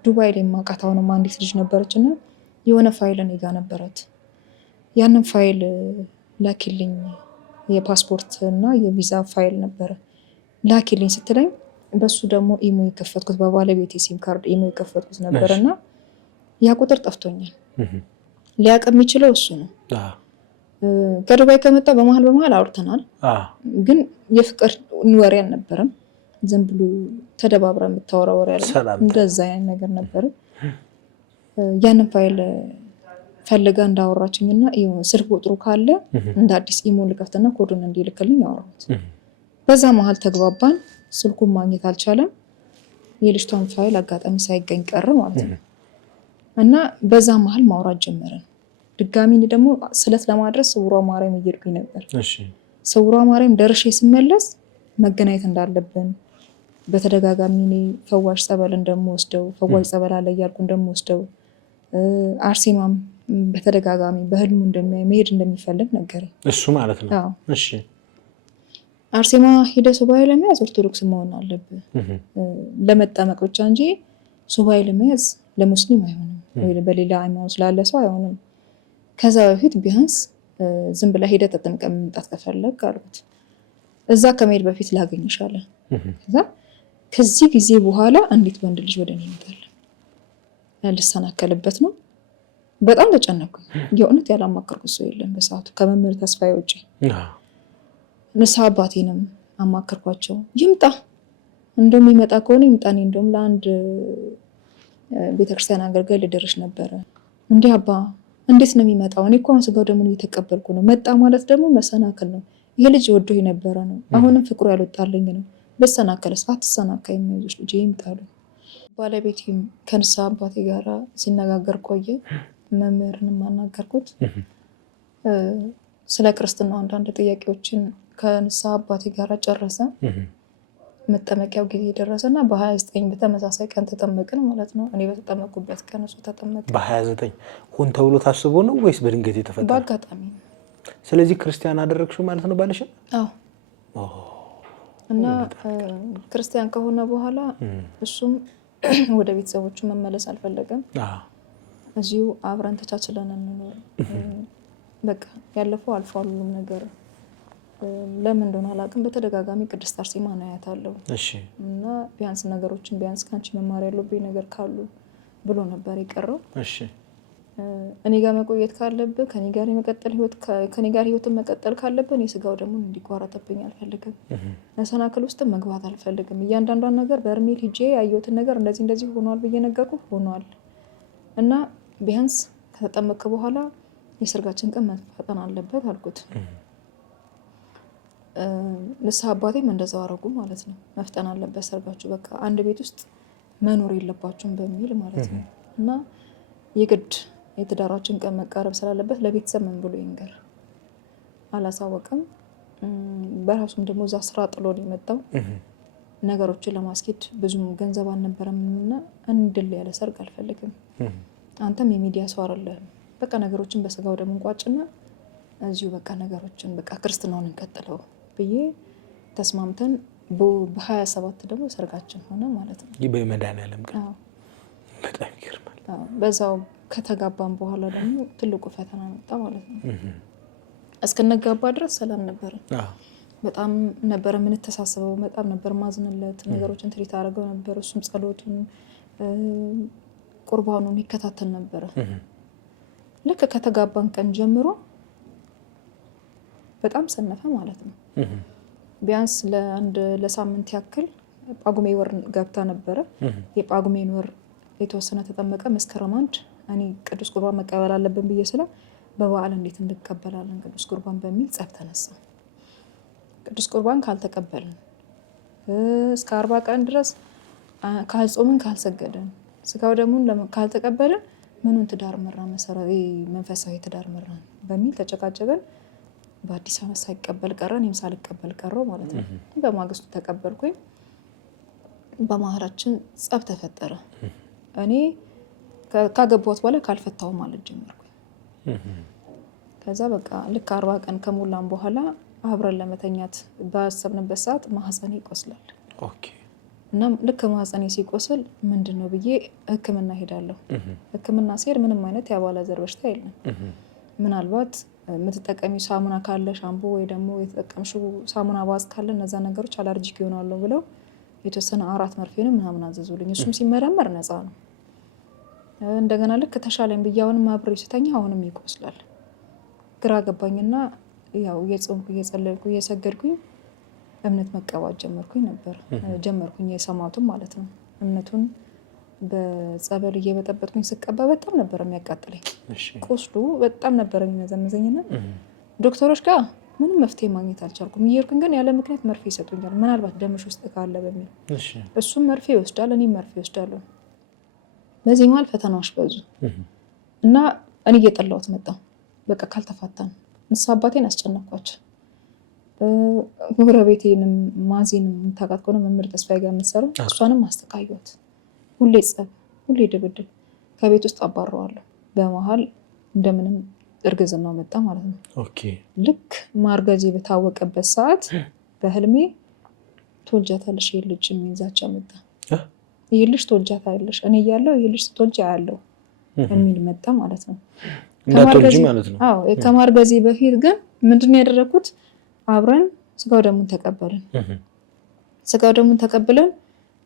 ዱባይ ላይ ማውቃት አሁንም አንዲት ልጅ ነበረች እና የሆነ ፋይል እኔ ጋ ነበረት። ያንን ፋይል ላኪልኝ፣ የፓስፖርት እና የቪዛ ፋይል ነበረ ላኪልኝ ስትለኝ በሱ ደግሞ ኢሞ የከፈትኩት በባለቤቴ ሲም ካርድ ኢሞ የከፈትኩት ነበር እና ያ ቁጥር ጠፍቶኛል። ሊያውቅ የሚችለው እሱ ነው። ከዱባይ ከመጣ በመሀል አውርተናል፣ ግን የፍቅር ወሬ አልነበረም። ዝም ብሎ ተደባብራ የምታወራ ወሬ አለ፣ እንደዛ አይነት ነገር ነበር። ያንን ፋይል ፈልጋ እንዳወራችኝ እና ስልክ ቁጥሩ ካለ እንደ አዲስ ኢሞ ልከፍትና ኮዱን እንዲልክልኝ አወራሁት። በዛ መሀል ተግባባን። ስልኩን ማግኘት አልቻለም። የልጅቷን ፋይል አጋጣሚ ሳይገኝ ቀረ ማለት ነው። እና በዛ መሀል ማውራት ጀመረን። ድጋሚ ደግሞ ስለት ለማድረስ ስውሯ ማርያም እየሄድኩኝ ነበር። ስውሯ ማርያም ደርሼ ስመለስ መገናኘት እንዳለብን በተደጋጋሚ እኔ ፈዋሽ ጸበል እንደምወስደው ፈዋሽ ጸበል አለ እያልኩ እንደምወስደው አርሴማም በተደጋጋሚ በህልሙ መሄድ እንደሚፈልግ ነገረኝ። እሱ ማለት ነው። እሺ አርሴማ ሄደ ሱባኤ ለመያዝ ኦርቶዶክስ መሆን አለብህ ለመጠመቅ ብቻ እንጂ ሱባኤ ለመያዝ ለሙስሊም አይሆንም ወይ በሌላ ሃይማኖት ስላለ ሰው አይሆንም። ከዛ በፊት ቢያንስ ዝም ብላ ሄደ ተጠምቀ መምጣት ከፈለግ አልኩት። እዛ ከመሄድ በፊት ላገኝሻለሁ። ከዚህ ጊዜ በኋላ አንዲት ወንድ ልጅ ወደ እኔ ይመጣል። ልሰናከልበት ነው። በጣም ተጨነኩኝ። የእውነት ያላማከርኩት ሰው የለም በሰዓቱ ከመምህር ተስፋዬ ውጪ። ንስሐ አባቴንም አማከርኳቸው። ይምጣ እንደውም ይመጣ ከሆነ ይምጣ። እኔ እንደውም ለአንድ ቤተክርስቲያን አገልጋይ ልደርሽ ነበረ። እንዲህ አባ እንዴት ነው የሚመጣው? እኔ እኮ አሁን ስጋው ደግሞ እየተቀበልኩ ነው። መጣ ማለት ደግሞ መሰናክል ነው። ይሄ ልጅ ወዶ የነበረ ነው። አሁንም ፍቅሩ ያልወጣልኝ ነው። በሰናከለስ አትሰናካ የሚይዙሽ ልጅ ይምጣሉ። ባለቤቴም ከንስሐ አባቴ ጋር ሲነጋገር ቆየ። መምህርንም አናገርኩት። ስለ ክርስትናው አንዳንድ ጥያቄዎችን ከንስሐ አባቴ ጋር ጨረሰ። መጠመቂያው ጊዜ ደረሰና በ29 በተመሳሳይ ቀን ተጠመቅን ማለት ነው። እኔ በተጠመቁበት ቀን እሱ ተጠመቀ። በ29 ሆን ተብሎ ታስቦ ነው ወይስ በድንገት የተፈጠረ? በአጋጣሚ። ስለዚህ ክርስቲያን አደረግሽው ማለት ነው ባለሽ? አዎ። እና ክርስቲያን ከሆነ በኋላ እሱም ወደ ቤተሰቦቹ መመለስ አልፈለገም። እዚሁ አብረን ተቻችለን እንኖር። በቃ ያለፈው አልፏል ሁሉም ነገር። ለምን እንደሆነ አላውቅም። በተደጋጋሚ ቅድስት አርሴማ ነው ያያታለሁ እና ቢያንስ ነገሮችን ቢያንስ ካንቺ መማር ያለብኝ ነገር ካሉ ብሎ ነበር የቀረው። እኔ ጋር መቆየት ካለብህ ከኔ ጋር የመቀጠል ህይወትን መቀጠል ካለብን የስጋው ደግሞ እንዲቋረጥብኝ አልፈልግም። መሰናክል ውስጥ መግባት አልፈልግም። እያንዳንዷን ነገር በርሜል ሂጄ ያየሁትን ነገር እንደዚህ ሆኗል ብዬ ነገርኩ ሆኗል እና ቢያንስ ከተጠመቅክ በኋላ የሰርጋችን ቀን መፈጠን አለበት አልኩት። ንስሐ አባቴም እንደዛው አደረጉ ማለት ነው። መፍጠን አለበት ሰርጋችሁ፣ በቃ አንድ ቤት ውስጥ መኖር የለባችሁም በሚል ማለት ነው። እና የግድ የትዳራችን ቀን መቃረብ ስላለበት ለቤተሰብ ምን ብሎ ይንገር አላሳወቅም። በራሱም ደግሞ እዛ ስራ ጥሎ ነው የመጣው። ነገሮችን ለማስኬድ ብዙም ገንዘብ አልነበረም እና እንድል ያለ ሰርግ አልፈልግም። አንተም የሚዲያ ሰው አይደለህም። በቃ ነገሮችን በስጋው ደግሞ እንቋጭና እዚሁ በቃ ነገሮችን በቃ ክርስትናውን እንቀጥለው ብዬ ተስማምተን በ27 ደግሞ ሰርጋችን ሆነ ማለት ነው። ይህ በመድኃኒዓለም ቀን በጣም ይገርማል። በዛው ከተጋባን በኋላ ደግሞ ትልቁ ፈተና መጣ ማለት ነው። እስክንጋባ ድረስ ሰላም ነበረ። በጣም ነበር የምንተሳሰበው፣ በጣም ነበር ማዝንለት፣ ነገሮችን ትሪት አድርገው ነበር። እሱም ጸሎቱን ቁርባኑን ይከታተል ነበረ። ልክ ከተጋባን ቀን ጀምሮ በጣም ሰነፈ ማለት ነው። ቢያንስ ለሳምንት ያክል ጳጉሜ ወር ገብታ ነበረ። የጳጉሜን ወር የተወሰነ ተጠመቀ። መስከረም 1 እኔ ቅዱስ ቁርባን መቀበል አለብን ብዬ ስለ በበዓል እንዴት እንቀበላለን ቅዱስ ቁርባን በሚል ጸብ ተነሳ። ቅዱስ ቁርባን ካልተቀበልን እስከ 40 ቀን ድረስ ካልጾምን ካልሰገድን ስጋው ደሙን ካልተቀበልን ምኑን ትዳር መራ መሰረታዊ መንፈሳዊ ትዳር መራ በሚል ተጨቃጨቀን። በአዲስ ዓመት ሳይቀበል ቀረ፣ እኔም ሳልቀበል ቀረው ማለት ነው። በማግስቱ ተቀበልኩኝ። በመሀላችን ጸብ ተፈጠረ። እኔ ካገባሁት በኋላ ካልፈታው ማለት ጀመርኩኝ። ከዛ በቃ ልክ 40 ቀን ከሞላን በኋላ አብረን ለመተኛት ባሰብንበት ሰዓት ማህፀኔ ይቆስላል። እና ልክ ማህፀኔ ሲቆስል ምንድነው ብዬ ሕክምና ሄዳለሁ። ሕክምና ሲሄድ ምንም አይነት የአባላዘር በሽታ የለም። ምናልባት የምትጠቀሚው ሳሙና ካለ ሻምፖ ወይ ደግሞ የተጠቀምሽው ሳሙና ባዝ ካለ እነዛ ነገሮች አለርጂክ ይሆናሉ ብለው የተወሰነ 4 መርፌንም ምናምን አዘዙልኝ። እሱም ሲመረመር ነፃ ነው። እንደገና ልክ ተሻለኝ ብዬ አሁንም አብሬ ስተኛ አሁንም ይቆስላል። ግራ ገባኝና ያው እየጾምኩ እየጸለይኩ እየሰገድኩኝ እምነት መቀባት ጀመርኩኝ የሰማቱን ማለት ነው። እምነቱን በጸበል እየበጠበጥኩኝ ስቀባ በጣም ነበር የሚያቃጥለኝ። ቁስሉ በጣም ነበር የሚመዘምዘኝና ዶክተሮች ጋር ምንም መፍትሄ ማግኘት አልቻልኩም። እየሄድኩኝ ግን ያለ ምክንያት መርፌ ይሰጡኛል፣ ምናልባት ደምሽ ውስጥ ካለ በሚል እሱም መርፌ ይወስዳል፣ እኔም መርፌ ይወስዳለሁ። በዚህ መሀል ፈተናዎች በዙ እና እኔ እየጠላሁት መጣሁ። በቃ ካልተፋታን ንስሐ አባቴን አስጨነኳቸው። ጎረቤቴንም ማዚንም የምታውቃት ከሆነ መምህር ተስፋዬ ጋር የምትሰራው እሷንም አስተካየኋት። ሁሌ ጸብ፣ ሁሌ ድብድብ፣ ከቤት ውስጥ አባረዋለሁ። በመሀል እንደምንም እርግዝናው መጣ ማለት ነው። ልክ ማርገዜ በታወቀበት ሰዓት በህልሜ ትወልጃታለሽ ይሄ ልጅ የሚይዛቻ መጣ። ይሄ ልጅ ትወልጃታለሽ እኔ እያለሁ ይሄ ልጅ ስትወልጂ አያለሁ የሚል መጣ ማለት ነው። ከማርገዜ በፊት ግን ምንድነው ያደረኩት? አብረን ስጋው ደሙን ተቀበልን። ስጋው ደሙን ተቀብለን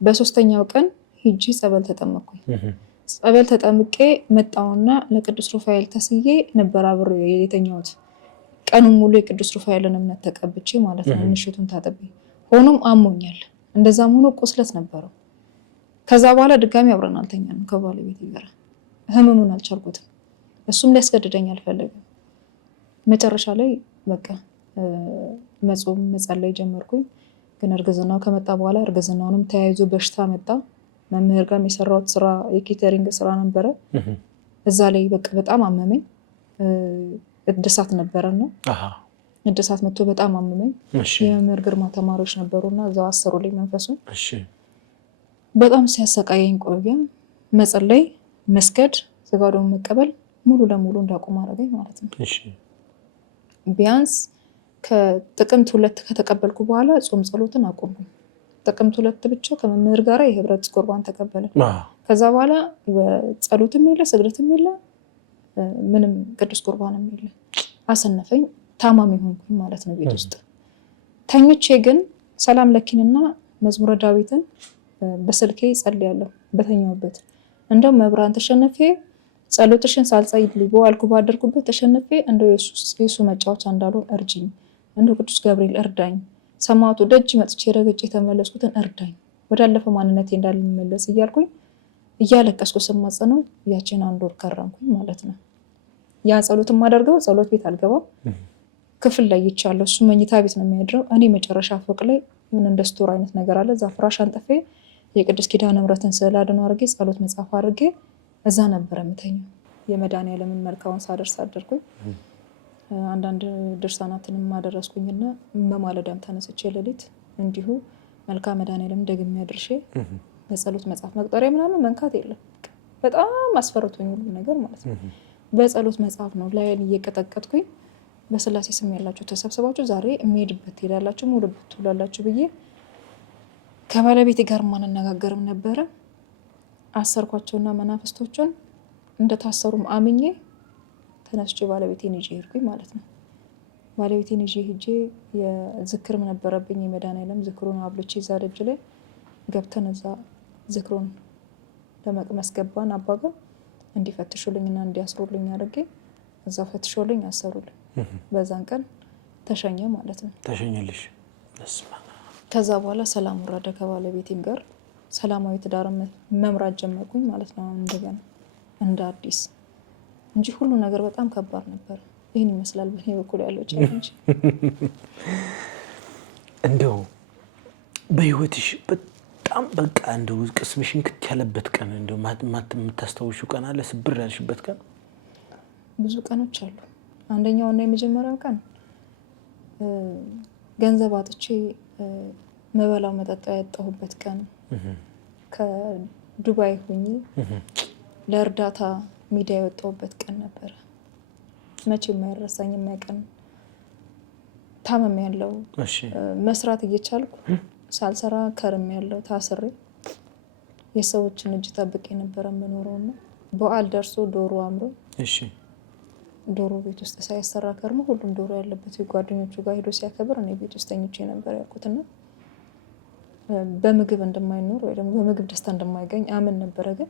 በ3ኛው ቀን ሂጂ ጸበል ተጠመቅኩኝ። ጸበል ተጠምቄ መጣውና ለቅዱስ ሩፋኤል ተስዬ ነበር አብሬ የተኛሁት። ቀኑን ሙሉ የቅዱስ ሩፋኤልን እምነት ተቀብቼ ማለት ነው። ምሽቱን ታጥቤ ሆኖም አሞኛል። እንደዛም ሆኖ ቁስለት ነበረው። ከዛ በኋላ ድጋሚ አብረን አልተኛንም ከባለቤቴ ጋር። ህመሙን አልቻልኩትም። እሱም ሊያስገድደኝ አልፈለግም። መጨረሻ ላይ በቃ መጾም መጸለይ ጀመርኩኝ። ግን እርግዝናው ከመጣ በኋላ እርግዝናውንም ተያይዞ በሽታ መጣ። መምህር ጋር የሰራሁት ስራ የኬተሪንግ ስራ ነበረ። እዛ ላይ በቃ በጣም አመመኝ። እድሳት ነበረና እድሳት መጥቶ በጣም አመመኝ። የመምህር ግርማ ተማሪዎች ነበሩና እዛው አሰሩልኝ መንፈሱን። በጣም ሲያሰቃየኝ ቆየ። መጸለይ፣ መስገድ፣ ስጋው ደግሞ መቀበል ሙሉ ለሙሉ እንዳቆም አደረገኝ ማለት ነው። ቢያንስ ከጥቅምት 2 ከተቀበልኩ በኋላ ጾም ጸሎትን አቆምኩኝ። ጥቅምት 2 ብቻ ከመምህር ጋር የህብረት ቁርባን ተቀበልን። ከዛ በኋላ ጸሎትም የለ ስግደትም የለ ምንም ቅዱስ ቁርባንም የለ። አሰነፈኝ። ታማሚ ሆንኩኝ ማለት ነው። ቤት ውስጥ ተኝቼ ግን ሰላም ለኪንና መዝሙረ ዳዊትን በስልኬ ጸልያለሁ በተኛውበት። እንደው መብራን ተሸነፌ ጸሎትሽን ሳልጸልይ በዋልኩ ባደርኩበት ተሸነፌ እንደው የሱ መጫወቻ እንዳልሆን እርጅኝ፣ እንደው ቅዱስ ገብርኤል እርዳኝ፣ ሰማዕቱ ደጅ መጥቼ ረግጬ የተመለስኩትን እርዳኝ፣ ወዳለፈው ማንነቴ እንዳልመለስ እያልኩኝ እያለቀስኩ ስማጸነው ያችን 1 ወር ከረምኩኝ ማለት ነው። ያ ጸሎት የማደርገው ጸሎት ቤት አልገባም፣ ክፍል ላይ ይቻለሁ። እሱ መኝታ ቤት ነው የሚያድረው። እኔ መጨረሻ ፎቅ ላይ ምን እንደ ስቶር አይነት ነገር አለ። እዛ ፍራሽ አንጥፌ የቅዱስ ኪዳነ ምሕረትን ስዕል አድኖ አድርጌ ጸሎት መጽሐፍ አድርጌ እዛ ነበረ የምተኛው። የመድኃኒዓለምን መልካውን ሳደርስ አደርኩኝ። አንዳንድ ድርሳናትንም አደረስኩኝና በማለዳም ተነስቼ ሌሊት እንዲሁ መልካም መድኃኒዓለም ደግሜ አድርሼ በጸሎት መጽሐፍ መቁጠሪያ ምናምን መንካት የለም። በጣም አስፈርቶኝ ሁሉ ነገር ማለት ነው። በጸሎት መጽሐፍ ነው ላይን እየቀጠቀጥኩኝ በስላሴ ስም ያላችሁ ተሰብስባችሁ ዛሬ የሚሄድበት ትሄዳላችሁ፣ ሙሉበት ትውላላችሁ ብዬ ከባለቤቴ ጋር ማንነጋገርም ነበረ። አሰርኳቸውና መናፍስቶቹን እንደታሰሩም አምኜ ተነስቼ ባለቤቴን ይዤ ሄድኩኝ ማለት ነው። ባለቤቴን ይዤ ሄጄ የዝክርም ነበረብኝ የመድኃኒዓለም ዝክሩን አብልቼ እዛ ደጅ ላይ ገብተን እዛ ዝክሩን ለመቅመስ ገባን። አባጋ እንዲፈትሹልኝና እንዲያስሩልኝ አድርጌ እዛ ፈትሾልኝ አሰሩልኝ። በዛን ቀን ተሸኘ ማለት ነው። ተሸኘልሽ? ከዛ በኋላ ሰላም ወረደ። ከባለቤቴም ጋር ሰላማዊ ትዳር መምራት ጀመርኩኝ ማለት ነው። እንደገና እንደ አዲስ እንጂ ሁሉ ነገር በጣም ከባድ ነበር። ይህን ይመስላል በእኔ በኩል ያለው ቻሌንጅ። እንደው በህይወትሽ በጣም በቃ እንደው ቅስምሽን ክት ያለበት ቀን እንደው የምታስታውሹ ቀን አለ? ስብር ያልሽበት ቀን? ብዙ ቀኖች አሉ። አንደኛው እና የመጀመሪያው ቀን ገንዘብ አጥቼ መበላው መጠጣው ያጣሁበት ቀን፣ ከዱባይ ሆኜ ለእርዳታ ሚዲያ የወጣሁበት ቀን ነበረ። መቼ የማይረሳኝ የማይቀን ታመም ያለው መስራት እየቻልኩ ሳልሰራ ከርም ያለው ታስሬ የሰዎችን እጅ ጠብቄ ነበረ የምኖረው እና በዓል ደርሶ ዶሮ አምሮ ዶሮ ቤት ውስጥ ሳይሰራ ከርሞ ሁሉም ዶሮ ያለበት ጓደኞቹ ጋር ሄዶ ሲያከብር እኔ ቤት ውስጥ ተኝቼ ነበር ያልኩትና በምግብ እንደማይኖር ወይ ደግሞ በምግብ ደስታ እንደማይገኝ አምን ነበረ። ግን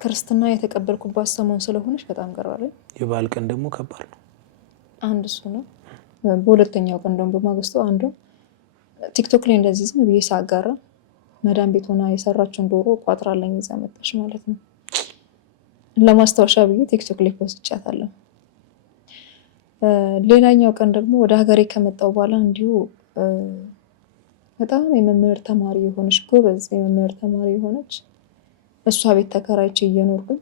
ክርስትና የተቀበልኩባት ሰሞን ስለሆነች በጣም ገራለኝ። የበዓል ቀን ደግሞ ከባድ ነው። አንድ እሱ ነው። በሁለተኛው ቀን ደግሞ በማግስቱ አንዱ ቲክቶክ ላይ እንደዚህ ዝም ብዬ ሳጋራ መዳም ቤት ሆና የሰራችውን ዶሮ ቋጥራለኝ ይዛ መጣች ማለት ነው። ለማስታወሻ ብዬ ቲክቶክ ላይ ፖስቻታለሁ። ሌላኛው ቀን ደግሞ ወደ ሀገሬ ከመጣሁ በኋላ እንዲሁ በጣም የመምህር ተማሪ የሆነች ጎበዝ የመምህር ተማሪ የሆነች እሷ ቤት ተከራይቼ እየኖርኩኝ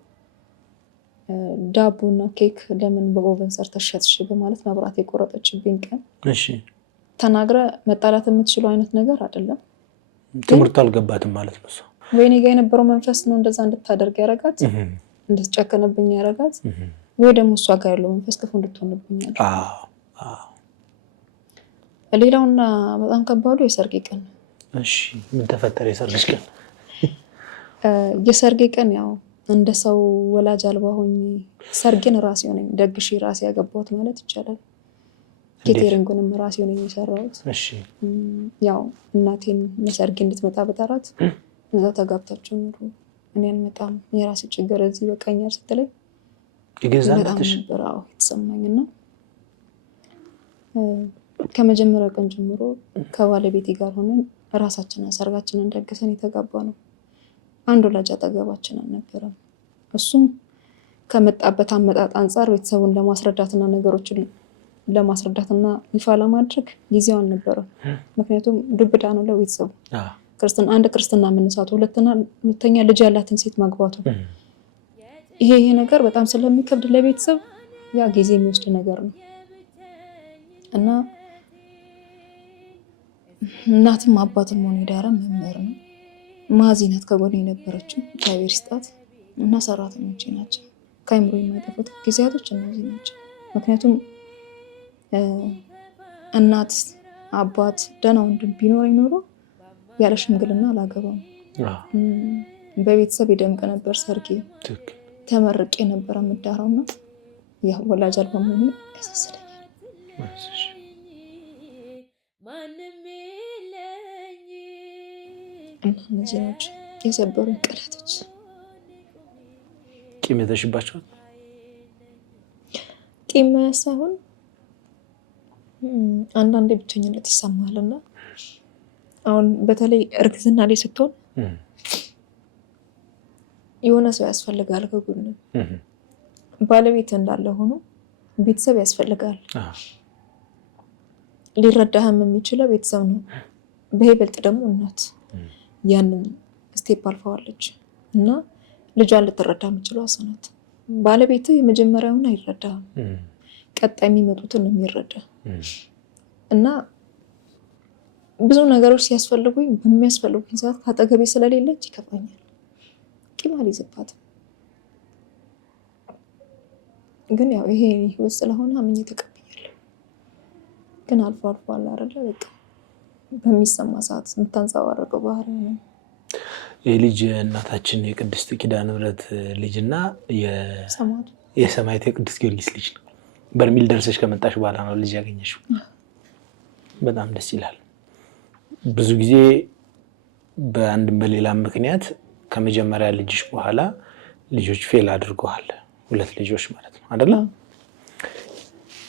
ዳቦና ኬክ ለምን በኦቨን ሰርተሽ ሸጥሽ በማለት መብራት የቆረጠችብኝ ቀን። ተናግረ መጣላት የምትችለው አይነት ነገር አይደለም። ትምህርት አልገባትም ማለት ነው። ወይኔ ጋ የነበረው መንፈስ ነው እንደዛ እንድታደርግ ያረጋት፣ እንድትጨክንብኝ ያረጋት፣ ወይ ደግሞ እሷ ጋር ያለው መንፈስ ክፉ እንድትሆንብኝ ያለ። ሌላውና በጣም ከባዱ የሰርጌ ቀን። እሺ ምን ተፈጠረ? የሰርግሽ ቀን? የሰርጌ ቀን ያው እንደ ሰው ወላጅ አልባ ሆኜ ሰርጌን ራሴ ሆነኝ ደግሼ ራሴ ያገባሁት ማለት ይቻላል። ኬቴሪንጉንም ራሴ ሆነኝ የሰራሁት። ያው እናቴን ለሰርጌ እንድትመጣ በጠራት እዛ ተጋብታችሁ ኑሩ እኔ አልመጣም የራሴ ችግር እዚህ በቃኛል ስትለኝ የገዛናትሽ በራው የተሰማኝና ከመጀመሪያው ቀን ጀምሮ ከባለቤቴ ጋር ሆነን ራሳችንን ሰርጋችንን ደግሰን የተጋባ ነው። አንድ ወላጅ አጠገባችን አልነበረም። እሱም ከመጣበት አመጣጥ አንጻር ቤተሰቡን ለማስረዳትና ነገሮችን ለማስረዳትና ይፋ ለማድረግ ጊዜው አልነበረም። ምክንያቱም ዱብዳ ነው ለቤተሰቡ ክርስትና አንድ ክርስትና መነሳቱ፣ ሁለተኛ ልጅ ያላትን ሴት ማግባቱ፣ ይሄ ነገር በጣም ስለሚከብድ ለቤተሰብ ያ ጊዜ የሚወስድ ነገር ነው እና እናትም አባትም ሆነ ዳራ መምህር ነው። ማዚነት ከጎኔ የነበረችው እግዚአብሔር ይስጣት እና ሰራተኞቼ ናቸው። ከአይምሮ የማይጠፉት ጊዜያቶች እነዚህ ናቸው። ምክንያቱም እናት አባት ደህና ወንድም ቢኖረኝ ኖሮ ያለ ሽምግልና አላገባም። በቤተሰብ የደምቅ ነበር ሰርጌ፣ ተመርቄ ነበር የምዳራው እና ያው ወላጅ አልባ መሆኔ ያሳስለኛል። እና እነዚህ ናቸው የሰበሩኝ ቀናቶች። ቂም የተሽባቸዋል? ቂም ሳይሆን አንዳንዴ ብቸኝነት ይሰማል እና አሁን በተለይ እርግዝና ላይ ስትሆን የሆነ ሰው ያስፈልጋል ከጎን። ባለቤት እንዳለ ሆኖ ቤተሰብ ያስፈልጋል። ሊረዳህም የሚችለው ቤተሰብ ነው። በይበልጥ ደግሞ እናት ያንን ስቴፕ አልፈዋለች እና ልጇን ልትረዳ የምችለው እሷ ናት። ባለቤት የመጀመሪያውን አይረዳም፣ ቀጣይ የሚመጡትን ነው የሚረዳ እና ብዙ ነገሮች ሲያስፈልጉኝ በሚያስፈልጉኝ ሰዓት ከአጠገቤ ስለሌለች ይከፋኛል። ቂም አልይዝባትም፣ ግን ያው ይሄ ህይወት ስለሆነ አምኜ ተቀብያለሁ። ግን አልፎ አልፎ አለ አይደለ በቃ በሚሰማ ሰዓት የምታንጸባረቀው ባህሪ ነው። የልጅ እናታችን የቅድስት ኪዳነ ምሕረት ልጅና የሰማዕቱ የቅዱስ ጊዮርጊስ ልጅ ነው። በርሜል ደርሰሽ ከመጣሽ በኋላ ነው ልጅ ያገኘሽው። በጣም ደስ ይላል። ብዙ ጊዜ በአንድም በሌላም ምክንያት ከመጀመሪያ ልጅሽ በኋላ ልጆች ፌል አድርገዋል። 2 ልጆች ማለት ነው አይደለ?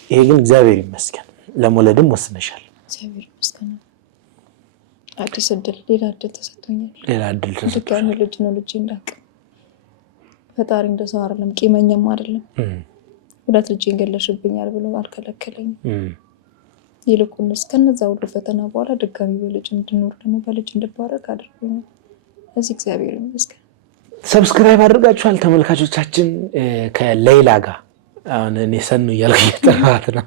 ይሄ ግን እግዚአብሔር ይመስገን ለመውለድም ወስነሻል። እግዚአብሔር ይመስገን። አዲስ እድል፣ ሌላ እድል ተሰጥቶኛል። ሌላ እድል ተሰጥቶኛል። ልጅ ነው ልጅ እንዳቅ ፈጣሪ እንደሰው አይደለም፣ ቂመኛም አይደለም። ሁለት ልጅ ገለሽብኛል ብሎ አልከለከለኝም። ይልቁንስ ከነዛ ሁሉ ፈተና በኋላ ድጋሚ በልጅ እንድኖር ደግሞ በልጅ እንድባረክ አድርጎኛል። እዚህ እግዚአብሔር ይመስገን። ሰብስክራይብ አድርጋችኋል ተመልካቾቻችን። ከሌላ ጋር አሁን እኔ ሰኑ እያልኩ እየጠራኋት ነው።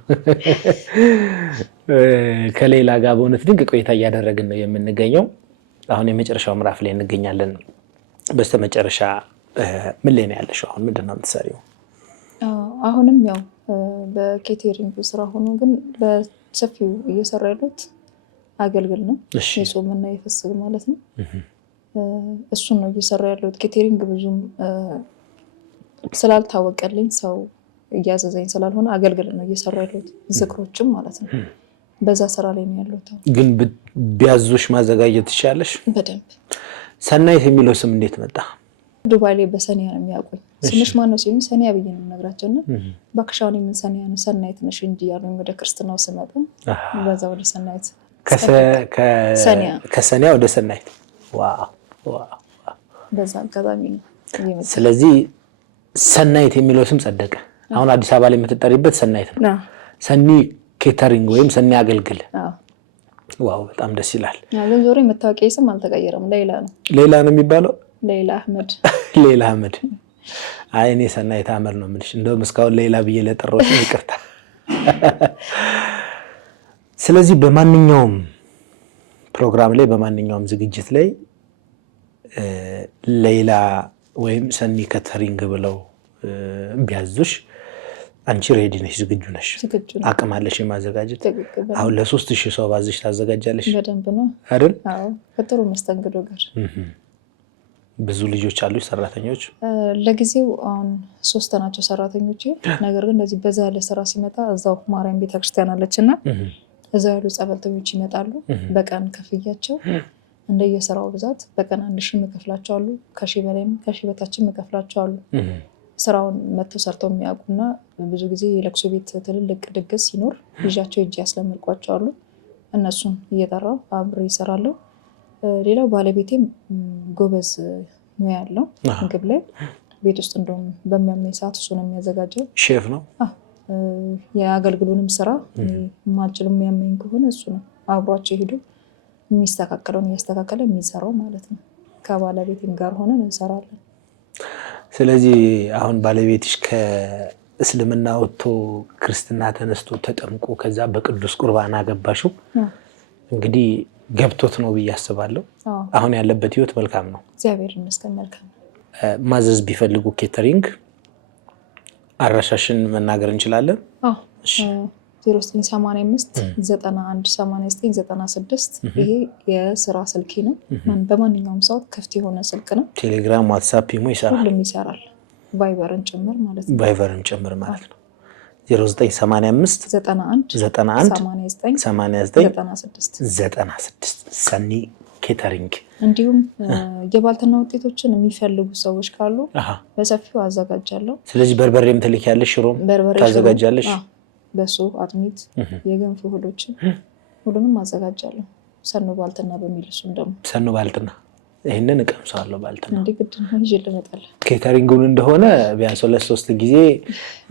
ከሌላ ጋር በእውነት ድንቅ ቆይታ እያደረግን ነው የምንገኘው። አሁን የመጨረሻው ምዕራፍ ላይ እንገኛለን። በስተመጨረሻ ምን ላይ ነው ያለሽው? አሁን ምንድን ነው የምትሰሪው? አሁንም ያው በኬቴሪንግ ስራ ሆኖ ግን በሰፊው እየሰራ ያሉት አገልግል ነው። የጾምና የፍስግ ማለት ነው። እሱን ነው እየሰራ ያለሁት። ኬቴሪንግ ብዙም ስላልታወቀልኝ ሰው እያዘዘኝ ስላልሆነ አገልግል ነው እየሰራ ያለሁት፣ ዝክሮችም ማለት ነው። በዛ ስራ ላይ ነው ያለሁት። ግን ቢያዙሽ ማዘጋጀት ትችያለሽ በደንብ። ሰናይት የሚለው ስም እንዴት መጣ? ዱባይ ላይ በሰኒያ ነው የሚያውቁኝ። ስምሽ ማን ነው ሲሉኝ ሰኒያ ብዬ ነው የምነግራቸው እና እባክሽ አሁን የምን ሰኒያ ነው ሰናይት ነሽ እንጂ ያሉኝ። ወደ ክርስትናው ስመጣ በዛ ወደ ሰናይት፣ ከሰኒያ ወደ ሰናይት። በዛ አጋጣሚ ነው። ስለዚህ ሰናይት የሚለው ስም ጸደቀ። አሁን አዲስ አበባ ላይ የምትጠሪበት ሰናይት ነው። ሰኒ ኬተሪንግ ወይም ሰኒ አገልግል። ዋው በጣም ደስ ይላል። ግን ዞሮ የመታወቂያ ስም አልተቀየረም። ሌላ ነው። ሌላ ነው የሚባለው። ሌላ አህመድ። ሌላ አህመድ። አይ እኔ ሰናይት አህመድ ነው የምልሽ። እንደውም እስካሁን ሌላ ብዬ ለጠራሁሽ ይቅርታ። ስለዚህ በማንኛውም ፕሮግራም ላይ በማንኛውም ዝግጅት ላይ ሌላ ወይም ሰኒ ኬተሪንግ ብለው ቢያዙሽ አንቺ ሬዲ ነሽ? ዝግጁ ነሽ? አቅም አለሽ የማዘጋጀት? አሁን ለ3000 ሰው ባዝሽ ታዘጋጃለሽ? በደንብ ነው አይደል? አዎ፣ ከጥሩ መስተንግዶ ጋር። ብዙ ልጆች አሉሽ ሰራተኞች? ለጊዜው አሁን 3 ናቸው ሰራተኞች። ነገር ግን እንደዚህ በዛ ያለ ስራ ሲመጣ እዛው ማርያም ቤተክርስቲያን አለችና እዛው ያሉ ጸበልተኞች ይመጣሉ። በቀን ከፍያቸው እንደየስራው ብዛት በቀን 1000 መከፍላቸው አሉ። ከሺህ በላይም ከሺህ በታችም መከፍላቸው አሉ። ስራውን መተው ሰርተው የሚያውቁና ብዙ ጊዜ የለቅሶ ቤት ትልልቅ ድግስ ሲኖር ልጃቸው እጅ ያስለምልቋቸው አሉ። እነሱን እየጠራው አብሬ ይሰራለሁ። ሌላው ባለቤቴም ጎበዝ ነው ያለው ምግብ ላይ። ቤት ውስጥ እንደውም በሚያመኝ ሰዓት እሱ ነው የሚያዘጋጀው። ሼፍ ነው። የአገልግሎንም ስራ ማልችል የሚያመኝ ከሆነ እሱ ነው አብሯቸው ሄዶ የሚስተካከለውን እያስተካከለ የሚሰራው ማለት ነው። ከባለቤቴም ጋር ሆነን እንሰራለን። ስለዚህ አሁን ባለቤትሽ ከእስልምና ወጥቶ ክርስትና ተነስቶ ተጠምቆ ከዛ በቅዱስ ቁርባን አገባሽው። እንግዲህ ገብቶት ነው ብዬ አስባለሁ። አሁን ያለበት ህይወት መልካም ነው፣ እግዚአብሔር ይመስገን መልካም ነው። ማዘዝ ቢፈልጉ ኬተሪንግ አድራሻሽን መናገር እንችላለን? አዎ፣ እሺ 0985 918996 ይሄ የስራ ስልኬ ነው። በማንኛውም ሰዓት ክፍት የሆነ ስልክ ነው። ቴሌግራም፣ ዋትስአፕ፣ ኢሞ ይሰራል? ሁሉም ይሰራል። ቫይበርን ጭምር ማለት ነው። ቫይበርን ጭምር ማለት ነው። 0985 918996 ሰኒ ኬተሪንግ። እንዲሁም የባልትና ውጤቶችን የሚፈልጉ ሰዎች ካሉ በሰፊው አዘጋጃለሁ። ስለዚህ በርበሬም ትልኪያለሽ፣ ሽሮም ታዘጋጃለሽ? በሱ አጥሚት፣ የገንፎ እህሎችን ሁሉንም አዘጋጃለሁ። ሰኑ ባልትና በሚል እሱም ደግሞ ሰኑ ባልትና ይሄንን እቀምሳለሁ። ባልትና እንዴ ግድ ነው ይዤ ልመጣለሁ። ኬተሪንጉን እንደሆነ ቢያንስ 2-3 ጊዜ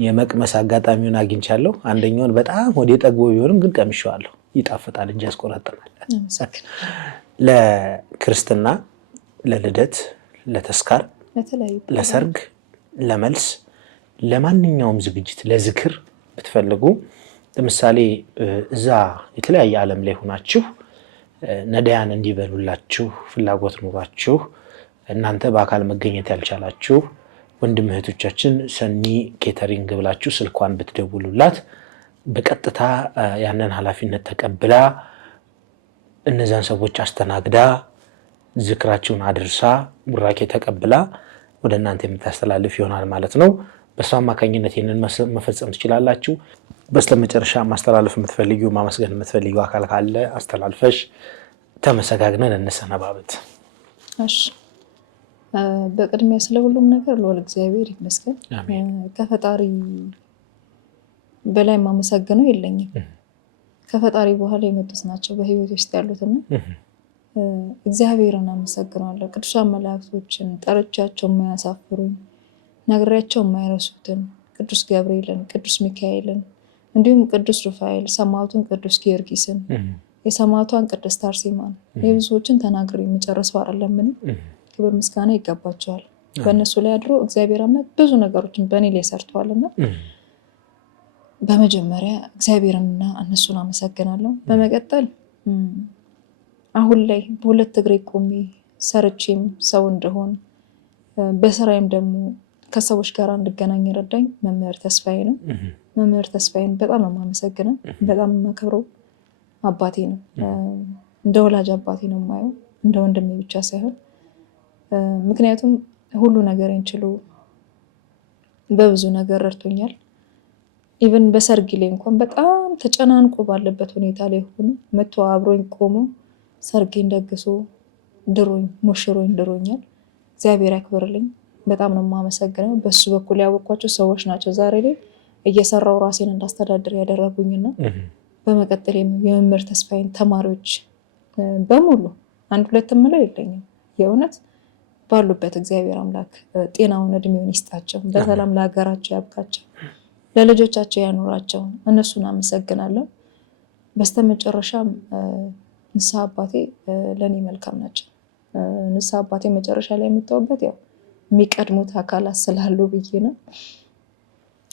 የመቅመስ አጋጣሚውን አግኝቻለሁ። አንደኛውን በጣም ወደ ጠግቦ ቢሆንም ግን ቀምሼዋለሁ። ይጣፍጣል እንጂ ያስቆረጥናል። ለክርስትና፣ ለልደት፣ ለተስካር፣ ለሰርግ፣ ለመልስ፣ ለማንኛውም ዝግጅት፣ ለዝክር ብትፈልጉ ለምሳሌ እዛ የተለያየ ዓለም ላይ ሆናችሁ ነዳያን እንዲበሉላችሁ ፍላጎት ኑሯችሁ እናንተ በአካል መገኘት ያልቻላችሁ ወንድም እህቶቻችን ሰኒ ኬተሪንግ ብላችሁ ስልኳን ብትደውሉላት በቀጥታ ያንን ኃላፊነት ተቀብላ እነዛን ሰዎች አስተናግዳ ዝክራችሁን አድርሳ ቡራኬ ተቀብላ ወደ እናንተ የምታስተላልፍ ይሆናል ማለት ነው። በሷ አማካኝነት ይሄንን መፈጸም ትችላላችሁ። በስተመጨረሻ ማስተላለፍ የምትፈልጊው ማመስገን የምትፈልጊው አካል ካለ አስተላልፈሽ ተመሰጋግነን እንሰነባበት። እሺ፣ በቅድሚያ ስለ ሁሉም ነገር ለወል እግዚአብሔር ይመስገን። ከፈጣሪ በላይ ማመሰግነው የለኝም። ከፈጣሪ በኋላ የመጡት ናቸው በህይወት ውስጥ ያሉትና እግዚአብሔርን አመሰግናለሁ። ቅዱሳን መላእክቶችን ጠርቻቸው የማያሳፍሩኝ ነግሬያቸው የማይረሱትን ቅዱስ ገብርኤልን፣ ቅዱስ ሚካኤልን እንዲሁም ቅዱስ ሩፋኤል፣ ሰማዕቱን ቅዱስ ጊዮርጊስን፣ የሰማዕቷን ቅድስት አርሴማን የብዙዎችን ተናግሬ የሚጨርሰው አይደለም። ምንም ክብር ምስጋና ይገባቸዋል። በእነሱ ላይ አድሮ እግዚአብሔር አምላክ ብዙ ነገሮችን በእኔ ላይ ሰርተዋልና በመጀመሪያ እግዚአብሔርንና እነሱን አመሰግናለሁ። በመቀጠል አሁን ላይ በሁለት እግሬ ቆሜ ሰርቼም ሰው እንደሆን በስራዬም ደግሞ ከሰዎች ጋር እንድገናኝ ረዳኝ መምህር ተስፋዬ ነው። መምህር ተስፋዬን በጣም ነው የማመሰግነው። በጣም የማከብረው አባቴ ነው። እንደ ወላጅ አባቴ ነው የማየው፣ እንደ ወንድሜ ብቻ ሳይሆን ምክንያቱም ሁሉ ነገርን ችሎ በብዙ ነገር ረድቶኛል። ኢቨን በሰርግ ላይ እንኳን በጣም ተጨናንቆ ባለበት ሁኔታ ላይ ሆኖ መቶ አብሮኝ ቆሞ ሰርጌን ደግሶ ድሮኝ ሞሽሮኝ ድሮኛል። እግዚአብሔር ያክብርልኝ። በጣም ነው የማመሰግነው። በሱ በኩል ያወቅኳቸው ሰዎች ናቸው ዛሬ ላይ እየሰራው ራሴን እንዳስተዳድር ያደረጉኝና በመቀጠል የመምህር ተስፋዬን ተማሪዎች በሙሉ አንድ ሁለት ምለው የለኝም። የእውነት ባሉበት እግዚአብሔር አምላክ ጤናውን እድሜውን ይስጣቸው፣ በሰላም ለሀገራቸው ያብቃቸው፣ ለልጆቻቸው ያኖራቸው። እነሱን አመሰግናለሁ። በስተመጨረሻም ንስሐ አባቴ ለእኔ መልካም ናቸው። ንስሐ አባቴ መጨረሻ ላይ የምታውበት ያው የሚቀድሙት አካላት ስላሉ ብዬ ነው።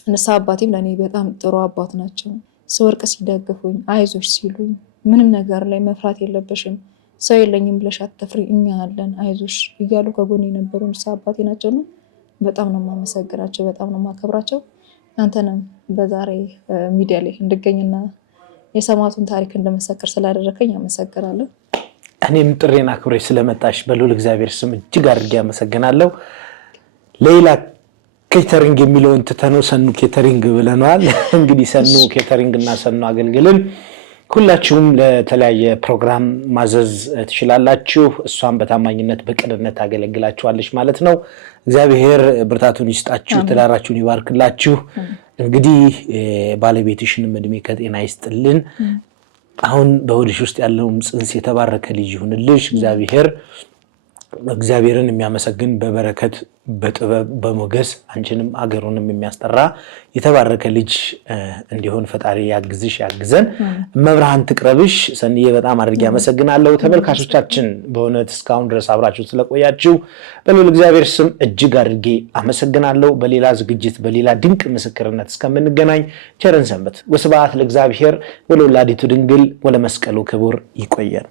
ንስሐ አባቴም ለእኔ በጣም ጥሩ አባት ናቸው። ስወርቅ ሲደግፉኝ፣ አይዞሽ ሲሉኝ፣ ምንም ነገር ላይ መፍራት የለበሽም ሰው የለኝም ብለሽ አትፍሪ፣ እኛ አለን አይዞሽ እያሉ ከጎን የነበሩ ንስሐ አባቴ ናቸውና በጣም ነው የማመሰግናቸው፣ በጣም ነው የማከብራቸው። አንተንም በዛሬ ሚዲያ ላይ እንድገኝና የሰማዕቱን ታሪክ እንድመሰክር ስላደረከኝ አመሰግናለሁ። እኔም ጥሬን አክብሬ ስለመጣሽ በልዑል እግዚአብሔር ስም እጅግ አድርጌ አመሰግናለሁ። ሌላ ኬተሪንግ የሚለውን ትተነው ሰኑ ኬተሪንግ ብለናል። እንግዲህ ሰኑ ኬተሪንግ እና ሰኑ አገልግልን ሁላችሁም ለተለያየ ፕሮግራም ማዘዝ ትችላላችሁ። እሷም በታማኝነት በቅንነት ታገለግላችኋለች ማለት ነው። እግዚአብሔር ብርታቱን ይስጣችሁ፣ ትዳራችሁን ይባርክላችሁ። እንግዲህ ባለቤትሽንም እድሜ ከጤና ይስጥልን። አሁን በሆድሽ ውስጥ ያለውም ጽንስ የተባረከ ልጅ ይሁንልሽ። እግዚአብሔርን የሚያመሰግን በበረከት በጥበብ በሞገስ አንቺንም አገሩንም የሚያስጠራ የተባረከ ልጅ እንዲሆን ፈጣሪ ያግዝሽ ያግዘን። መብርሃን ትቅረብሽ። ሰንዬ በጣም አድርጌ አመሰግናለሁ። ተመልካቾቻችን በእውነት እስካሁን ድረስ አብራችሁ ስለቆያችሁ በልዑል እግዚአብሔር ስም እጅግ አድርጌ አመሰግናለሁ። በሌላ ዝግጅት በሌላ ድንቅ ምስክርነት እስከምንገናኝ ቸርን ሰንበት። ወስብሐት ለእግዚአብሔር ወለወላዲቱ ድንግል ወለመስቀሉ ክቡር። ይቆየን።